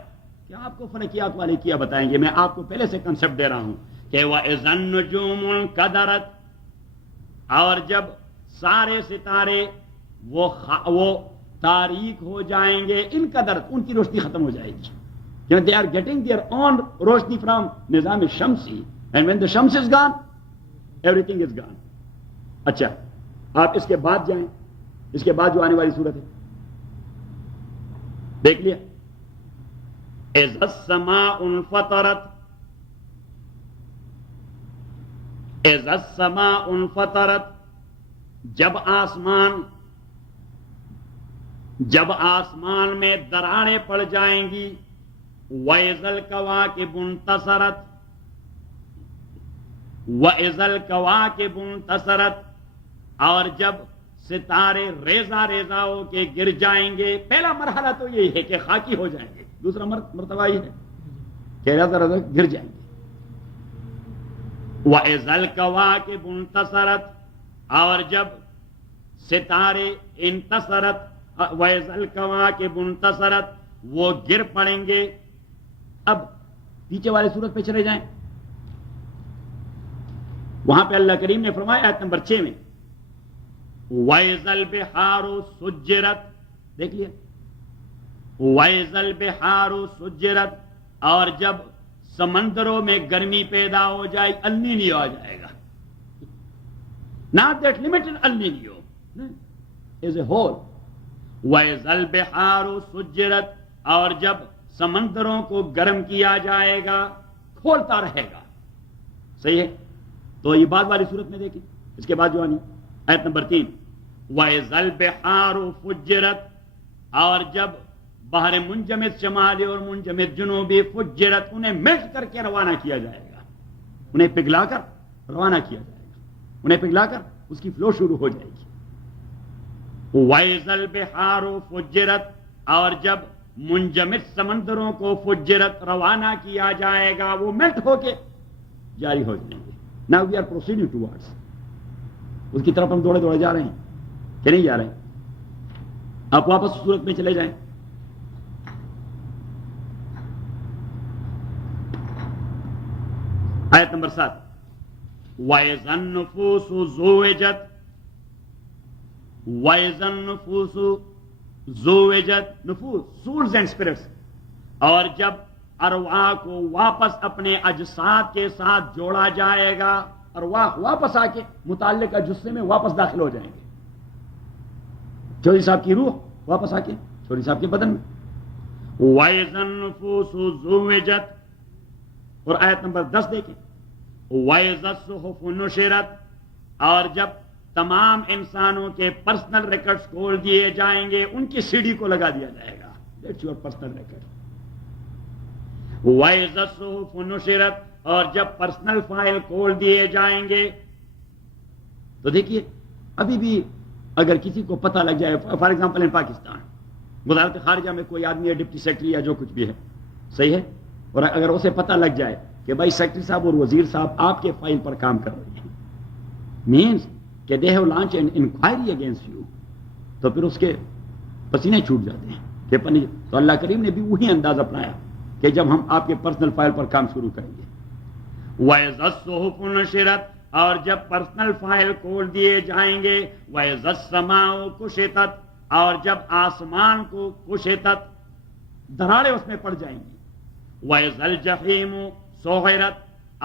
کہ آپ کو فلکیات والے کیا بتائیں گے، میں آپ کو پہلے سے کنسپٹ دے رہا ہوں کہ وَإِذَا النُّجُومُ انْكَدَرَتْ، اور جب سارے ستارے وہ تاریک ہو جائیں گے. ان قدرت، ان کی روشنی ختم ہو جائے گی. They are getting their own روشنی from نظام شمسی. And when the shams is gone, everything is gone. اچھا، آپ اس کے بعد جائیں، اس کے بعد جو آنے والی صورت ہے دیکھ لیا. اذا السماء انفطرت، اذا السماء انفطرت، جب آسمان میں دراڑیں پڑ جائیں گی. وَإِذَا الْكَوَاكِبُ انتَثَرَتْ، وَإِذَا الْكَوَاكِبُ انتَثَرَتْ، اور جب ستارے ریزہ ریزہ ہو کے گر جائیں گے. پہلا مرحلہ تو یہی ہے کہ خاکی ہو جائیں گے، دوسرا مرتبہ یہ ہے کہ ریزہ ریزہ گر جائیں گے. وَإِذَا الْكَوَاكِبُ انتَثَرَتْ، اور جب ستارے انتصرت، وَإِذَا الْكَوَاكِبُ انتَثَرَتْ، وہ گر پڑیں گے. اب پیچھے والے سورت پہ چلے جائیں، وہاں پہ اللہ کریم نے فرمایا آیت نمبر 6 میں وَإِذَا الْبِحَارُ سُجِّرَتْ، دیکھ لیا. وَإِذَا الْبِحَارُ سُجِّرَتْ، اور جب سمندروں میں گرمی پیدا ہو جائے، النینیو آ جائے گا. Not that limited El Nino, as a whole. وَإِذَا الْبِحَارُ سُجِّرَتْ، اور جب سمندروں کو گرم کیا جائے گا، کھولتا رہے گا. صحیح ہے؟ تو یہ بعد والی صورت میں دیکھیں، اس کے بعد جو آنی آیت نمبر 3 وَإِذَا الْبِحَارُ فُجِّرَتْ، اور جب بحر منجمد شمالی اور منجمد جنوبی فجرت، انہیں میلٹ کر کے روانہ کیا جائے گا، انہیں پگھلا کر روانہ کیا جائے گا، انہیں پگھلا کر اس کی فلو شروع ہو جائے گی. وَإِذَا الْبِحَارُ فُجِّرَتْ، اور جب منجمد سمندروں کو فجرت روانہ کیا جائے گا، وہ میلٹ ہو کے جاری ہو جائیں گے. Now we are proceeding towards، اس کی طرف ہم دوڑے دوڑے جا رہے ہیں کہ نہیں جا رہے ہیں؟ آپ واپس صورت میں چلے جائیں. آیت نمبر 7 وَإِذَا النُّفُوسُ زُوِّجَتْ، وَإِذَا النُّفُوسُ زُوِّجَتْ، نفوس سولز اینڈ اسپرٹس، اور جب ارواح کو واپس اپنے اجساد کے ساتھ جوڑا جائے گا، ارواح واپس آ کے متعلقہ جسے میں واپس داخل ہو جائیں گے. چودھری صاحب کی روح واپس آ کے چودھری صاحب کے بدن میں. وَإِذَا النُّفُوسُ زُوِّجَتْ، اور آیت نمبر 10 دیکھیں وَإِذَا الصُّحُفُ نُشِرَتْ، اور جب تمام انسانوں کے پرسنل ریکارڈز کھول دیے جائیں گے، ان کی سیڑھی کو لگا دیا جائے گا. That's your personal record. وَإِذَا الصُّحُفُ نُشِرَتْ، اور جب پرسنل فائل کھول دیے جائیں گے. تو دیکھیے ابھی بھی اگر کسی کو پتہ لگ جائے، فار ایگزامپل ان پاکستان وزارت خارجہ میں کوئی آدمی ہے، ڈپٹی سیکرٹری یا جو کچھ بھی ہے، صحیح ہے، اور اگر اسے پتہ لگ جائے کہ بھائی سیکرٹری صاحب اور وزیر صاحب آپ کے فائل پر کام کر رہے ہیں، مینس کہ they have launch an inquiry against you, تو پھر اس کے پسینے چھوٹ جاتے ہیں کہ پنی. تو اللہ کریم نے بھی وہی انداز اپنایا کہ جب ہم آپ کے پرسنل فائل پر کام شروع کریں گے. وَإِذَا الصُّحُفُ نُشِرَتْ، اور جب پرسنل فائل کھول دیے جائیں گے. وَإِذَا السَّمَاءُ كُشِطَتْ، اور جب آسمان کو کشطت، دراڑیں اس میں پڑ جائیں گی. وَإِذَا الْجَحِيمُ سُعِرَتْ،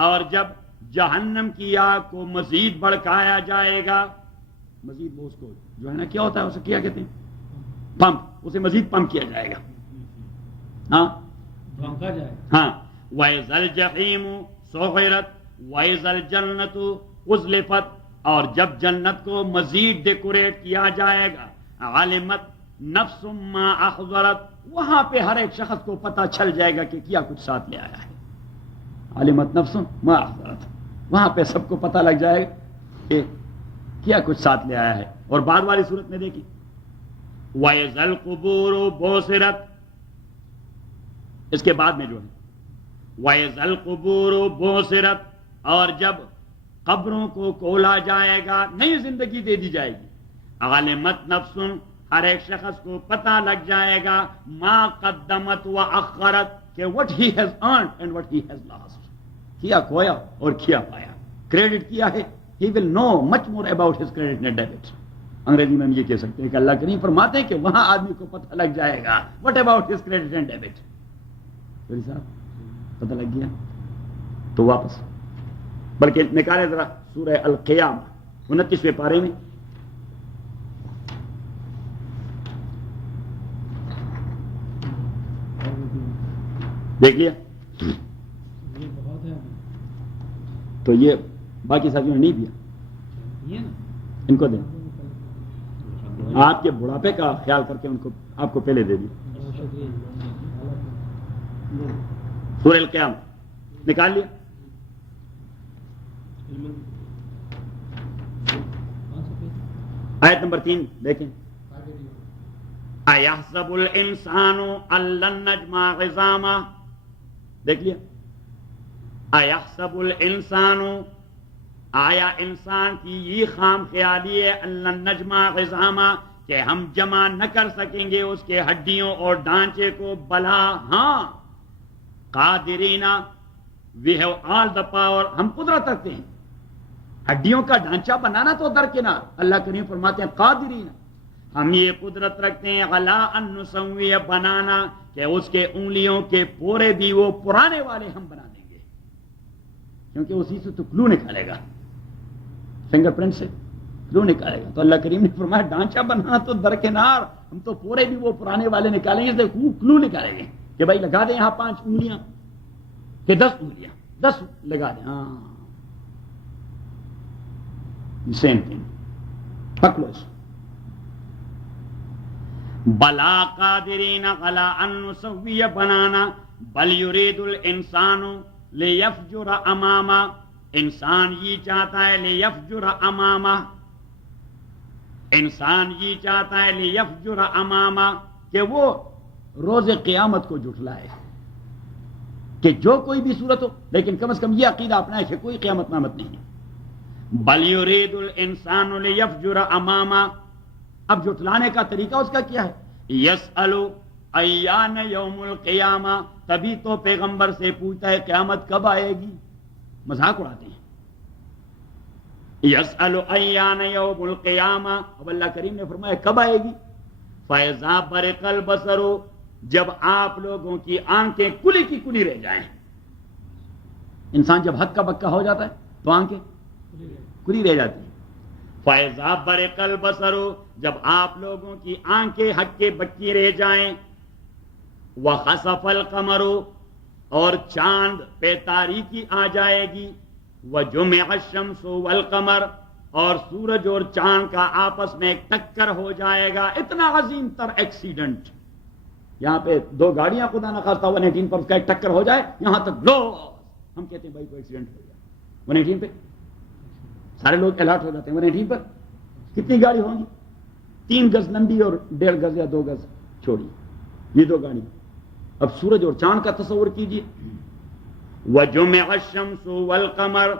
اور جب جہنم کی آگ کو مزید بڑکایا جائے گا. مزید وہ اس کو جو ہے نا کیا ہوتا ہے اسے کیا کہتے ہیں، پمپ، اسے مزید پمپ کیا جائے گا. ہاں دھونکا جائے. ہاں. وَإِذَا الْجَحِيمُ سُعِرَتْ وَإِذَا الْجَنَّةُ أُزْلِفَتْ، اور جب جنت کو مزید ڈیکوریٹ کیا جائے گا، علمت نفس ما احضرت، وہاں پہ ہر ایک شخص کو پتہ چل جائے گا کہ کیا کچھ ساتھ لے آیا ہے. علمت نفس ما احضرت، وہاں پہ سب کو پتہ لگ جائے گا کہ کیا کچھ ساتھ لے آیا ہے. اور بعد والی صورت میں دیکھیں، وَإِذَا الْقُبُورُ بُعْثِرَتْ، اس کے بعد میں جو ہے وَإِذَا الْقُبُورُ بُعْثِرَتْ، اور جب قبروں کو کھولا جائے گا، نئی زندگی دے دی جائے گی. علمت نفس، ہر ایک شخص کو پتہ لگ جائے گا، ما قدمت و اخرت، کہ what he has earned and what he has lost، کیا کھویا اور کیا پایا. کریڈٹ کیا ہے، he will know much more about his credit and debit. انگریزی میں ہم یہ کہہ سکتے ہیں کہ اللہ کریم فرماتے ہیں کہ وہاں آدمی کو پتہ لگ جائے گا what about his credit and debit. صاحب پتہ لگ گیا تو واپس، بلکہ نکالے ذرا سورہ القیامہ 29ویں پارے میں. دیکھ لیا یہ بہت ہے. تو یہ باقی ساتھیوں نے نہیں دیا، یہ نا ان کو دیں. آپ کے بڑھاپے کا خیال کر کے ان کو آپ کو پہلے دے دی. بہت شکریہ. سورہ القیامہ نکال لیا. آیت نمبر 3 دیکھیں. اَيَحْسَبُ الْإِنسَانُ أَن لَّن نَّجْمَعَ عِظَامَهُ، دیکھ لیا. اَيَحْسَبُ الْإِنسَانُ، آیا انسان کی یہ خام خیالی ہے، أَن لَّن نَّجْمَعَ عِظَامَهُ، کہ ہم جمع نہ کر سکیں گے اس کے ہڈیوں اور ڈھانچے کو. بلا، ہاں، قادرین، we have all the power, ہم قدرت رکھتے ہیں. ہڈیوں کا ڈھانچہ بنانا تو درکنار، اللہ کریم فرماتے ہیں قادرین، ہم یہ قدرت رکھتے ہیں، علی ان نسوی، بنانا، کہ اس کے انگلیوں کے پورے بھی وہ پرانے والے ہم بنا دیں گے، کیونکہ اسی سے تو کلو نکالے گا، فنگر پرنٹ سے کلو نکالے گا. تو اللہ کریم نے فرمایا ڈھانچہ بنانا تو درکنار، ہم تو پورے بھی وہ پرانے والے نکالیں گے، کلو نکالیں گے کہ بھائی لگا دیں یہاں 5 انگلیاں کہ 10 انگلیاں، 10 لگا دیں. ہاں سیم تھنگ، پکڑو اس. بلا قادرین علی ان نسوی بنانا، بل یرید الانسان لیفجر امامہ، انسان یہ چاہتا ہے لیفجر امامہ، انسان یہ چاہتا ہے لیفجر امامہ، کہ وہ روز قیامت کو جھٹلائے، کہ جو کوئی بھی صورت ہو، لیکن کم از کم یہ عقیدہ اپنائے کہ کوئی قیامت نامت نہیں ہے. بل یرید الانسان لیفجر امامہ، اب جھٹلانے کا طریقہ اس کا کیا ہے؟ یسأل ایان یوم القیامہ، تبھی تو پیغمبر سے پوچھتا ہے قیامت کب آئے گی، مذاق اڑاتے ہیں. یسأل ایان یوم القیامہ، اب اللہ کریم نے فرمایا کب آئے گی؟ فَإِذَا بَرِقَ الْبَصَرُ، جب آپ لوگوں کی آنکھیں کلی کی کلی رہ جائیں. انسان جب ہکا بکا ہو جاتا ہے تو آنکھیں کلی رہ جاتی ہیں. فَإِذَا بَرِقَ الْبَصَرُ، جب آپ لوگوں کی آنکھیں ہکے بکی رہ جائیں. وَخَسَفَ الْقَمَرُ، اور چاند پہ تاریکی آ جائے گی. وَجُمِعَ الشَّمْسُ وَالْقَمَرُ، اور سورج اور چاند کا آپس میں ٹکر ہو جائے گا. اتنا عظیم تر ایکسیڈنٹ، یہاں پہ 2 گاڑیاں خدا نہ خواستہ 118 پر اس کا ایک ٹکر ہو جائے، یہاں تک لو، ہم کہتے ہیں بھائی کوئی ایکسیڈنٹ ہو گیا. 118 پہ سارے لوگ الرٹ ہو جاتے ہیں. 118 پر کتنی گاڑی ہوں گی؟ 3 گز لمبی اور 1.5 گز یا 2 گز چھوڑی، یہ 2 گاڑی. اب سورج اور چاند کا تصور کیجئے. وَجُمِعَ الشَّمْسُ وَالْقَمَرُ،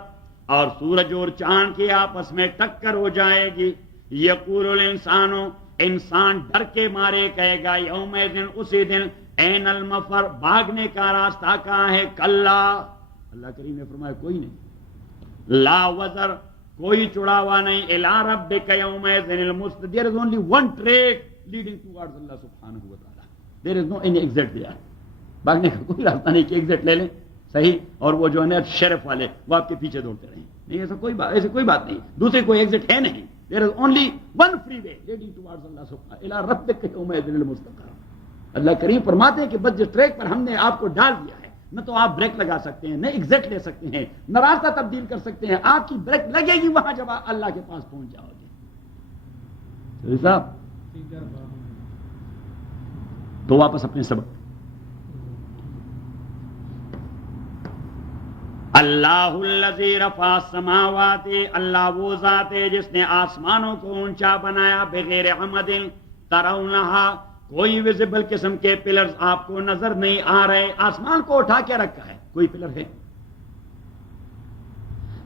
اور سورج اور چاند کے آپس میں ٹکر ہو جائے گی. یقول الانسان، انسان ڈر کے مارے کہے گا یومئذ، اسی دن، این المفر، بھاگنے کا راستہ کہاں ہے؟ کلا، اللہ کریم نے فرمایا کوئی نہیں. لا وزر، کوئی چڑاوا نہیں. الی ربک یومئذ المستقر، there is only one track leading towards Allah subhanahu wa ta'ala. there is no any exit there. بھاگنے کا کوئی راستہ نہیں کہ ایگزٹ لے لیں صحیح، اور وہ جو ہے نا شرف والے وہ آپ کے پیچھے دوڑتے رہیں. نہیں، ایسا کوئی بات نہیں. دوسرے کوئی ایگزٹ ہے نہیں. there is only one free way leading towards Allah subhanahu الی ربک یومئذ المستقر. اللہ کریم فرماتے ہیں کہ بس جس ٹریک پر ہم نے آپ کو ڈال دیا ہے، نہ تو آپ بریک لگا سکتے ہیں، نہ ایگزٹ لے سکتے ہیں، نہ راستہ تبدیل کر سکتے ہیں. آپ کی بریک لگے گی وہاں جب آپ اللہ کے پاس پہنچ جاؤ گے. صاحب تو واپس اپنے سبق. اللہ الذی رفع السماوات، اللہ وہ ذات ہے جس نے آسمانوں کو اونچا بنایا، بغیر عمد ترونہا، کوئی ویزیبل قسم کے پلرز آپ کو نظر نہیں آ رہے. آسمان کو اٹھا کے رکھا ہے، کوئی پلر ہے.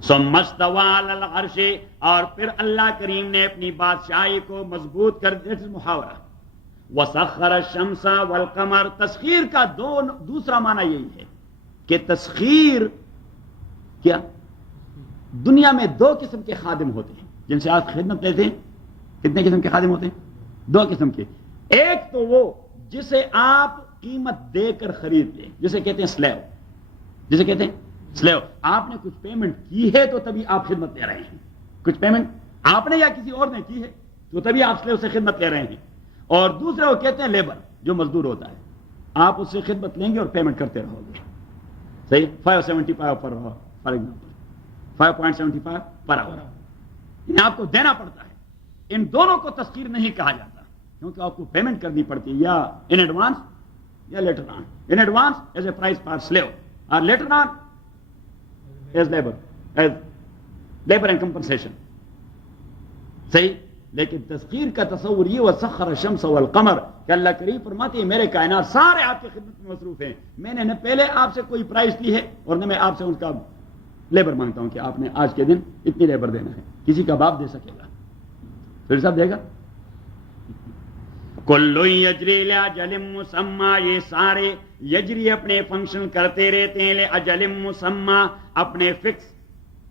ثم استوى علی العرش، اور پھر اللہ کریم نے اپنی بادشاہی کو مضبوط کر دیا. محاورہ وسخر الشمس والقمر، تسخیر کا دوسرا معنی یہی ہے کہ تسخیر کیا دنیا میں دو قسم کے خادم ہوتے ہیں جن سے آپ خدمت لیتے ہیں. کتنے قسم کے خادم ہوتے ہیں؟ دو قسم کے. ایک تو وہ جسے آپ قیمت دے کر خرید لیں، جسے کہتے ہیں سلیو. جسے کہتے ہیں سلیو. آپ نے کچھ پیمنٹ کی ہے تو تبھی آپ خدمت لے رہے ہیں. کچھ پیمنٹ آپ نے یا کسی اور نے کی ہے تو تبھی آپ سلیو سے خدمت لے رہے ہیں. اور دوسرے وہ کہتے ہیں لیبر، جو مزدور ہوتا ہے. آپ اس سے خدمت لیں گے اور پیمنٹ کرتے رہو گے. صحیح. 575 پر فار ایگزامپل 5.75 پر آور آپ کو دینا پڑتا ہے. ان دونوں کو تسخیر نہیں کہا جاتا کیونکہ آپ کو پیمنٹ کرنی پڑتی ہے، یا ان ایڈوانس یا later on. In advance as a price for slave, اور later on as labour and compensation. صحیح. لیکن تسخیر کا تصور یہ وسخر الشمس والقمر کہ اللہ کریم فرماتے ہیں میرے کائنات سارے آپ کی خدمت میں مصروف ہیں. میں نے نہ پہلے آپ سے کوئی پرائز لی ہے اور نہ میں آپ سے ان کا لیبر مانگتا ہوں کہ آپ نے آج کے دن اتنی لیبر دینا ہے. کسی کا باپ دے سکے گا؟ پھر صاحب دے گا. کل یجری لاجل مسمی، یہ سارے یجری اپنے فنکشن کرتے رہتے ہیں لاجل مسمی، اپنے فکس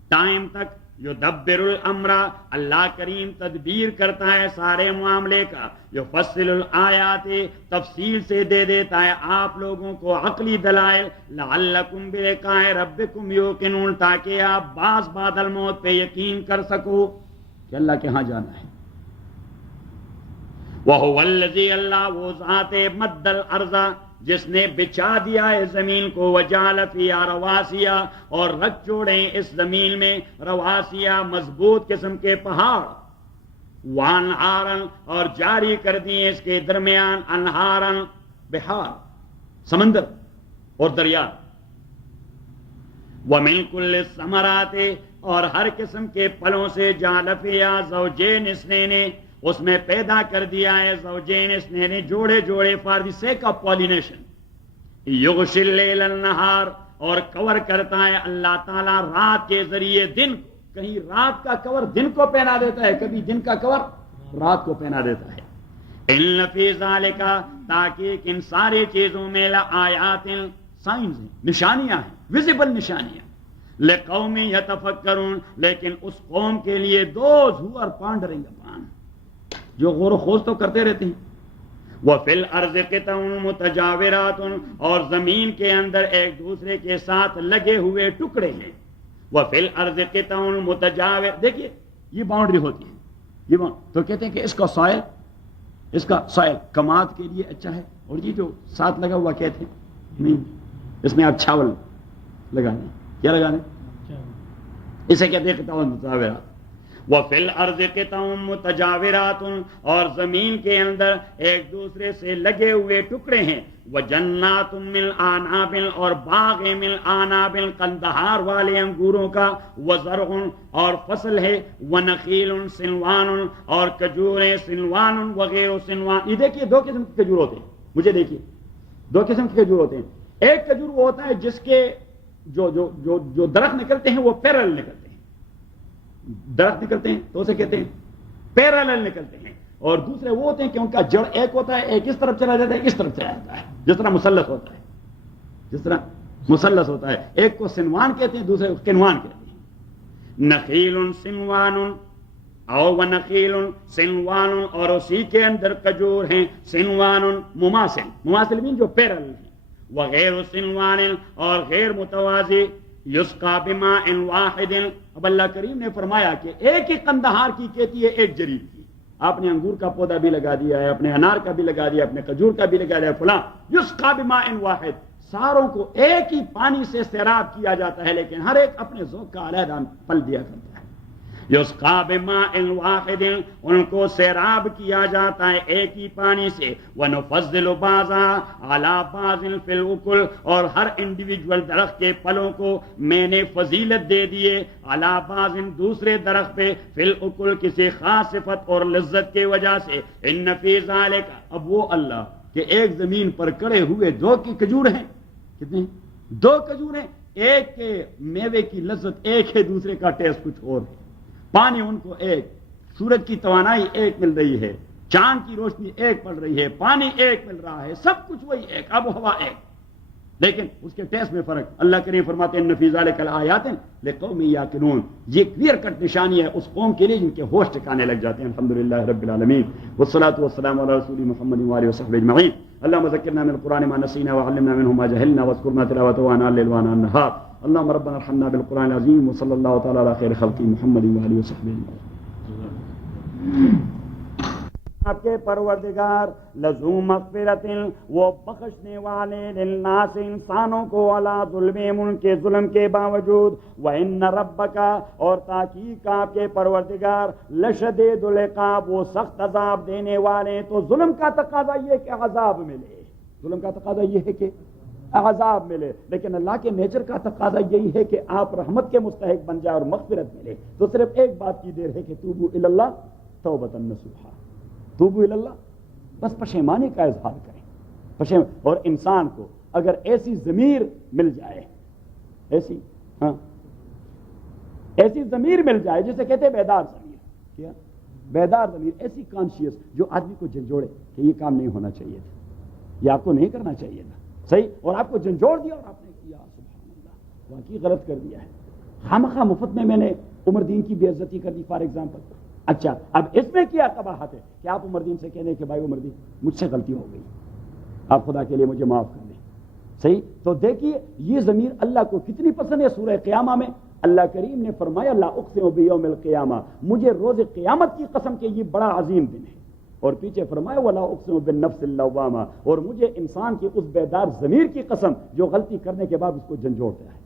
ٹائم تک. یدبر الامر، اللہ کریم تدبیر کرتا ہے سارے معاملے کا. یفصل الآیات، تفصیل سے دے دیتا ہے آپ لوگوں کو عقلی دلائل. لعلکم بلقاء ربکم یوقنون، تاکہ آپ بعد الموت پہ یقین کر سکو کہ اللہ کے ہاں جانا ہے. وَهُوَ الَّذِي، اللہ وہ ذات مد الارض، جس نے بچھا دیا ہے زمین کو. وَجَعَلَ فِيهَا رَوَاسِيَ، اور رکھ چھوڑے اس زمین میں رواسیہ، مضبوط قسم کے پہاڑ. وَأَنْهَارًا، اور جاری کر دیے اس کے درمیان انہاراً، بہار، سمندر اور دریا. وَمِن كُلِّ الثَّمَرَاتِ، اور ہر قسم کے پھلوں سے. جَعَلَ فِيهَا زَوْجَيْنِ اثْنَيْنِ، اس میں پیدا کر دیا ہے زوجین اثنین، جوڑے جوڑے، for the sake of pollination. یغشی اللیل النہار، اور کور کرتا ہے اللہ تعالیٰ رات کے ذریعے دن کو. کہیں رات کا کور دن کو پہنا دیتا ہے، کبھی دن کا کور رات کو پہنا دیتا ہے. ان فی ذالک، تاکہ ان ساری چیزوں میں لآیات، سائنز ہیں، نشانیاں ہیں، ویزیبل نشانیاں. لقوم یتفکرون، لیکن اس قوم کے لیے دوز ہو آر پانڈرنگ اپان، جو غور و خوض تو کرتے رہتے ہیں. وَفِي الْأَرْضِ قِطَعٌ مُتَجَاوِرَاتٌ، اور زمین کے اندر ایک دوسرے کے ساتھ لگے ہوئے ٹکڑے ہیں. وَفِي الْأَرْضِ قِطَعٌ مُتَجَاوِرَاتٌ، دیکھیے یہ باؤنڈری ہوتی ہے. یہ تو کہتے ہیں کہ اس کا سوائل کماد کے لیے اچھا ہے، اور یہ جو ساتھ لگا ہوا کہتے ہیں نہیں، اس میں آپ چھاول لگا لیں. کیا لگا لیں؟ اسے کہتے ہیں قِطَعٌ مُتَجَاوِرَاتٌ. وَفِي الْأَرْضِ قِطَعٌ مُتَجَاوِرَاتٌ، اور زمین کے اندر ایک دوسرے سے لگے ہوئے ٹکڑے ہیں. وَجَنَّاتٌ مِّنْ أَعْنَابٍ، اور باغ مِّنْ أَعْنَابٍ، قندہار والے انگوروں کا. وَزَرْعٌ، اور فصل ہے. وَنَخِيلٌ صِنْوَانٌ، اور کھجوریں. صِنْوَانٌ وغیرہ صِنْوان، یہ دیکھیے دو قسم کے کھجور ہوتے ہیں. مجھے دیکھیے دو قسم کے کھجور ہوتے ہیں. ایک کھجور وہ ہوتا ہے جس کے جو درخت نکلتے ہیں وہ پیرل نکلتے ہیں. درخت نکلتے ہیں تو اسے کہتے ہیں پیرالل نکلتے ہیں. اور دوسرے وہ ہوتے ہیں کہ ان کا جڑ ایک ہوتا ہے، ایک اس طرف چلا جاتا ہے، اس طرف چلا جاتا ہے، جس طرح مثلث ہوتا ہے. ایک کو سنوان کہتے ہیں، دوسرے کو کنوان کہتے ہیں. نخیل سنوان، او ونخیل سنوان، اور اسی کے اندر کھجور ہیں. سنوان مماثل مین جو پیرالل ہیں. وغیر سنوان، اور غیر متوازی. یسقا بماء واحد، اب اللہ کریم نے فرمایا کہ ایک ہی قندہار کی کہتی ہے ایک جرید کی. آپ نے انگور کا پودا بھی لگا دیا ہے، اپنے انار کا بھی لگا دیا، اپنے کھجور کا بھی لگا دیا، فلاں. یسقا بماء واحد، ساروں کو ایک ہی پانی سے سیراب کیا جاتا ہے، لیکن ہر ایک اپنے ذوق کا علیحدہ پل دیا کرتا ہے۔ یسقا بماء واحد، ان کو سیراب کیا جاتا ہے ایک ہی پانی سے۔ ونفضل بعضا علی بعض فی الاکل، اور ہر انڈیویجول درخت کے پھلوں کو میں نے فضیلت دے دیے علی بعض دوسرے درخت پہ فی الاکل کسی خاص صفت اور لذت کی وجہ سے۔ ان فی ذالک، اب وہ اللہ کہ ایک زمین پر کڑے ہوئے دو کی کھجور ہیں، کتنے؟ دو کھجور ہیں، ایک کے میوے کی لذت ایک ہے، دوسرے کا ٹیسٹ کچھ اور ہے۔ پانی ان کو ایک، سورج کی توانائی ایک مل رہی ہے، چاند کی روشنی ایک پڑ رہی ہے، پانی ایک مل رہا ہے، سب کچھ وہی ایک، آب و ہوا ایک، لیکن اس کے ٹیسٹ میں فرق۔ اللہ کریم فرماتے ہیں ان فی ذالک لآیات لقوم یعقلون، یہ کلیئر کٹ نشانی ہے اس قوم کے لیے جن کے ہوش ٹھکانے لگ جاتے ہیں۔ الحمدللہ رب العالمین والصلاۃ والسلام علی رسول محمد وآلہ وصحبہ اجمعین۔ اللهم ذکرنا من القرآن ما نسینا وعلمنا منه ما جهلنا واذكرنا تلاوته آناء الليل وآناء النهار۔ اللهم ربنا ارحمنا بالقرآن العظیم وصلی اللہ تعالی علی خیر خلقہ محمد وآلہ وصحبہ اجمعین۔ آپ کے پروردگار لذو مغفرت، وہ بخشنے والے للناس انسانوں کو، علی ظلمہم ان کے ظلم کے باوجود، وَإِنَّ رَبَّكَ اور تحقیق آپ کے پروردگار لشدید العقاب، وہ سخت عذاب دینے والے۔ تو ظلم کا تقاضا یہ کہ عذاب ملے، ظلم کا تقاضا یہ ہے کہ عذاب ملے، لیکن اللہ کے نیچر کا تقاضا یہی ہے کہ آپ رحمت کے مستحق بن جائے اور مغفرت ملے۔ تو صرف ایک بات کی دیر ہے کہ توبوا الی اللہ توبۃ نصوحا، توبوا الی اللہ، بس پشیمانی کا اظہار کریں۔ اور انسان کو اگر ایسی ضمیر مل جائے، ایسی ضمیر مل جائے جسے کہتے ہیں بیدار ضمیر، کیا بیدار ضمیر، ایسی کانشیس جو آدمی کو جھنجھوڑے کہ یہ کام نہیں ہونا چاہیے تھا، یہ آپ کو نہیں کرنا چاہیے تھا، صحیح، اور آپ کو جھنجھوڑ دیا اور آپ نے کیا، سبحان اللہ، واقعی غلط کر دیا ہے، خامخواہ مفت میں نے عمر دین کی بے عزتی کر دی فار ایگزامپل۔ اچھا، اب اس میں کیا قباحت ہے کہ آپ عمر دین سے کہنے کہ بھائی عمر دین مجھ سے غلطی ہو گئی، آپ خدا کے لیے مجھے معاف کر دیں، صحیح۔ تو دیکھیے یہ ضمیر اللہ کو کتنی پسند ہے۔ سورہ قیامہ میں اللہ کریم نے فرمایا لا اقسم بیوم القیامہ، مجھے روز قیامت کی قسم کہ یہ بڑا عظیم دن ہے، اور پیچھے فرمایا ولا اقسم بالنفس اللوامہ، اور مجھے انسان کی اس بیدار ضمیر کی قسم جو غلطی کرنے کے بعد اس کو جھنجھوڑتا ہے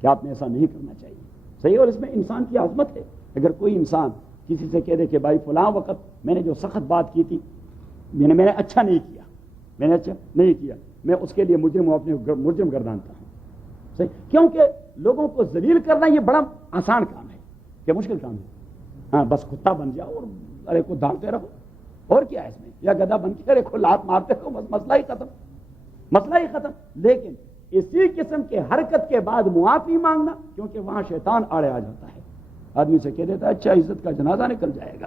کہ آپ نے ایسا نہیں کرنا چاہیے، صحیح۔ اور اس میں انسان کی عظمت ہے۔ اگر کوئی انسان کسی سے کہہ دے کہ بھائی فلاں وقت میں نے جو سخت بات کی تھی میں نے اچھا نہیں کیا، میں نے اچھا نہیں کیا، میں اس کے لیے مجرم ہوں، اپنے مجرم گردانتا ہوں، صحیح، کیونکہ لوگوں کو ذلیل کرنا یہ بڑا آسان کام ہے کہ مشکل کام ہے۔ ہاں بس کتا بن جاؤ اور ارے کو دھاڑتے رہو، اور کیا ہے اس میں، یا گدھا بن کے ارے کو لات مارتے رہو، بس مسئلہ ہی ختم، مسئلہ ہی ختم۔ لیکن اسی قسم کے حرکت کے بعد معافی مانگنا، کیونکہ وہاں شیطان آڑے آ جاتا ہے، آدمی سے کہہ دیتا ہے اچھا عزت کا جنازہ نکل جائے گا،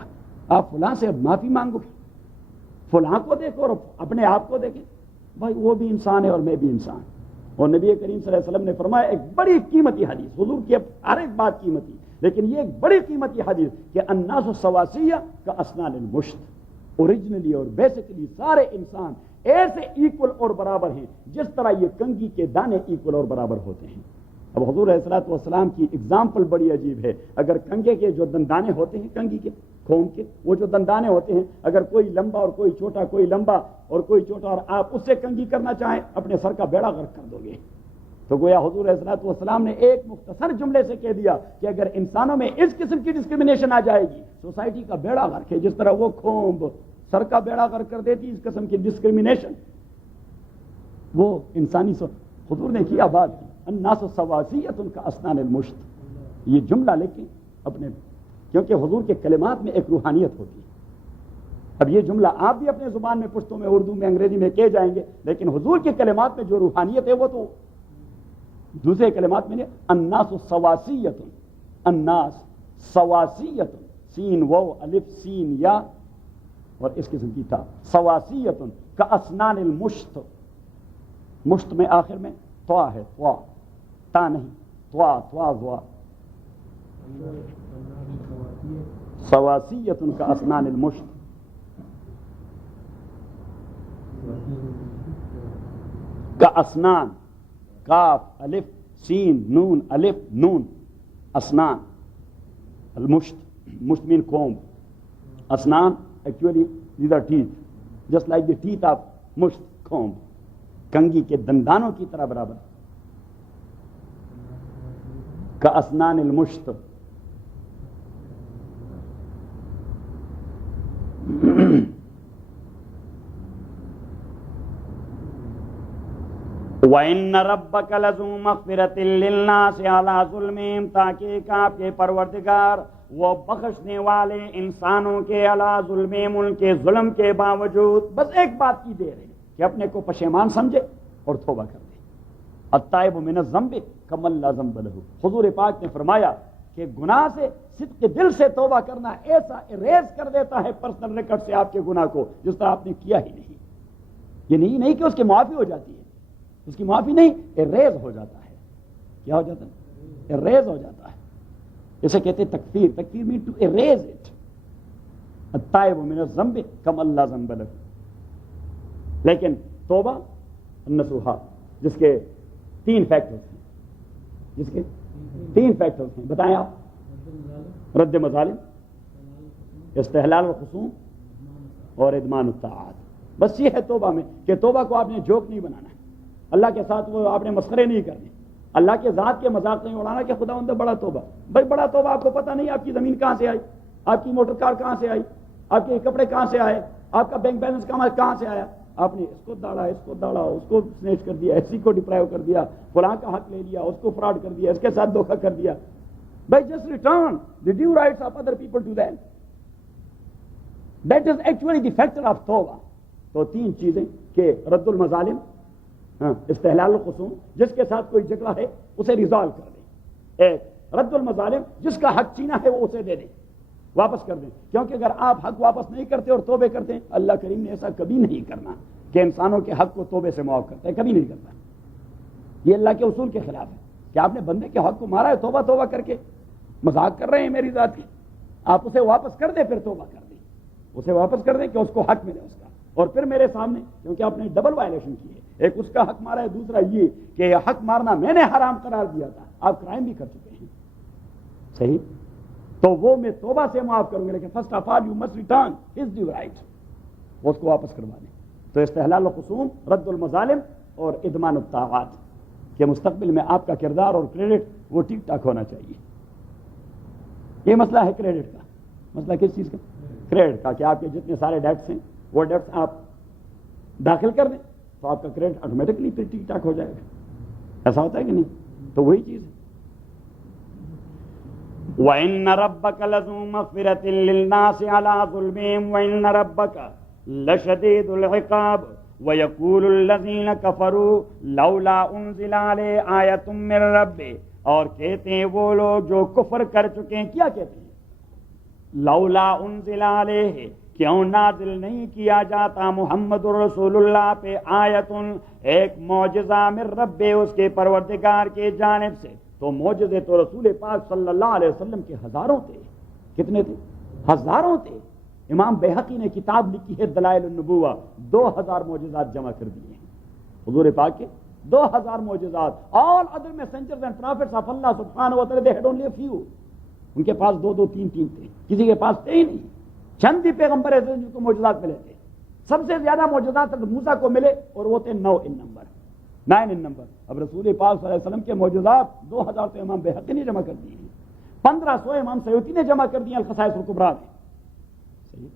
آپ فلاں سے معافی مانگو، فلاں کو دیکھو اور اپنے آپ کو دیکھیں، بھائی وہ بھی انسان ہے اور میں بھی انسان۔ اور نبی کریم صلی اللہ علیہ وسلم نے فرمایا ایک بڑی قیمتی حدیث، حضور کی ہر ایک بات قیمتی، لیکن یہ ایک بڑی قیمتی حدیث کہ الناس سواسیہ کا اسنان المشط، اوریجنلی اور بیسیکلی سارے انسان ایسے ایکول اور برابر ہیں جس طرح یہ کنگھی کے دانے ایکول اور برابر ہوتے ہیں۔ اب حضور علیہ الصلوۃ والسلام کی اگزامپل بڑی عجیب ہے۔ اگر کنگھے کے جو دندانے ہوتے ہیں، کنگھی کے کھوم کے وہ جو دندانے ہوتے ہیں، اگر کوئی لمبا اور کوئی چھوٹا، کوئی لمبا اور کوئی چھوٹا، اور آپ اس سے کنگھی کرنا چاہیں اپنے سر کا بیڑا غرق کر دو گے۔ تو گویا حضور علیہ الصلوۃ والسلام نے ایک مختصر جملے سے کہہ دیا کہ اگر انسانوں میں اس قسم کی ڈسکرمنیشن آ جائے گی، سوسائٹی کا بیڑا غرق ہے، جس طرح وہ کھومب سر کا بیڑا غرق کر دیتی، اس قسم کی ڈسکرمنیشن وہ انسانی حضور نے کیا بات کی الناس سواسیۃ کا اسنان المشط، یہ جملہ لکھیں اپنے، کیونکہ حضور کے کلمات میں ایک روحانیت ہوتی ہے۔ اب یہ جملہ آپ بھی اپنے زبان میں، پشتو میں، اردو میں، انگریزی میں کہہ جائیں گے، لیکن حضور کے کلمات میں جو روحانیت ہے وہ تو دوسرے کلمات میں نہیں۔ الناس سواسیۃ، الناس سواسیۃ، سین واو الف سین یا اور اس قسم کی تھا، سواسیۃ کا اسنان المشط، مشت میں آخر میں طوا ہے، طوا تا نہیں، طوا طوا ضوا، سواسیۃ کا اسنان المشط، کا اسنان، کاف الف سین نون الف نون، اسنان المشط، مشت مین comb، اسنان actually these are teeth just like the teeth of musht comb، کنگھی کے دندانوں کی طرح برابر، کاسنان المشت، وَإِنَّ رَبَّكَ لَذُو مَغْفِرَةٍ لِلنَّاسِ عَلَىٰ ظُلْمِهِمْ، تاکہ آپ کے پروردگار وہ بخشنے والے انسانوں کے علی ظلمہم، ان کے ظلم کے باوجود بس ایک بات کی دیر ہے کہ اپنے کو پشیمان سمجھے اور توبہ کر دے۔ التائب من الذنب کمن لا ذنب لہ، حضور پاک نے فرمایا کہ گناہ سے صدق دل سے توبہ کرنا ایسا اریز کر دیتا ہے پرسنل ریکارڈ سے آپ کے گناہ کو جس طرح آپ نے کیا ہی نہیں۔ یہ نہیں کہ اس کی معافی ہو جاتی ہے، اس کی معافی نہیں، اریز ہو جاتا ہے۔ کیا ہو جاتا ہے؟ اریز ہو جاتا ہے۔ اسے کہتے ہیں تکفیر، تکفیر مین ٹو اریز اٹ۔ التائب من الذنب کمن لا ذنب لہ۔ لیکن توبہ النصوحہ، جس کے 3 فیکٹرز ہیں، جس کے 3 فیکٹرز ہیں، بتائیں آپ؟ رد مظالم، استحلال الخصوم اور ادمان الطاعات۔ بس یہ ہے توبہ میں کہ توبہ کو آپ نے جوک نہیں بنانا ہے، اللہ کے ساتھ وہ آپ نے مسخرے نہیں کرنے، اللہ کے ذات کے مذاق نہیں اڑانا کہ خدا اندر بڑا توبہ۔ بھائی بڑا توبہ آپ کو پتہ نہیں آپ کی زمین کہاں سے آئی، آپ کی موٹر کار کہاں سے آئی، آپ کے کپڑے کہاں سے آئے، آپ کا بینک بیلنس کہاں سے آیا، آپ نے اس کو داڑا، اس کو داڑا، اس کو سنیچ کر دیا، ایسی کو ڈپرائیو کر دیا، فلاں کا حق لے لیا، اس کو فراڈ کر دیا، اس کے ساتھ دھوکہ کر دیا۔ بھائی just return the due rights of other people to them, that is actually the factor of توبہ۔ تو 3 چیزیں کہ رد المظالم، استحلال الخصوم، جس کے ساتھ کوئی جھگڑا ہے اسے ریزالو کر دیں، ایک رد المظالم، جس کا حق چھینا ہے وہ اسے دے دیں، واپس کر دیں، کیونکہ اگر آپ حق واپس نہیں کرتے اور توبے کرتے ہیں، اللہ کریم نے ایسا کبھی نہیں کرنا کہ انسانوں کے حق کو توبے سے معاف کرتا ہے، کبھی نہیں کرتا۔ یہ اللہ کے اصول کے خلاف ہے کہ آپ نے بندے کے حق کو مارا ہے توبہ توبہ کر کے، مذاق کر رہے ہیں میری ذات کی، آپ اسے واپس کر دیں، پھر توبہ کر دیں، اسے واپس کر دیں کہ اس کو حق ملے اس کا، اور پھر میرے سامنے، کیونکہ آپ نے ڈبل وائلیشن کی ہے، ایک اس کا حق مارا ہے، دوسرا یہ کہ یہ حق مارنا میں نے حرام قرار دیا تھا، آپ کرائم بھی کر چکے ہیں، صحیح؟ تو وہ میں توبہ سے معاف کروں گا، لیکن first of all you must return his due right, اس کو واپس کروا دیں۔ تو استحلال الخصوم، رد المظالم اور ادمان الطاعات، کہ مستقبل میں آپ کا کردار اور کریڈٹ وہ ٹھیک ٹھاک ہونا چاہیے۔ یہ مسئلہ ہے کریڈٹ کا، مسئلہ کس چیز کا؟ کریڈٹ کا، کہ آپ کے جتنے سارے ڈیٹس ہیں وہ ڈیٹس آپ داخل کر دیں تو آپ کا کریڈٹ آٹومیٹکلی پھر ٹھیک ٹھاک ہو جائے گا۔ ایسا ہوتا ہے کہ نہیں؟ تو وہی چیز ہے۔ وَإِنَّ رَبَّكَ لَذُو مَغْفِرَةٍ لِلنَّاسِ عَلَىٰ ظُلْمِهِمْ وَإِنَّ رَبَّكَ لَشَدِيدُ الْعِقَابِ وَيَقُولُ الَّذِينَ كَفَرُوا لَوْلَا أُنزِلَ عَلَيْهِ آيَةٌ مِّن رَّبِّهِ، اور کہتے ہیں وہ لوگ جو کفر کر چکے ہیں، کیا کہتے ہیں؟ لولا انزل علیہ، کیوں نازل نہیں کیا جاتا محمد رسول اللہ پہ آیتن، ایک معجزہ من رب، اس کے پروردگار کے جانب سے۔ تو معجزے تو رسول پاک صلی اللہ علیہ وسلم کے ہزاروں تھے۔ کتنے تھے؟ ہزاروں تھے۔ امام بیہقی نے کتاب لکھی ہے دلائل النبوہ، 2000 معجزات جمع کر دیے ہیں حضور پاک کے، 2000 معجزات۔ All other messengers and prophets of Allah سبحانہ و تعالی they had only a few, ان کے پاس 2 3 تھے، کسی کے پاس تھے ہی نہیں۔ چند ہی پیغمبر ایسے جن کو معجزات ملے تھے۔ سب سے زیادہ معجزات موسیٰ کو ملے اور وہ تھے 9 ان نمبر۔ اب رسول پاک صلی اللہ علیہ وسلم کے معجزات 2000 تو امام بیہقی نے جمع کر دیے ہیں، 1500 امام سیوطی نے جمع کر دیے الخصائص الکبریٰ میں،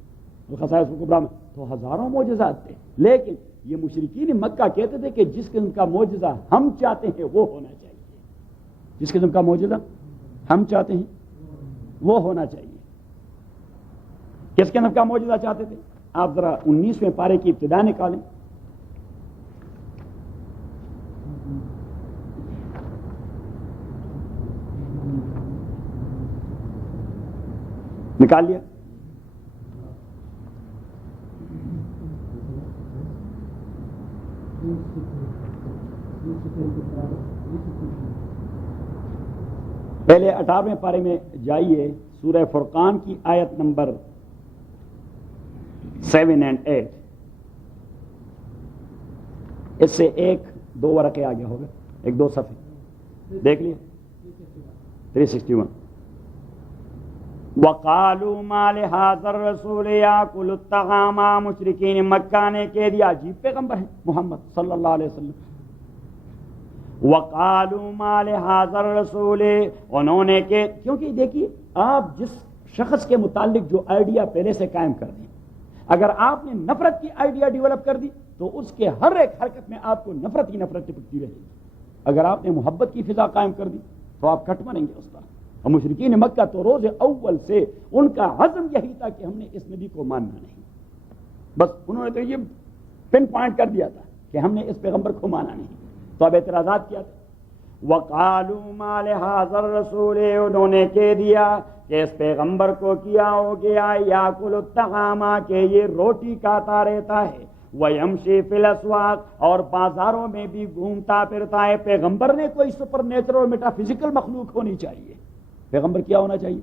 الخصائص الکبریٰ میں، تو ہزاروں معجزات تھے۔ لیکن یہ مشرکین مکہ کہتے تھے کہ جس قسم کا معجزہ ہم چاہتے ہیں وہ ہونا چاہیے، جس قسم کا معجزہ ہم چاہتے ہیں وہ ہونا چاہیے۔ کس قسم کا معجزہ چاہتے تھے؟ آپ ذرا 19ویں پارے کی ابتدا نکالیں، نکال لیا؟ پہلے 18ویں پارے میں جائیے، سورہ فرقان کی آیت نمبر 7 اور 8، اس سے 1-2 ورقے آگے ہوگا، 1-2 صفحے دیکھ لیے، 361۔ وقالوا ما لهذا الرسول ياكل الطعام، مشرکین مکہ نے کہہ دیا عجیب پیغمبر ہے محمد صلی اللہ علیہ وسلم. وقالوا ما لهذا الرسول، انہوں نے کہ کیونکہ دیکھیے آپ جس شخص کے متعلق جو آئیڈیا پہلے سے قائم کر دیں، اگر آپ نے نفرت کی آئیڈیا ڈیولپ کر دی تو اس کے ہر ایک حرکت میں آپ کو نفرت ہی نفرت ٹپکتی رہے گی. اگر آپ نے محبت کی فضا قائم کر دی تو آپ کٹ مریں گے اس طرح. اور مشرکین مکہ تو روز اول سے ان کا عزم یہی تھا کہ ہم نے اس نبی کو ماننا نہیں. بس انہوں نے تو یہ پن پوائنٹ کر دیا تھا کہ ہم نے اس پیغمبر کو مانا نہیں. تو اب اعتراضات کیا تھے؟ وقالوا ما لهذا الرسول، انہوں نے کہہ دیا کہ اس پیغمبر کو کیا ہو گیا یاکل الطعام، کہ یہ روٹی کھاتا رہتا ہے، ویمشی فی الاسواق، اور بازاروں میں بھی گھومتا پھرتا ہے. پیغمبر نے کوئی سپر نیچرل میٹا فزیکل مخلوق ہونی چاہیے. پیغمبر کیا ہونا چاہیے؟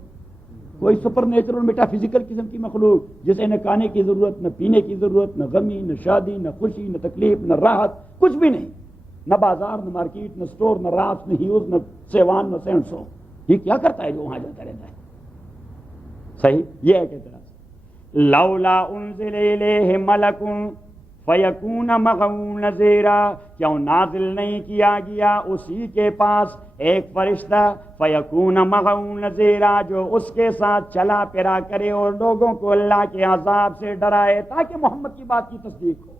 کوئی سپر نیچرل میٹا فزیکل قسم کی مخلوق جسے نہ کھانے کی ضرورت، نہ پینے کی ضرورت، نہ غمی، نہ شادی، نہ خوشی، نہ تکلیف، نہ راحت، کچھ بھی نہیں. نہ بازار، نہ مارکیٹ، نہ سٹور، نہ رافٹ، نہ ہیوز، نہ سیوان، نہ سینٹسو. یہ کیا کرتا ہے جو وہاں جاتا رہتا ہے؟ صحیح یہ ہے کہ لولا انزل الیہ ملک فیکون معه نذیرا، کیوں نازل نہیں کیا گیا اسی کے پاس ایک فرشتہ، فیکون معه نذیرا، جو اس کے ساتھ چلا پھرا کرے اور لوگوں کو اللہ کے عذاب سے ڈرائے، تاکہ محمد کی بات کی تصدیق ہو.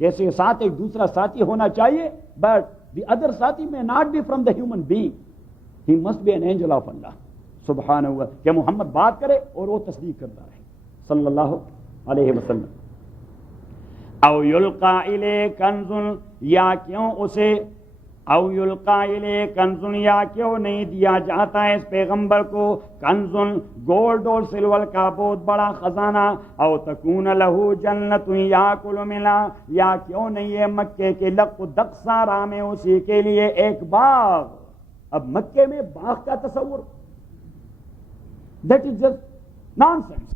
جیسے ساتھ ایک دوسرا ساتھی ہونا چاہیے، بٹ دی ادر ساتھی میں not be from the human being, he must be an angel of Allah سبحانہ و تعالی، کہ محمد بات کرے اور وہ تصدیق کرتا رہے صلی اللہ علیہ وسلم. او یلقا الیہ کنز، یا کیوں اسے او یلقا الیہ کنز، یا کیوں نہیں دیا جاتا ہے اس پیغمبر کو کنز، گولڈ اور سلور کا بہت بڑا خزانہ، او تکون لہو جنت یاکل منہا، یا کیوں نہیں ہے مکے کے لق دقسارا میں اسی کے لیے ایک باغ. اب مکے میں باغ کا تصور، that is just naan sense.